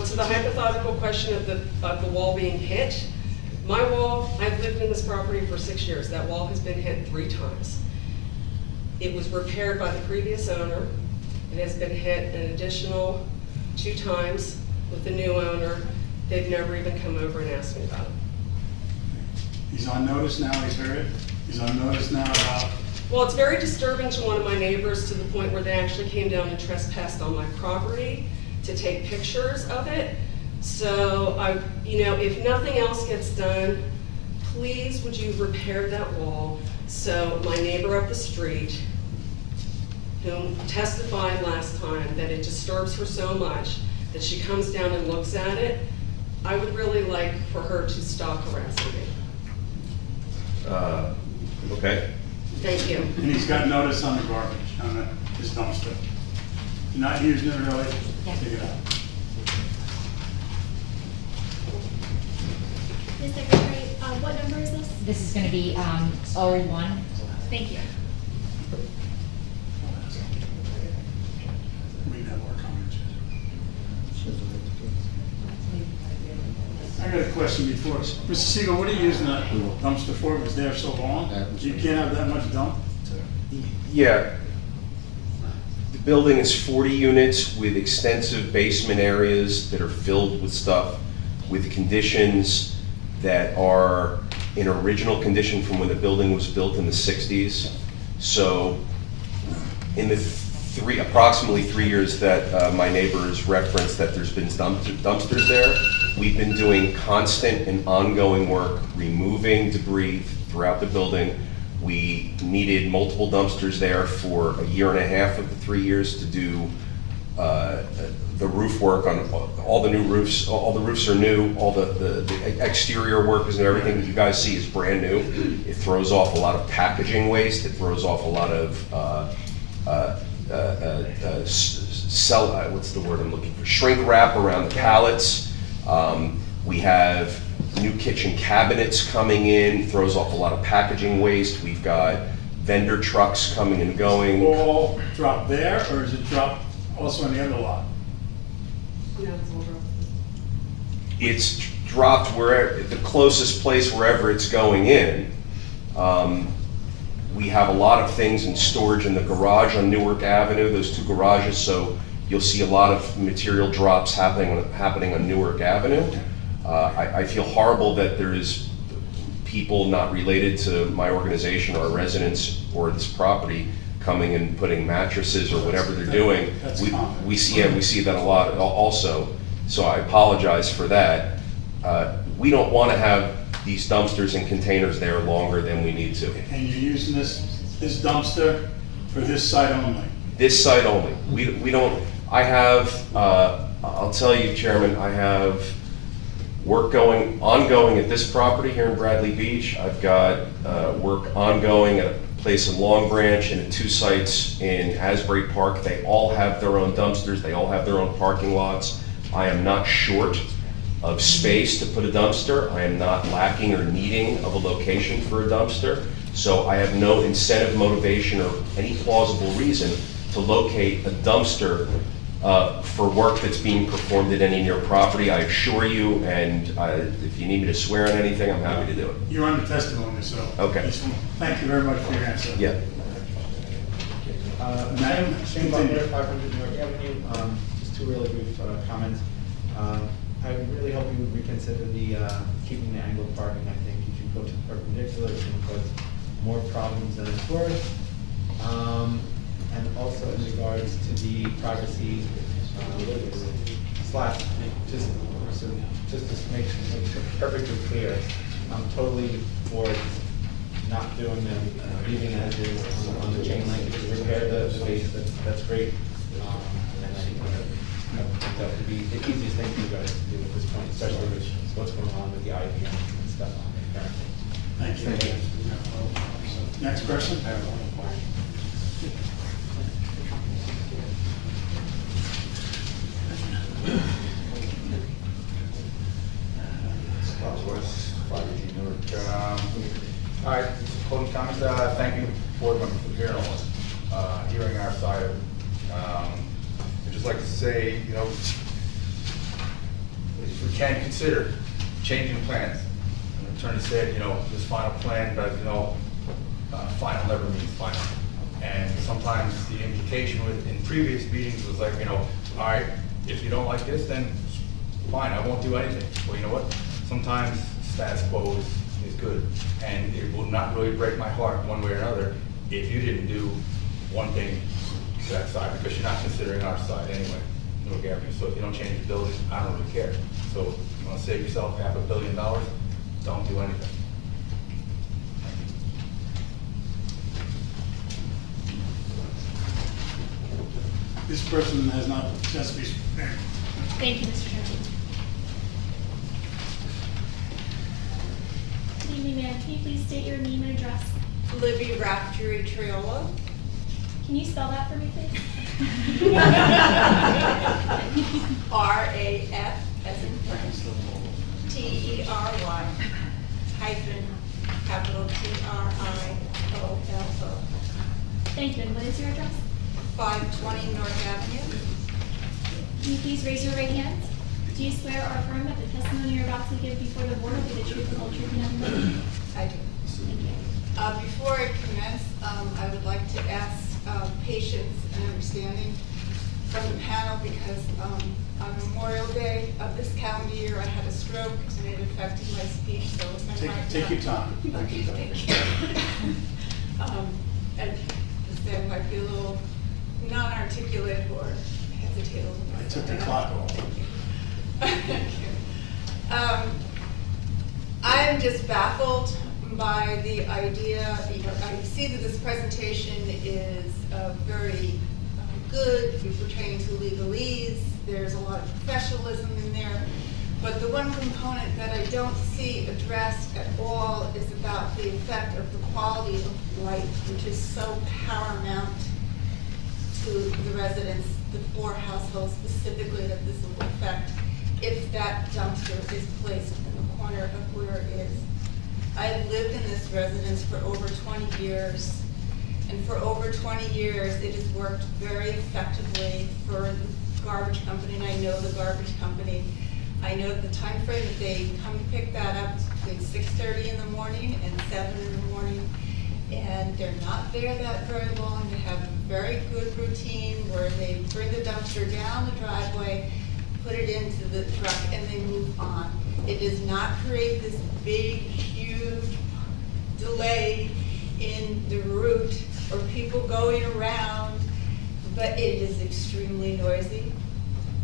to the hypothetical question of the wall being hit, my wall, I've lived in this property for 6 years. That wall has been hit 3 times. It was repaired by the previous owner. It has been hit an additional 2 times with the new owner. They've never even come over and asked me about it. He's on notice now, he's heard it, he's on notice now about. Well, it's very disturbing to one of my neighbors to the point where they actually came down and trespassed on my property to take pictures of it. So if nothing else gets done, please would you repair that wall so my neighbor up the street, whom testified last time that it disturbs her so much that she comes down and looks at it, I would really like for her to stop harassing me. Okay. Thank you. And he's got notice on the garbage, on his dumpster. You're not using it really, take it out. Ms. Secretary, what number is this? This is gonna be, 01. Thank you. We can have more comments. I got a question before. Mr. Siegel, what are you using that dumpster for? It was there so long? You can't have that much dump? Yeah. The building is 40 units with extensive basement areas that are filled with stuff, with conditions that are in original condition from when the building was built in the 60s. So in the approximately 3 years that my neighbors referenced that there's been dumpsters there, we've been doing constant and ongoing work, removing debris throughout the building. We needed multiple dumpsters there for 1.5 years of the 3 years to do the roof work on all the new roofs. All the roofs are new, all the exterior work is new, everything that you guys see is brand new. It throws off a lot of packaging waste, it throws off a lot of what's the word I'm looking for? Shrink wrap around the pallets. We have new kitchen cabinets coming in, throws off a lot of packaging waste. We've got vendor trucks coming and going. All drop there, or is it drop also on the other lot? No, it's all dropped. It's dropped wherever, the closest place wherever it's going in. We have a lot of things in storage in the garage on Newark Avenue, those two garages, so you'll see a lot of material drops happening on Newark Avenue. I feel horrible that there is people not related to my organization or residents or this property coming and putting mattresses or whatever they're doing. We see that a lot also, so I apologize for that. We don't want to have these dumpsters and containers there longer than we need to. And you're using this dumpster for this site only? This site only. We don't, I have, I'll tell you, Chairman, I have work ongoing at this property here in Bradley Beach. I've got work ongoing at a place in Long Branch and at 2 sites in Asbury Park. They all have their own dumpsters. They all have their own parking lots. I am not short of space to put a dumpster. I am not lacking or needing of a location for a dumpster. So I have no incentive, motivation, or any plausible reason to locate a dumpster for work that's being performed at any near property. I assure you, and if you need me to swear on anything, I'm happy to do it. You're under testimony, so. Okay. Thank you very much for your answer. Yeah. Madam, Shane continue. Butler, 500 Newark Avenue. Just 2 really brief comments. I really hope you would reconsider the keeping the angled parking. I think if you go to perpendicular, it's going to cause more problems than it's worth. And also in regards to the privacy slats, just to make sure perfectly clear, I'm totally for not doing them, leaving it as is on the chain link. If you repair the base, that's great. And I think that would be the easiest thing for you guys to do at this point, especially with what's going on with the IVM and stuff on it currently. Thank you. Next person. All right, closing comments. Thank you, board members, for hearing our side of it. I'd just like to say, you know, if we can consider changing plans. And the attorney said, you know, this final plan, but you know, final never means final. And sometimes the implication in previous meetings was like, you know, all right, if you don't like this, then fine, I won't do anything. Well, you know what? Sometimes status quo is good, and it will not really break my heart one way or another if you didn't do one thing to that side, because you're not considering our side anyway. No guarantee. So if you don't change the building, I don't really care. So if you want to save yourself $500 million, don't do anything. This person has not just been spared. Thank you, Mr. Chairman. Good evening, ma'am. Can you please state your name and address? Libby Raftery Triola. Can you spell that for me, please? R-A-F as in Frank. T-E-R-Y hyphen capital T-R-I-O-L-O. Thank you. And what is your address? 520 North Avenue. Can you please raise your right hand? Do you swear or affirm that the testimony you're about to give before the board will be the truth, the whole truth, and nothing but the truth? I do. Thank you. Before I commence, I would like to ask patience and understanding from the panel because on Memorial Day of this calendar year, I had a stroke and it affected my speech, so my mic. Take your time. Okay, thank you. And I might be a little non-articulate or hesitate a little bit. I took the clock off. Thank you. I'm just baffled by the idea, you know, I see that this presentation is very good, you're pertaining to legalese, there's a lot of professionalism in there, but the one component that I don't see addressed at all is about the effect of the quality of life, which is so paramount to the residents, the 4 households specifically that this will affect. if that dumpster is placed in the corner of where it is. I've lived in this residence for over 20 years, and for over 20 years, it has worked very effectively for the garbage company, and I know the garbage company. I know the time frame that they come pick that up is between 6:30 in the morning and 7 in the morning, and they're not there that very long. They have a very good routine where they bring the dumpster down the driveway, put it into the truck, and they move on. It does not create this big, huge delay in the route or people going around, but it is extremely noisy.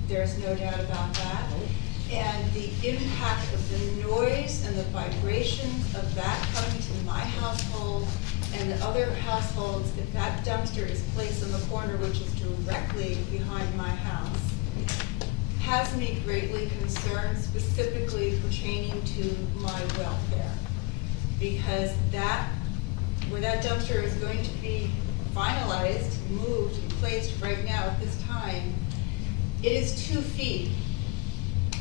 There's no doubt about that. And the impact of the noise and the vibrations of that coming to my household and the other households, if that dumpster is placed in the corner, which is directly behind my house, has me greatly concerned, specifically pertaining to my welfare. Because that, where that dumpster is going to be finalized, moved, and placed right now at this time, it is 2 feet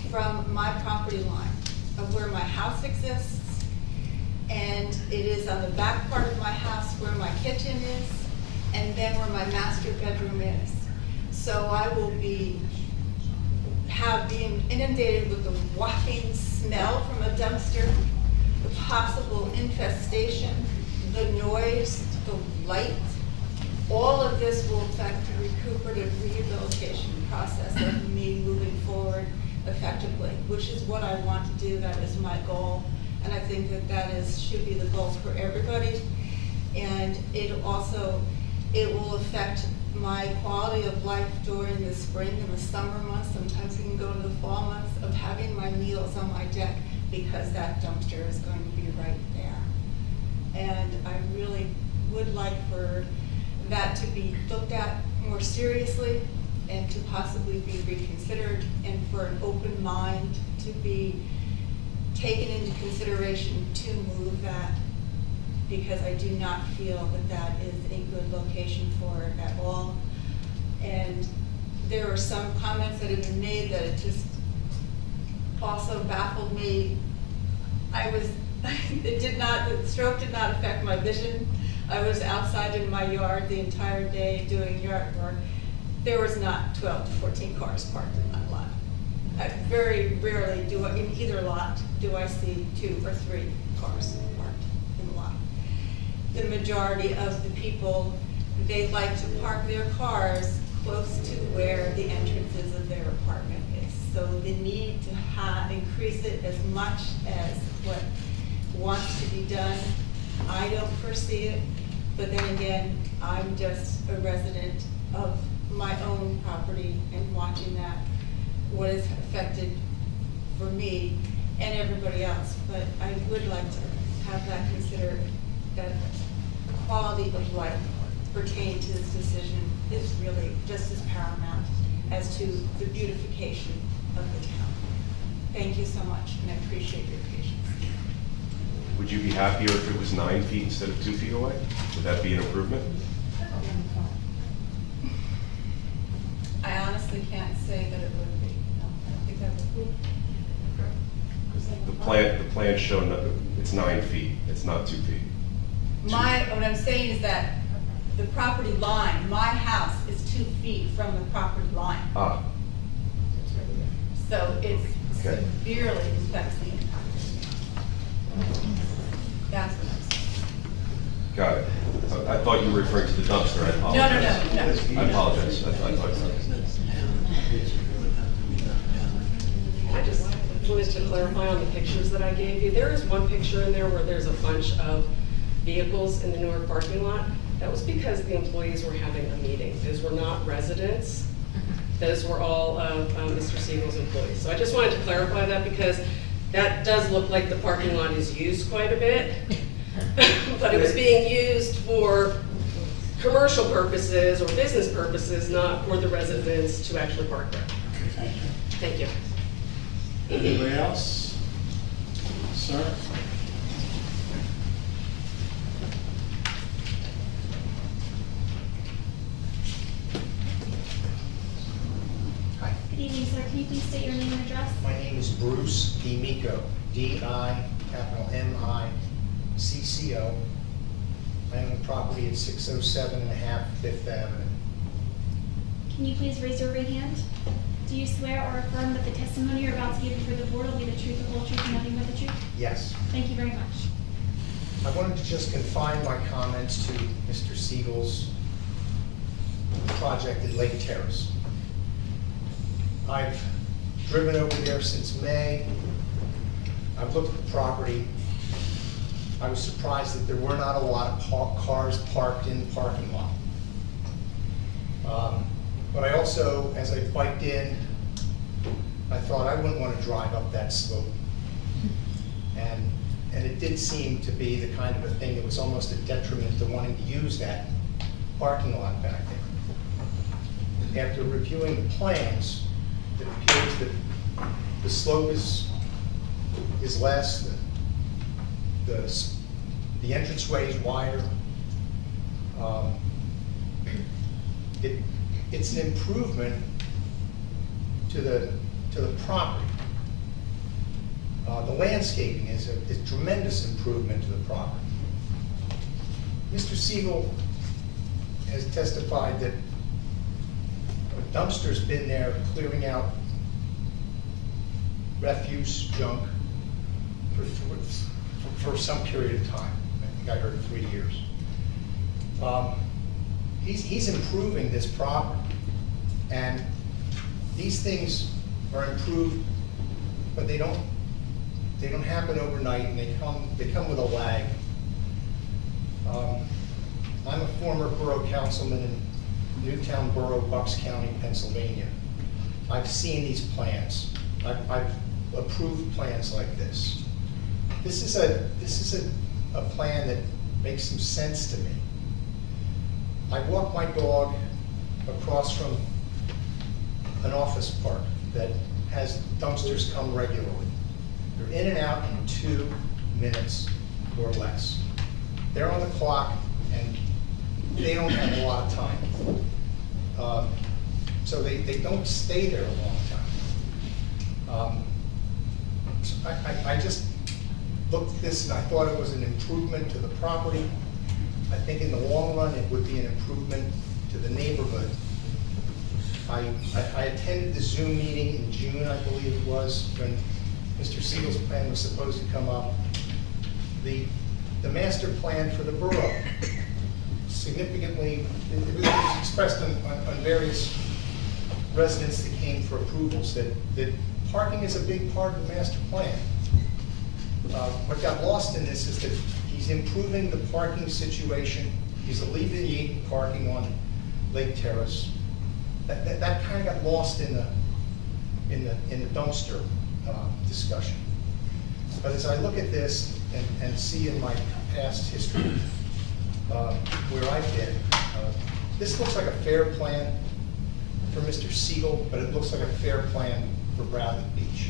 from my property line of where my house exists, and it is on the back part of my house where my kitchen is, and then where my master bedroom is. So I will be being inundated with the wafting smell from a dumpster, the possible infestation, the noise, the light. All of this will affect the recuperative rehabilitation process of me moving forward effectively, which is what I want to do. That is my goal, and I think that should be the goal for everybody. And it will affect my quality of life during the spring and the summer months. Sometimes we can go to the fall months of having my meals on my deck because that dumpster is going to be right there. And I really would like for that to be looked at more seriously and to possibly be reconsidered, and for an open mind to be taken into consideration to move that, because I do not feel that is a good location for it at all. And there are some comments that have been made that it just also baffled me. The stroke did not affect my vision. I was outside in my yard the entire day doing yard work. There was not 12 to 14 cars parked in that lot. Very rarely in either lot do I see 2 or 3 cars parked in the lot. The majority of the people, they like to park their cars close to where the entrances of their apartment is. So the need to increase it as much as what wants to be done, I don't foresee it. But then again, I'm just a resident of my own property and watching that, what is affected for me and everybody else. But I would like to have that considered, that quality of life pertaining to this decision is really just as paramount as to the beautification of the town. Thank you so much, and I appreciate your patience. Would you be happier if it was 9 feet instead of 2 feet away? Would that be an improvement? I honestly can't say that it would be. No, I don't think that would be. The plan showed it's 9 feet, it's not 2 feet. What I'm saying is that the property line, my house is 2 feet from the property line. Ah. So it Okay. severely affects the impact. That's what I'm saying. Got it. I thought you were referring to the dumpster. I apologize. No. I apologize. I thought I just wanted to clarify on the pictures that I gave you. There is one picture in there where there's a bunch of vehicles in the Newark parking lot. That was because the employees were having a meeting. Those were not residents. Those were all of Mr. Siegel's employees. So I just wanted to clarify that, because that does look like the parking lot is used quite a bit. But it was being used for commercial purposes or business purposes, not for the residents to actually park there. Okay, thank you. Thank you. Anybody else? Sir? Good evening, sir. can you please state your name and address? My name is Bruce D'Amico, D-I-M-I-C-C-O. I own the property at 607.5 Fifth Avenue. Can you please raise your right hand? Do you swear or affirm that the testimony you're about to give before the board will be the truth, the whole truth, and nothing but the truth? Yes. Thank you very much. I wanted to just confine my comments to Mr. Siegel's project at Lake Terrace. I've driven over there since May. I've looked at the property. I was surprised that there were not a lot of cars parked in the parking lot. But I also, as I biked in, I thought I wouldn't want to drive up that slope. And it did seem to be the kind of a thing that was almost a detriment to wanting to use that parking lot back there. After reviewing the plans, it appears that the slope is less, the entranceway is wider. It's an improvement to the property. The landscaping is a tremendous improvement to the property. Mr. Siegel has testified that a dumpster's been there clearing out refuse, junk, for some period of time. I think I heard 3 years. He's improving this property, and these things are improved, but they don't happen overnight, and they come with a lag. I'm a former borough councilman in Newtown Borough, Bucks County, Pennsylvania. I've seen these plans. I've approved plans like this. This is a plan that makes some sense to me. I walk my dog across from an office park that has dumpsters come regularly. They're in and out in 2 minutes or less. They're on the clock, and they don't have a lot of time. So they don't stay there a long time. So I just looked at this and I thought it was an improvement to the property. I think in the long run it would be an improvement to the neighborhood. I attended the Zoom meeting in June, I believe it was, when Mr. Siegel's plan was supposed to come up. The master plan for the borough significantly, it was expressed on various residents that came for approvals that parking is a big part of the master plan. What got lost in this is that he's improving the parking situation. He's alleviating parking on Lake Terrace. That kind of got lost in the dumpster discussion. But as I look at this and see in my past history where I've been, this looks like a fair plan for Mr. Siegel, but it looks like a fair plan for Bradley Beach.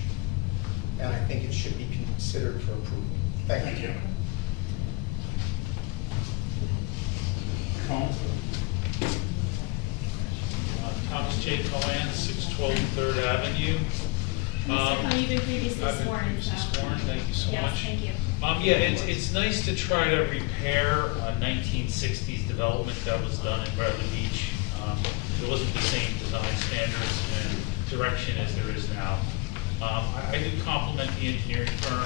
And I think it should be considered for approval. Thank you. Thomas J. Cohen, 612 3rd Avenue. Mr. Cohen, you've been previously I've been sworn. previously sworn, thank you so Yes, much. thank you. Yeah, it's nice to try to repair a 1960s development that was done in Bradley Beach. It wasn't the same design standards and direction as there is now. I do compliment the engineering firm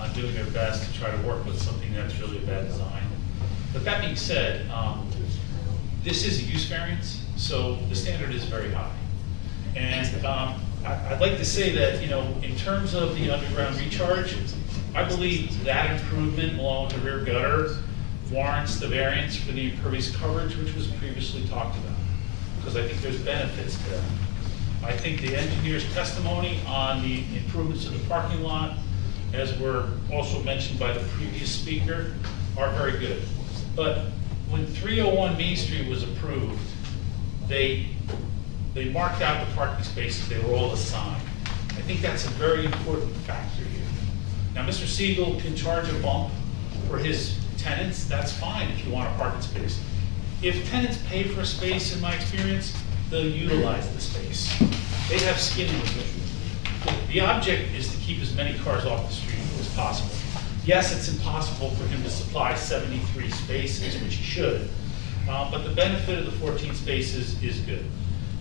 on doing their best to try to work with something that's really a bad design. But that being said, this is a use variance, so the standard is very high. And I'd like to say that, in terms of the underground recharge, I believe that improvement along with the rear gutter warrants the variance for the impervious coverage, which was previously talked about, because I think there's benefits to that. I think the engineer's testimony on the improvements of the parking lot, as were also mentioned by the previous speaker, are very good. But when 301 Main Street was approved, they marked out the parking spaces, they were all assigned. I think that's a very important factor here. Now, Mr. Siegel can charge a bump for his tenants, that's fine if you want a parking space. If tenants pay for a space, in my experience, they'll utilize the space. they have skin in the game. The object is to keep as many cars off the street as possible. Yes, it's impossible for him to supply 73 spaces, which he should, but the benefit of the 14 spaces is good.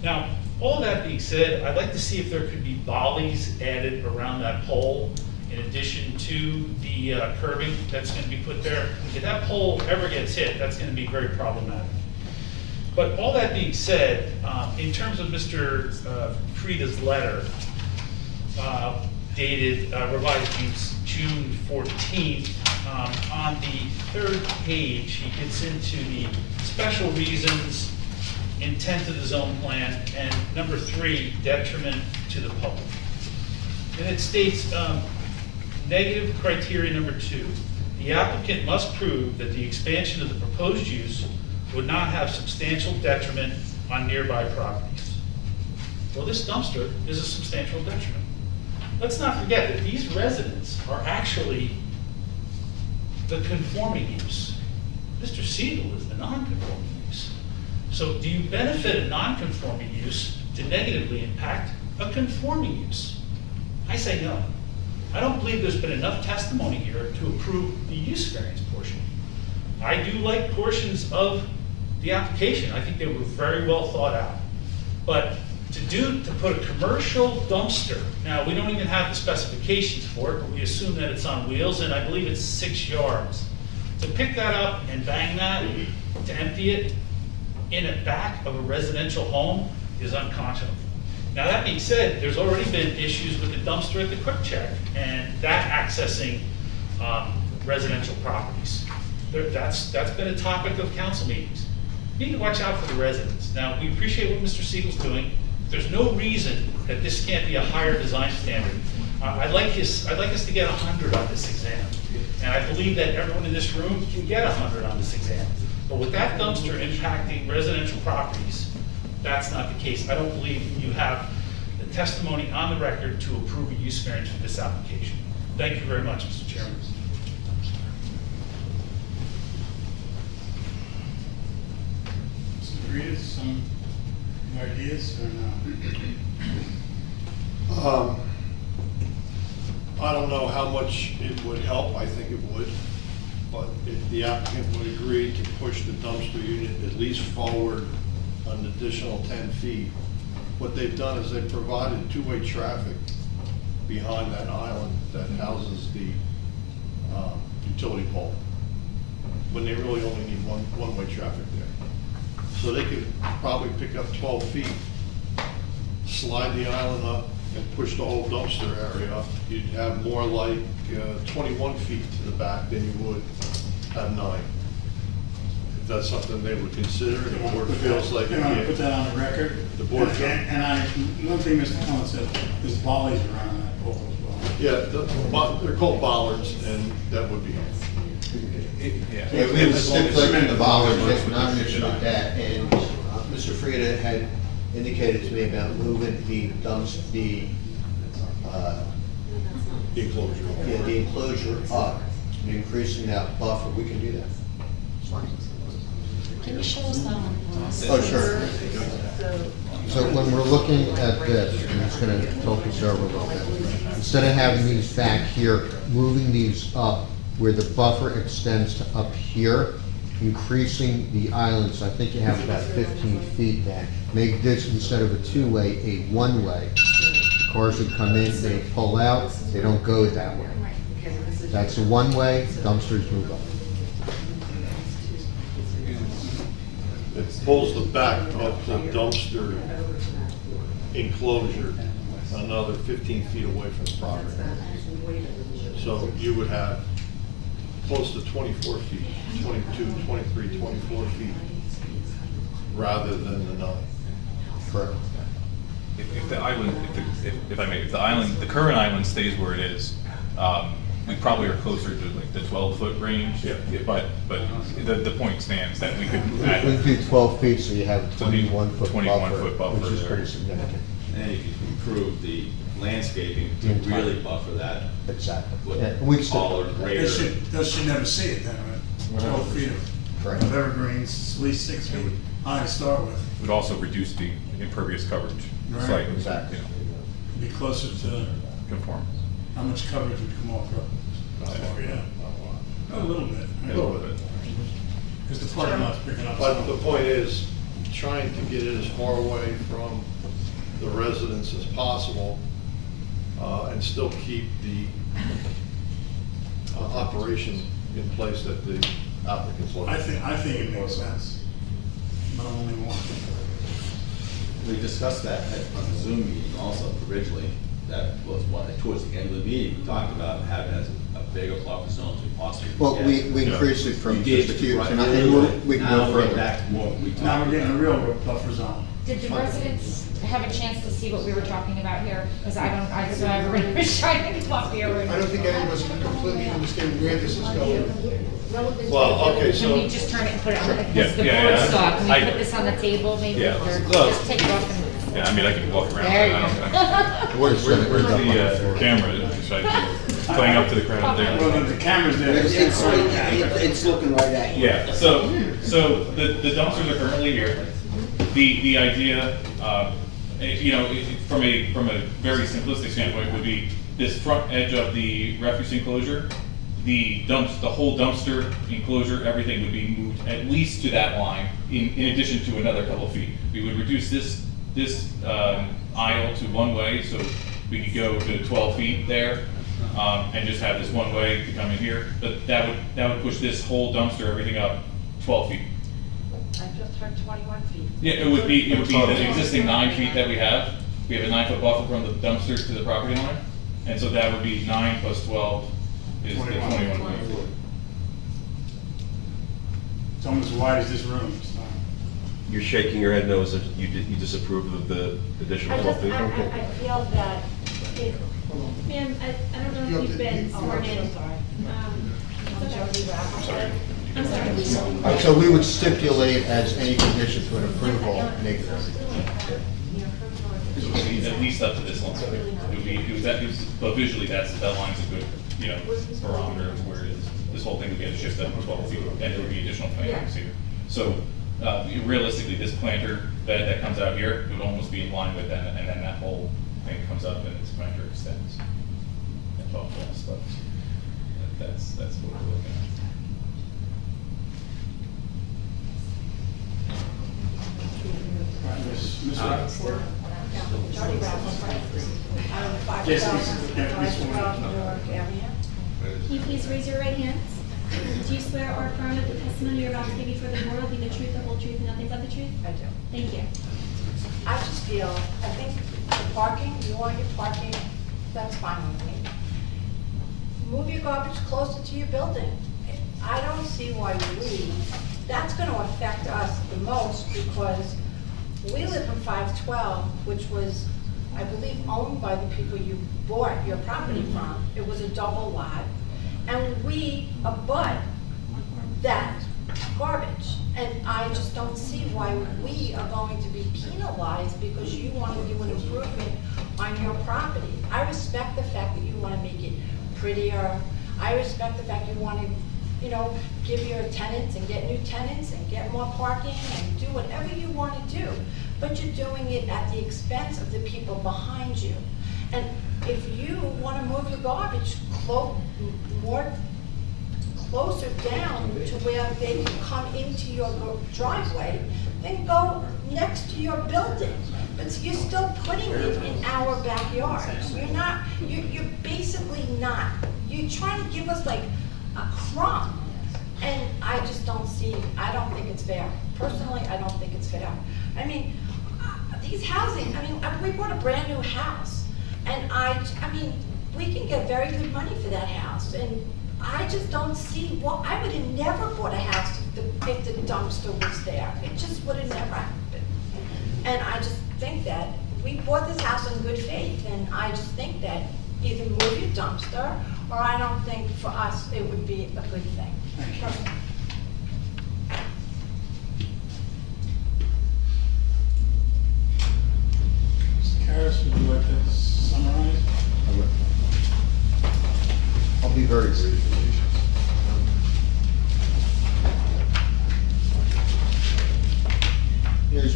Now, all that being said, I'd like to see if there could be bollies added around that pole in addition to the curbing that's going to be put there. If that pole ever gets hit, that's going to be very problematic. But all that being said, in terms of Mr. Frieda's letter, dated revised June 14th, on the third page, he gets into the special reasons, intent of the zone plan, and number 3, detriment to the public. And it states, negative criteria number 2, the applicant must prove that the expansion of the proposed use would not have substantial detriment on nearby properties. Well, this dumpster is a substantial detriment. Let's not forget that these residents are actually the conforming use. Mr. Siegel is the non-conforming use. So do you benefit a non-conforming use to negatively impact a conforming use? I say no. I don't believe there's been enough testimony here to approve the use variance portion. I do like portions of the application. I think they were very well thought out. But to put a commercial dumpster, now we don't even have the specifications for it, but we assume that it's on wheels, and I believe it's 6 yards. To pick that up and bang that, to empty it in the back of a residential home is unconscionable. Now that being said, there's already been issues with the dumpster at the Quick Check and that accessing residential properties. That's been a topic of council meetings. You need to watch out for the residents. Now, we appreciate what Mr. Siegel's doing. There's no reason that this can't be a higher design standard. I'd like us to get 100 on this exam. And I believe that everyone in this room can get 100 on this exam. But with that dumpster impacting residential properties, that's not the case. I don't believe you have the testimony on the record to approve a use variance for this application. Thank you very much, Mr. Chairman. Mr. Frieda, some ideas or no? I don't know how much it would help. I think it would. But if the applicant would agree to push the dumpster unit at least forward an additional 10 feet, what they've done is they've provided two-way traffic behind that island that houses the utility pole, when they really only need one-way traffic there. So they could probably pick up 12 feet, slide the island up, and push the whole dumpster area up. You'd have more like 21 feet to the back than you would have 9. If that's something they would consider, and the board feels like. You want to put that on the record? The board. One thing Mr. Allen said, there's bollies around that pole as well. Yeah, they're called bollards, and that would be. Yeah, we have stipulated the bollards, that's not an issue with that, and Mr. Frieda had indicated to me about moving the enclosure. Yeah, the enclosure up, and increasing that buffer, we can do that. Can you show us that one? Oh, sure. So when we're looking at this, I'm just gonna tilt this over a little bit. Instead of having these back here, moving these up where the buffer extends to up here, increasing the islands, I think you have about 15 feet back. Make this, instead of a two-way, a one-way. Cars that come in, they pull out, they don't go that way. That's a one-way, dumpsters move up. It pulls the back of the dumpster enclosure another 15 feet away from the property. So you would have close to 24 feet, 22, 23, 24 feet, rather than the 9. Correct. If the island, if I may, if the island, the current island stays where it is, we probably are closer to like the 12-foot range. Yeah. But the point stands that we could add. We do 12 feet, so you have a 21-foot 21-foot buffer which is there. pretty significant. And if you improve the landscaping to really buffer that. Exactly. With Yeah, we still- taller, greater. They should never see it then, right? 12 feet. Correct. of evergreens, it's at least 6 feet high to start with. Would also reduce the impervious coverage Right. slightly. Exactly. Be closer to Conform. how much coverage would come off of. A little bit. A little bit. Because the parking lot's picking up. But the point is, trying to get it as far away from the residents as possible, and still keep the operation in place that the applicants look. I think it makes sense, but I'm only one. We discussed that on the Zoom meeting also originally. That was towards the end of the meeting, we talked about having a bigger buffer zone to possibly. Well, we increased it from You gave just a it few, right and now, we can now go we're further. back to more. We Now talked we're getting a about. real buffer zone. Did the residents have a chance to see what we were talking about here? Because I just remember was trying to come up here. I don't think any of us can completely understand where this is going. Well, okay, Can we so, just turn it and put it on, Yeah, because the yeah, board yeah. saw, can we I- put this on the table maybe? Yeah. Or Well- just take it off and. Yeah, I mean, I could walk around. There you I don't- go. Where's the camera? Should I be playing up to the crowd there? Well, the camera's there. It's looking right at you. Yeah, so the dumpsters are currently here. The idea, you know, from a very simplistic standpoint would be this front edge of the refuse enclosure, the whole dumpster enclosure, everything would be moved at least to that line, in addition to another couple of feet. We would reduce this aisle to one way, so we could go to 12 feet there, and just have this one way to come in here. But that would push this whole dumpster, everything up 12 feet. I just heard 21 feet. Yeah, it would be the existing 9 feet that we have. We have a 9-foot buffer from the dumpsters to the property line, and so that would be 9 plus 12 is the 21 feet. It's almost as wide as this room. It's not- You're shaking your head no, is it, you disapprove of the additional I 12 just, feet? I feel that if, Ma'am, I don't know if you've been sworn in. I'm sorry. All right, so we would stipulate as any condition to an approval, negative. It would be at least up to this line. But visually, that line's a good, you know, barometer of where it is. This whole thing would get shifted up 12 feet, and there would be additional plantings here. So realistically, this planter bed that comes out here, it would almost be in line with that, and then that whole thing comes up and its planter extends. And all falls, but that's what we're looking at. Jody Raffles, Yes, 5,000 yeah, please. New York area. Can you please raise your right hands? Do you swear or affirm that the testimony you're about to give before the board will be the truth, the whole truth, and nothing but the truth? I do. Thank you. I just feel, I think the parking, you want your parking, that's fine with me. Move your garbage closer to your building. I don't see why that's gonna affect us the most because we live in 512, which was, I believe, owned by the people you bought your property from. It was a double lot, and we abut that garbage. And I just don't see why we are going to be penalized because you want to do an improvement on your property. I respect the fact that you want to make it prettier. I respect the fact you want to, you know, give your tenants and get new tenants and get more parking and do whatever you want to do. But you're doing it at the expense of the people behind you. And if you want to move your garbage more closer down to where they can come into your driveway, then go next to your building. But you're still putting it in our backyard. You're basically not. You're trying to give us like a crumb. And I just don't think it's fair. Personally, I don't think it's fair. I mean, these housing, we bought a brand new house. And I mean, we can get very good money for that house. And I just don't see what, I would have never bought a house if the dumpster was there. It just would have never happened. And I just think that we bought this house in good faith, and I just think that either move your dumpster, or I don't think for us it would be a good thing. Mr. Karas, would you like to summarize? I would. I'll be very brief.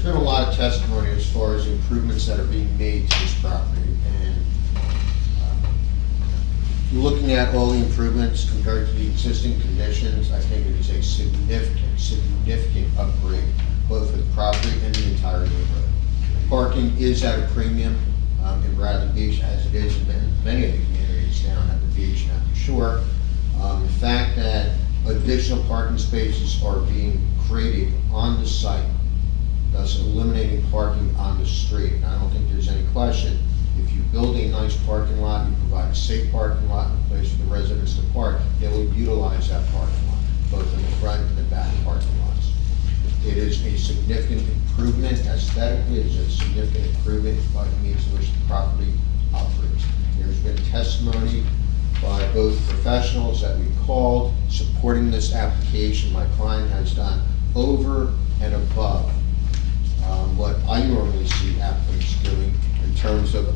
been a lot of testimony as far as improvements that are being made to this property. And looking at all the improvements compared to the existing conditions, I think it is a significant upgrade, both for the property and the entire neighborhood. Parking is at a premium in Bradley Beach, as it is in many of the communities down at the beach and at the shore. The fact that additional parking spaces are being created on the site, thus eliminating parking on the street. And I don't think there's any question, if you build a nice parking lot, you provide a safe parking lot and a place for the residents to park, they will utilize that parking lot, both in the front and the back parking lots. It is a significant improvement aesthetically, it is a significant improvement by the means in which the property operates. There's been testimony by both professionals that we called supporting this application. My client has done over and above what I normally see applicants doing in terms of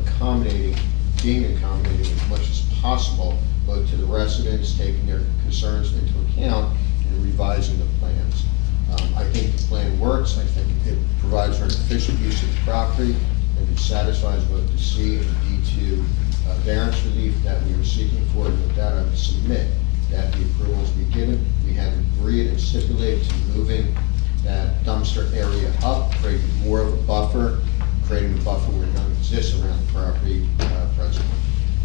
being accommodating as much as possible, both to the residents, taking their concerns into account and revising the plans. I think the plan works. I think it provides for an efficient use of the property and it satisfies both the C and D2 variance relief that we are seeking for. And with that, I would submit that the approvals be given. We have agreed and stipulated to moving that dumpster area up, creating more of a buffer, creating a buffer where none exists around the property presently.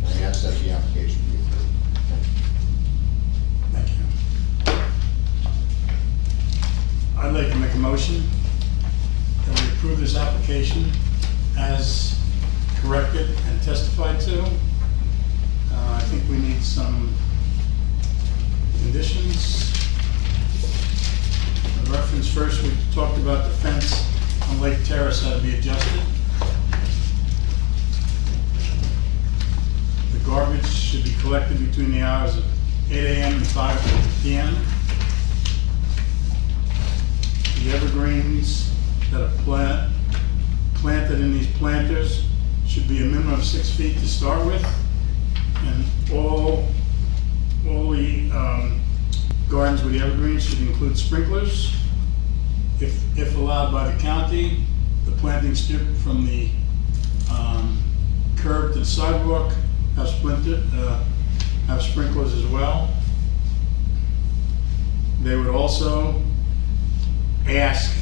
And I ask that the application be approved. Thank you. I'd like to make a motion that we approve this application as corrected and testified to. I think we need some conditions. The reference first, we talked about the fence on Lake Terrace had to be adjusted. The garbage should be collected between the hours of 8 a.m. and 5 p.m. The evergreens that are planted in these planters should be a minimum of 6 feet to start with, and all the gardens with the evergreens should include sprinklers. If allowed by the county, the planting strip from the curb to the sidewalk have sprinklers as well. They would also ask,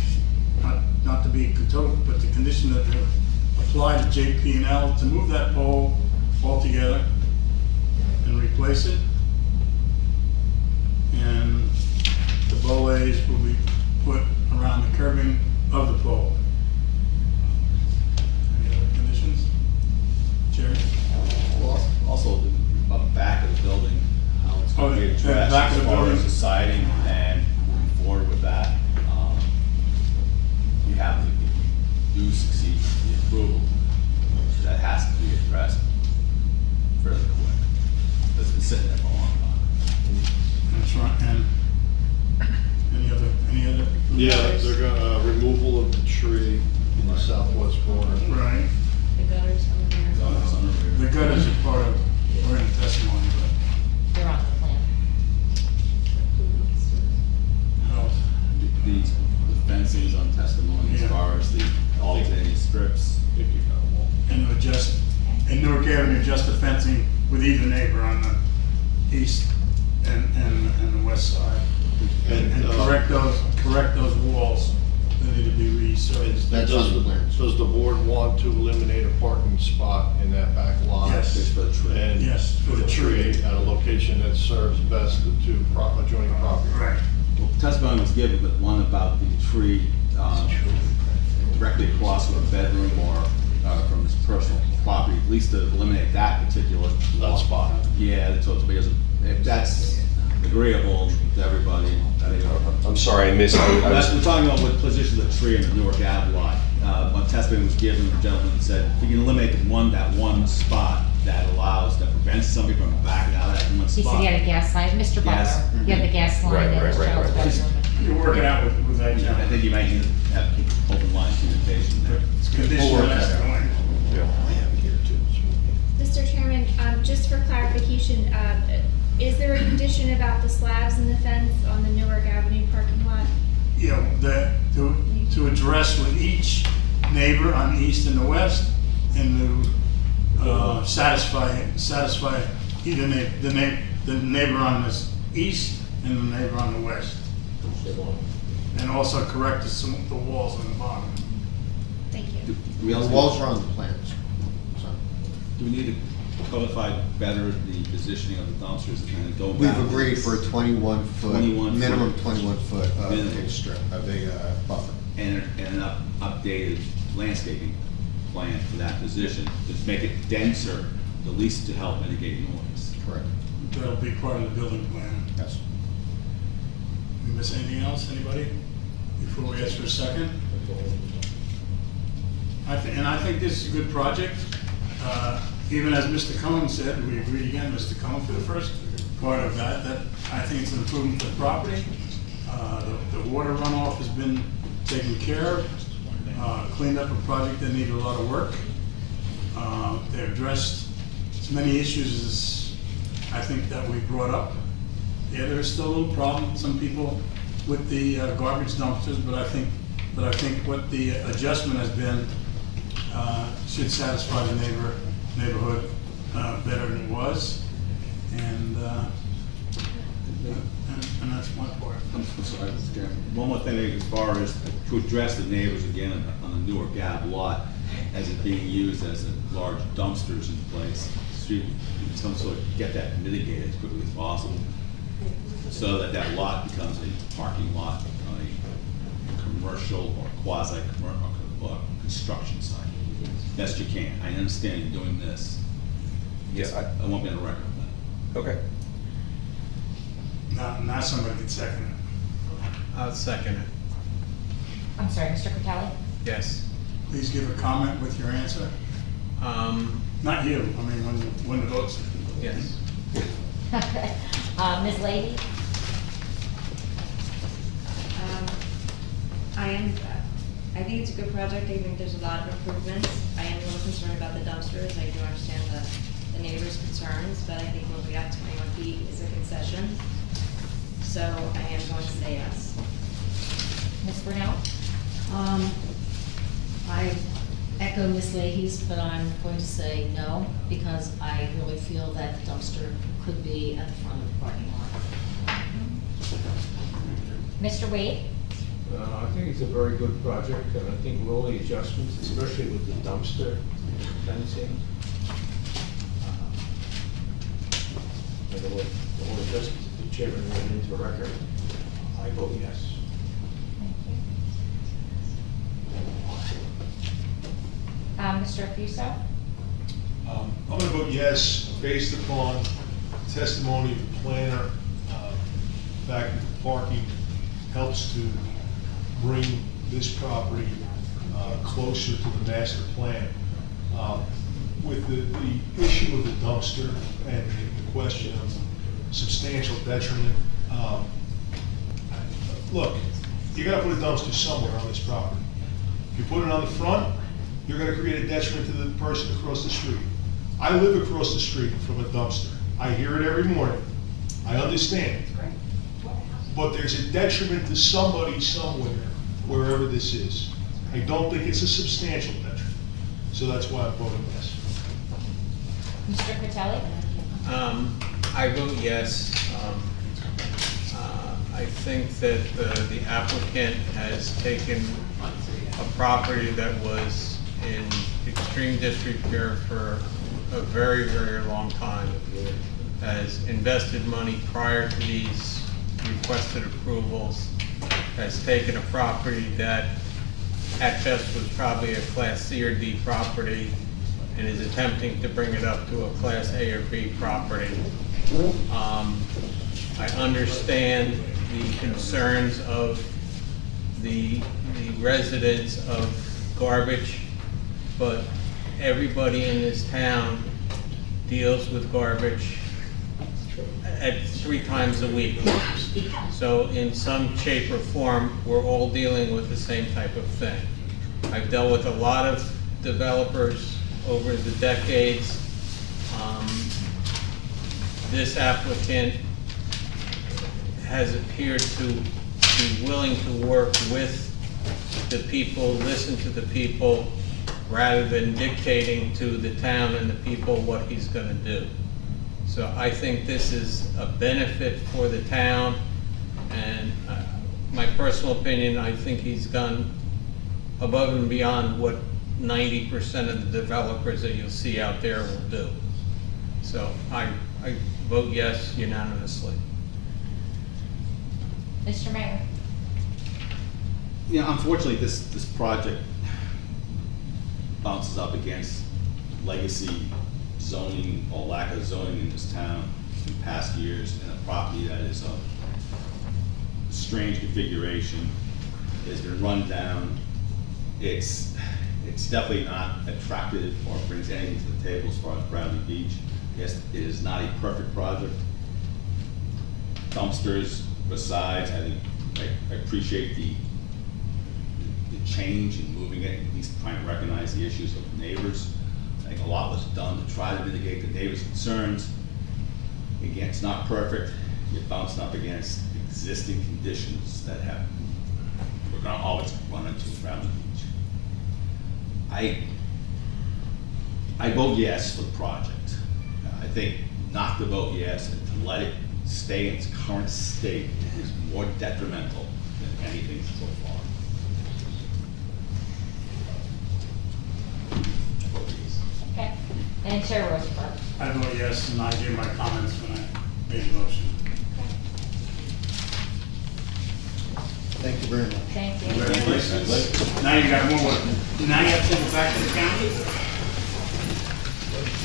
not to be total, but the condition that they apply to JP&L to move that pole altogether and replace it. And the boleys will be put around the curbing of the pole. Any other conditions? Jerry? Well, also the back of the building, how it's going to be the addressed back of as the far building. as the siding and moving forward with that. You have to, if you do succeed with the approval, that has to be addressed fairly quick. It's been sitting there for a long time. That's right. And any other? Yeah, they're gonna, removal of the tree in the southwest corner. Right. The gutters over there. The gutters are part of, we're in the testimony, but. They're on the plan. The fencing is on testimony as Yeah. far as the alternating strips. And Newark Avenue, adjust the fencing with either neighbor on the east and the west side. And correct those walls that need to be resurfaced. Does the board want to eliminate a parking spot in that back lot? Yes. Just for the tree. And Yes, for put the a tree at a location that serves best the two adjoining properties? Right. Well, testimony was given, but one about the tree directly across from a bedroom or from his personal property, at least to eliminate that particular spot. Yeah, so if that's agreeable to everybody. I'm sorry, I missed. We're talking about what position of the tree in the Newark Ave lot. When testimony was given, the gentleman said, if you can eliminate that one spot that prevents somebody from backing out of that one He spot. said he had a gas line, Mr. Butler, he had the gas line in his child's bedroom. You're working out with that, John. I think you might need to have open line communication there. It's conditional escalation. Mr. Chairman, just for clarification, is there a condition about the slabs in the fence on the Newark Avenue parking lot? you know, to address with each neighbor on the east and the west, and to satisfy either the neighbor on the east and the neighbor on the west. And also correct the walls on the bottom. Thank you. The walls are on the plans. So, Do we need to codify better the positioning of the dumpsters and go back? we've agreed for a 21 foot, 21 foot. minimum 21 foot Minimum. big strip, a big buffer. And an updated landscaping plan for that position, to make it denser, at least to help mitigate noise. Correct. That'll be part of the building plan. Yes. We miss anything else, anybody? Before we ask for a second? I think this is a good project. Even as Mr. Cohen said, we agree again, Mr. Cohen, for the first part of that I think it's an improvement to the property. The water runoff has been taken care of, cleaned up a project that needed a lot of work. They addressed as many issues as I think that we brought up. Yeah, there's still a little problem, some people with the garbage dumpsters, but I think what the adjustment has been should satisfy the neighborhood better than it was, and that's my part. I'm sorry, Mr. Chairman. One more thing, as far as to address the neighbors again on the Newark Ave lot, as it being used as a large dumpsters in place, some sort of get that mitigated as quickly as possible, so that that lot becomes a parking lot on a commercial or quasi-commercial construction site. Best you can. I understand you're doing this. Yes, I won't be on the record with that. Okay. Now somebody can second it. I'll second it. I'm sorry, Mr. Critelli? Yes. Please give a comment with your answer. Not you, I mean, when the vote's. Yes. Ms. Leahy? I think it's a good project. I think there's a lot of improvements. I am a little concerned about the dumpsters. I do understand the neighbors' concerns, but I think what we have 21 feet is a concession. So I am going to say yes. Ms. Brunel? I echo Ms. Leahy's, but I'm going to say no, because I really feel that the dumpster could be at the front of the parking lot. Mr. Wade? I think it's a very good project, and I think with all the adjustments, especially with the dumpster fencing, and all the adjustments that the chairman ran into the record, I vote yes. Mr. Fuso? I'm gonna vote yes, based upon testimony of the planner, the fact that the parking helps to bring this property closer to the master plan. With the issue of the dumpster and the question of substantial detriment, look, you gotta put a dumpster somewhere on this property. If you put it on the front, you're gonna create a detriment to the person across the street. I live across the street from a dumpster. I hear it every morning. I understand. But there's a detriment to somebody somewhere, wherever this is. I don't think it's a substantial detriment. So that's why I'm voting yes. Mr. Critelli? I vote yes. I think that the applicant has taken a property that was in extreme disrepair for a very, very long time, has invested money prior to these requested approvals, has taken a property that at best was probably a Class C or D property and is attempting to bring it up to a Class A or B property. I understand the concerns of the residents of garbage, but everybody in this town deals with garbage at 3 times a week. So in some shape or form, we're all dealing with the same type of thing. I've dealt with a lot of developers over the decades. This applicant has appeared to be willing to work with the people, listen to the people, rather than dictating to the town and the people what he's gonna do. So I think this is a benefit for the town, and my personal opinion, I think he's gone above and beyond what 90% of the developers that you'll see out there will do. So I vote yes unanimously. Mr. Mayor? Yeah, unfortunately, this project bounces up against legacy zoning or lack of zoning in this town in past years, and a property that is of strange configuration, has been run down. It's definitely not attractive or brings anything to the table as far as Bradley Beach. Yes, it is not a perfect project. Dumpsters besides, I think I appreciate the change in moving it, at least trying to recognize the issues of the neighbors. I think a lot was done to try to mitigate the neighbors' concerns. Again, it's not perfect. You're bouncing up against existing conditions that we're gonna always run into around the beach. I vote yes for the project. I think not to vote yes and to let it stay in its current state is more detrimental than anything so far. Okay. And Chair Rosenberg? I vote yes, and I gave my comments when I made the motion. Thank you very much. Thank you. Congratulations. Now you got more work. Now you have to take it back to the county?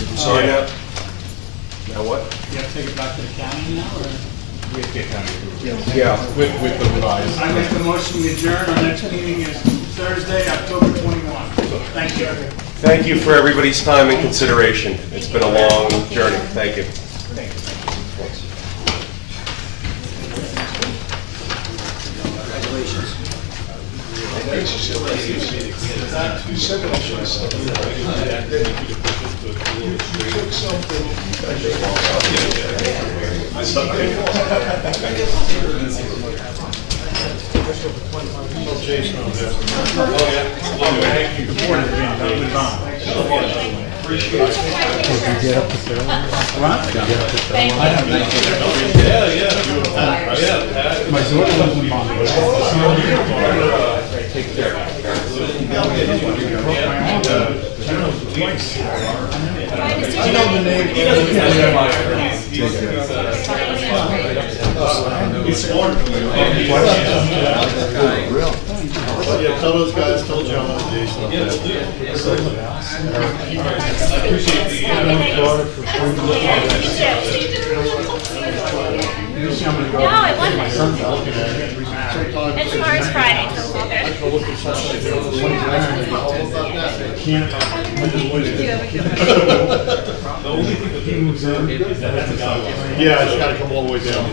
I'm sorry, now what? You have to take it back to the county now, or? We have to get county approval. Yeah. With the revised. I make the motion to adjourn. Our next meeting is Thursday, October 21. Thank you. Thank you for everybody's time and consideration. It's been a long journey. Thank you. My daughter lives in Monmouth. Take care. You know the name. Yeah, tell those guys, tell John and Jason. I appreciate the. No, I wanted and tomorrow's Friday, so we'll Yeah, it's gotta come all the way down.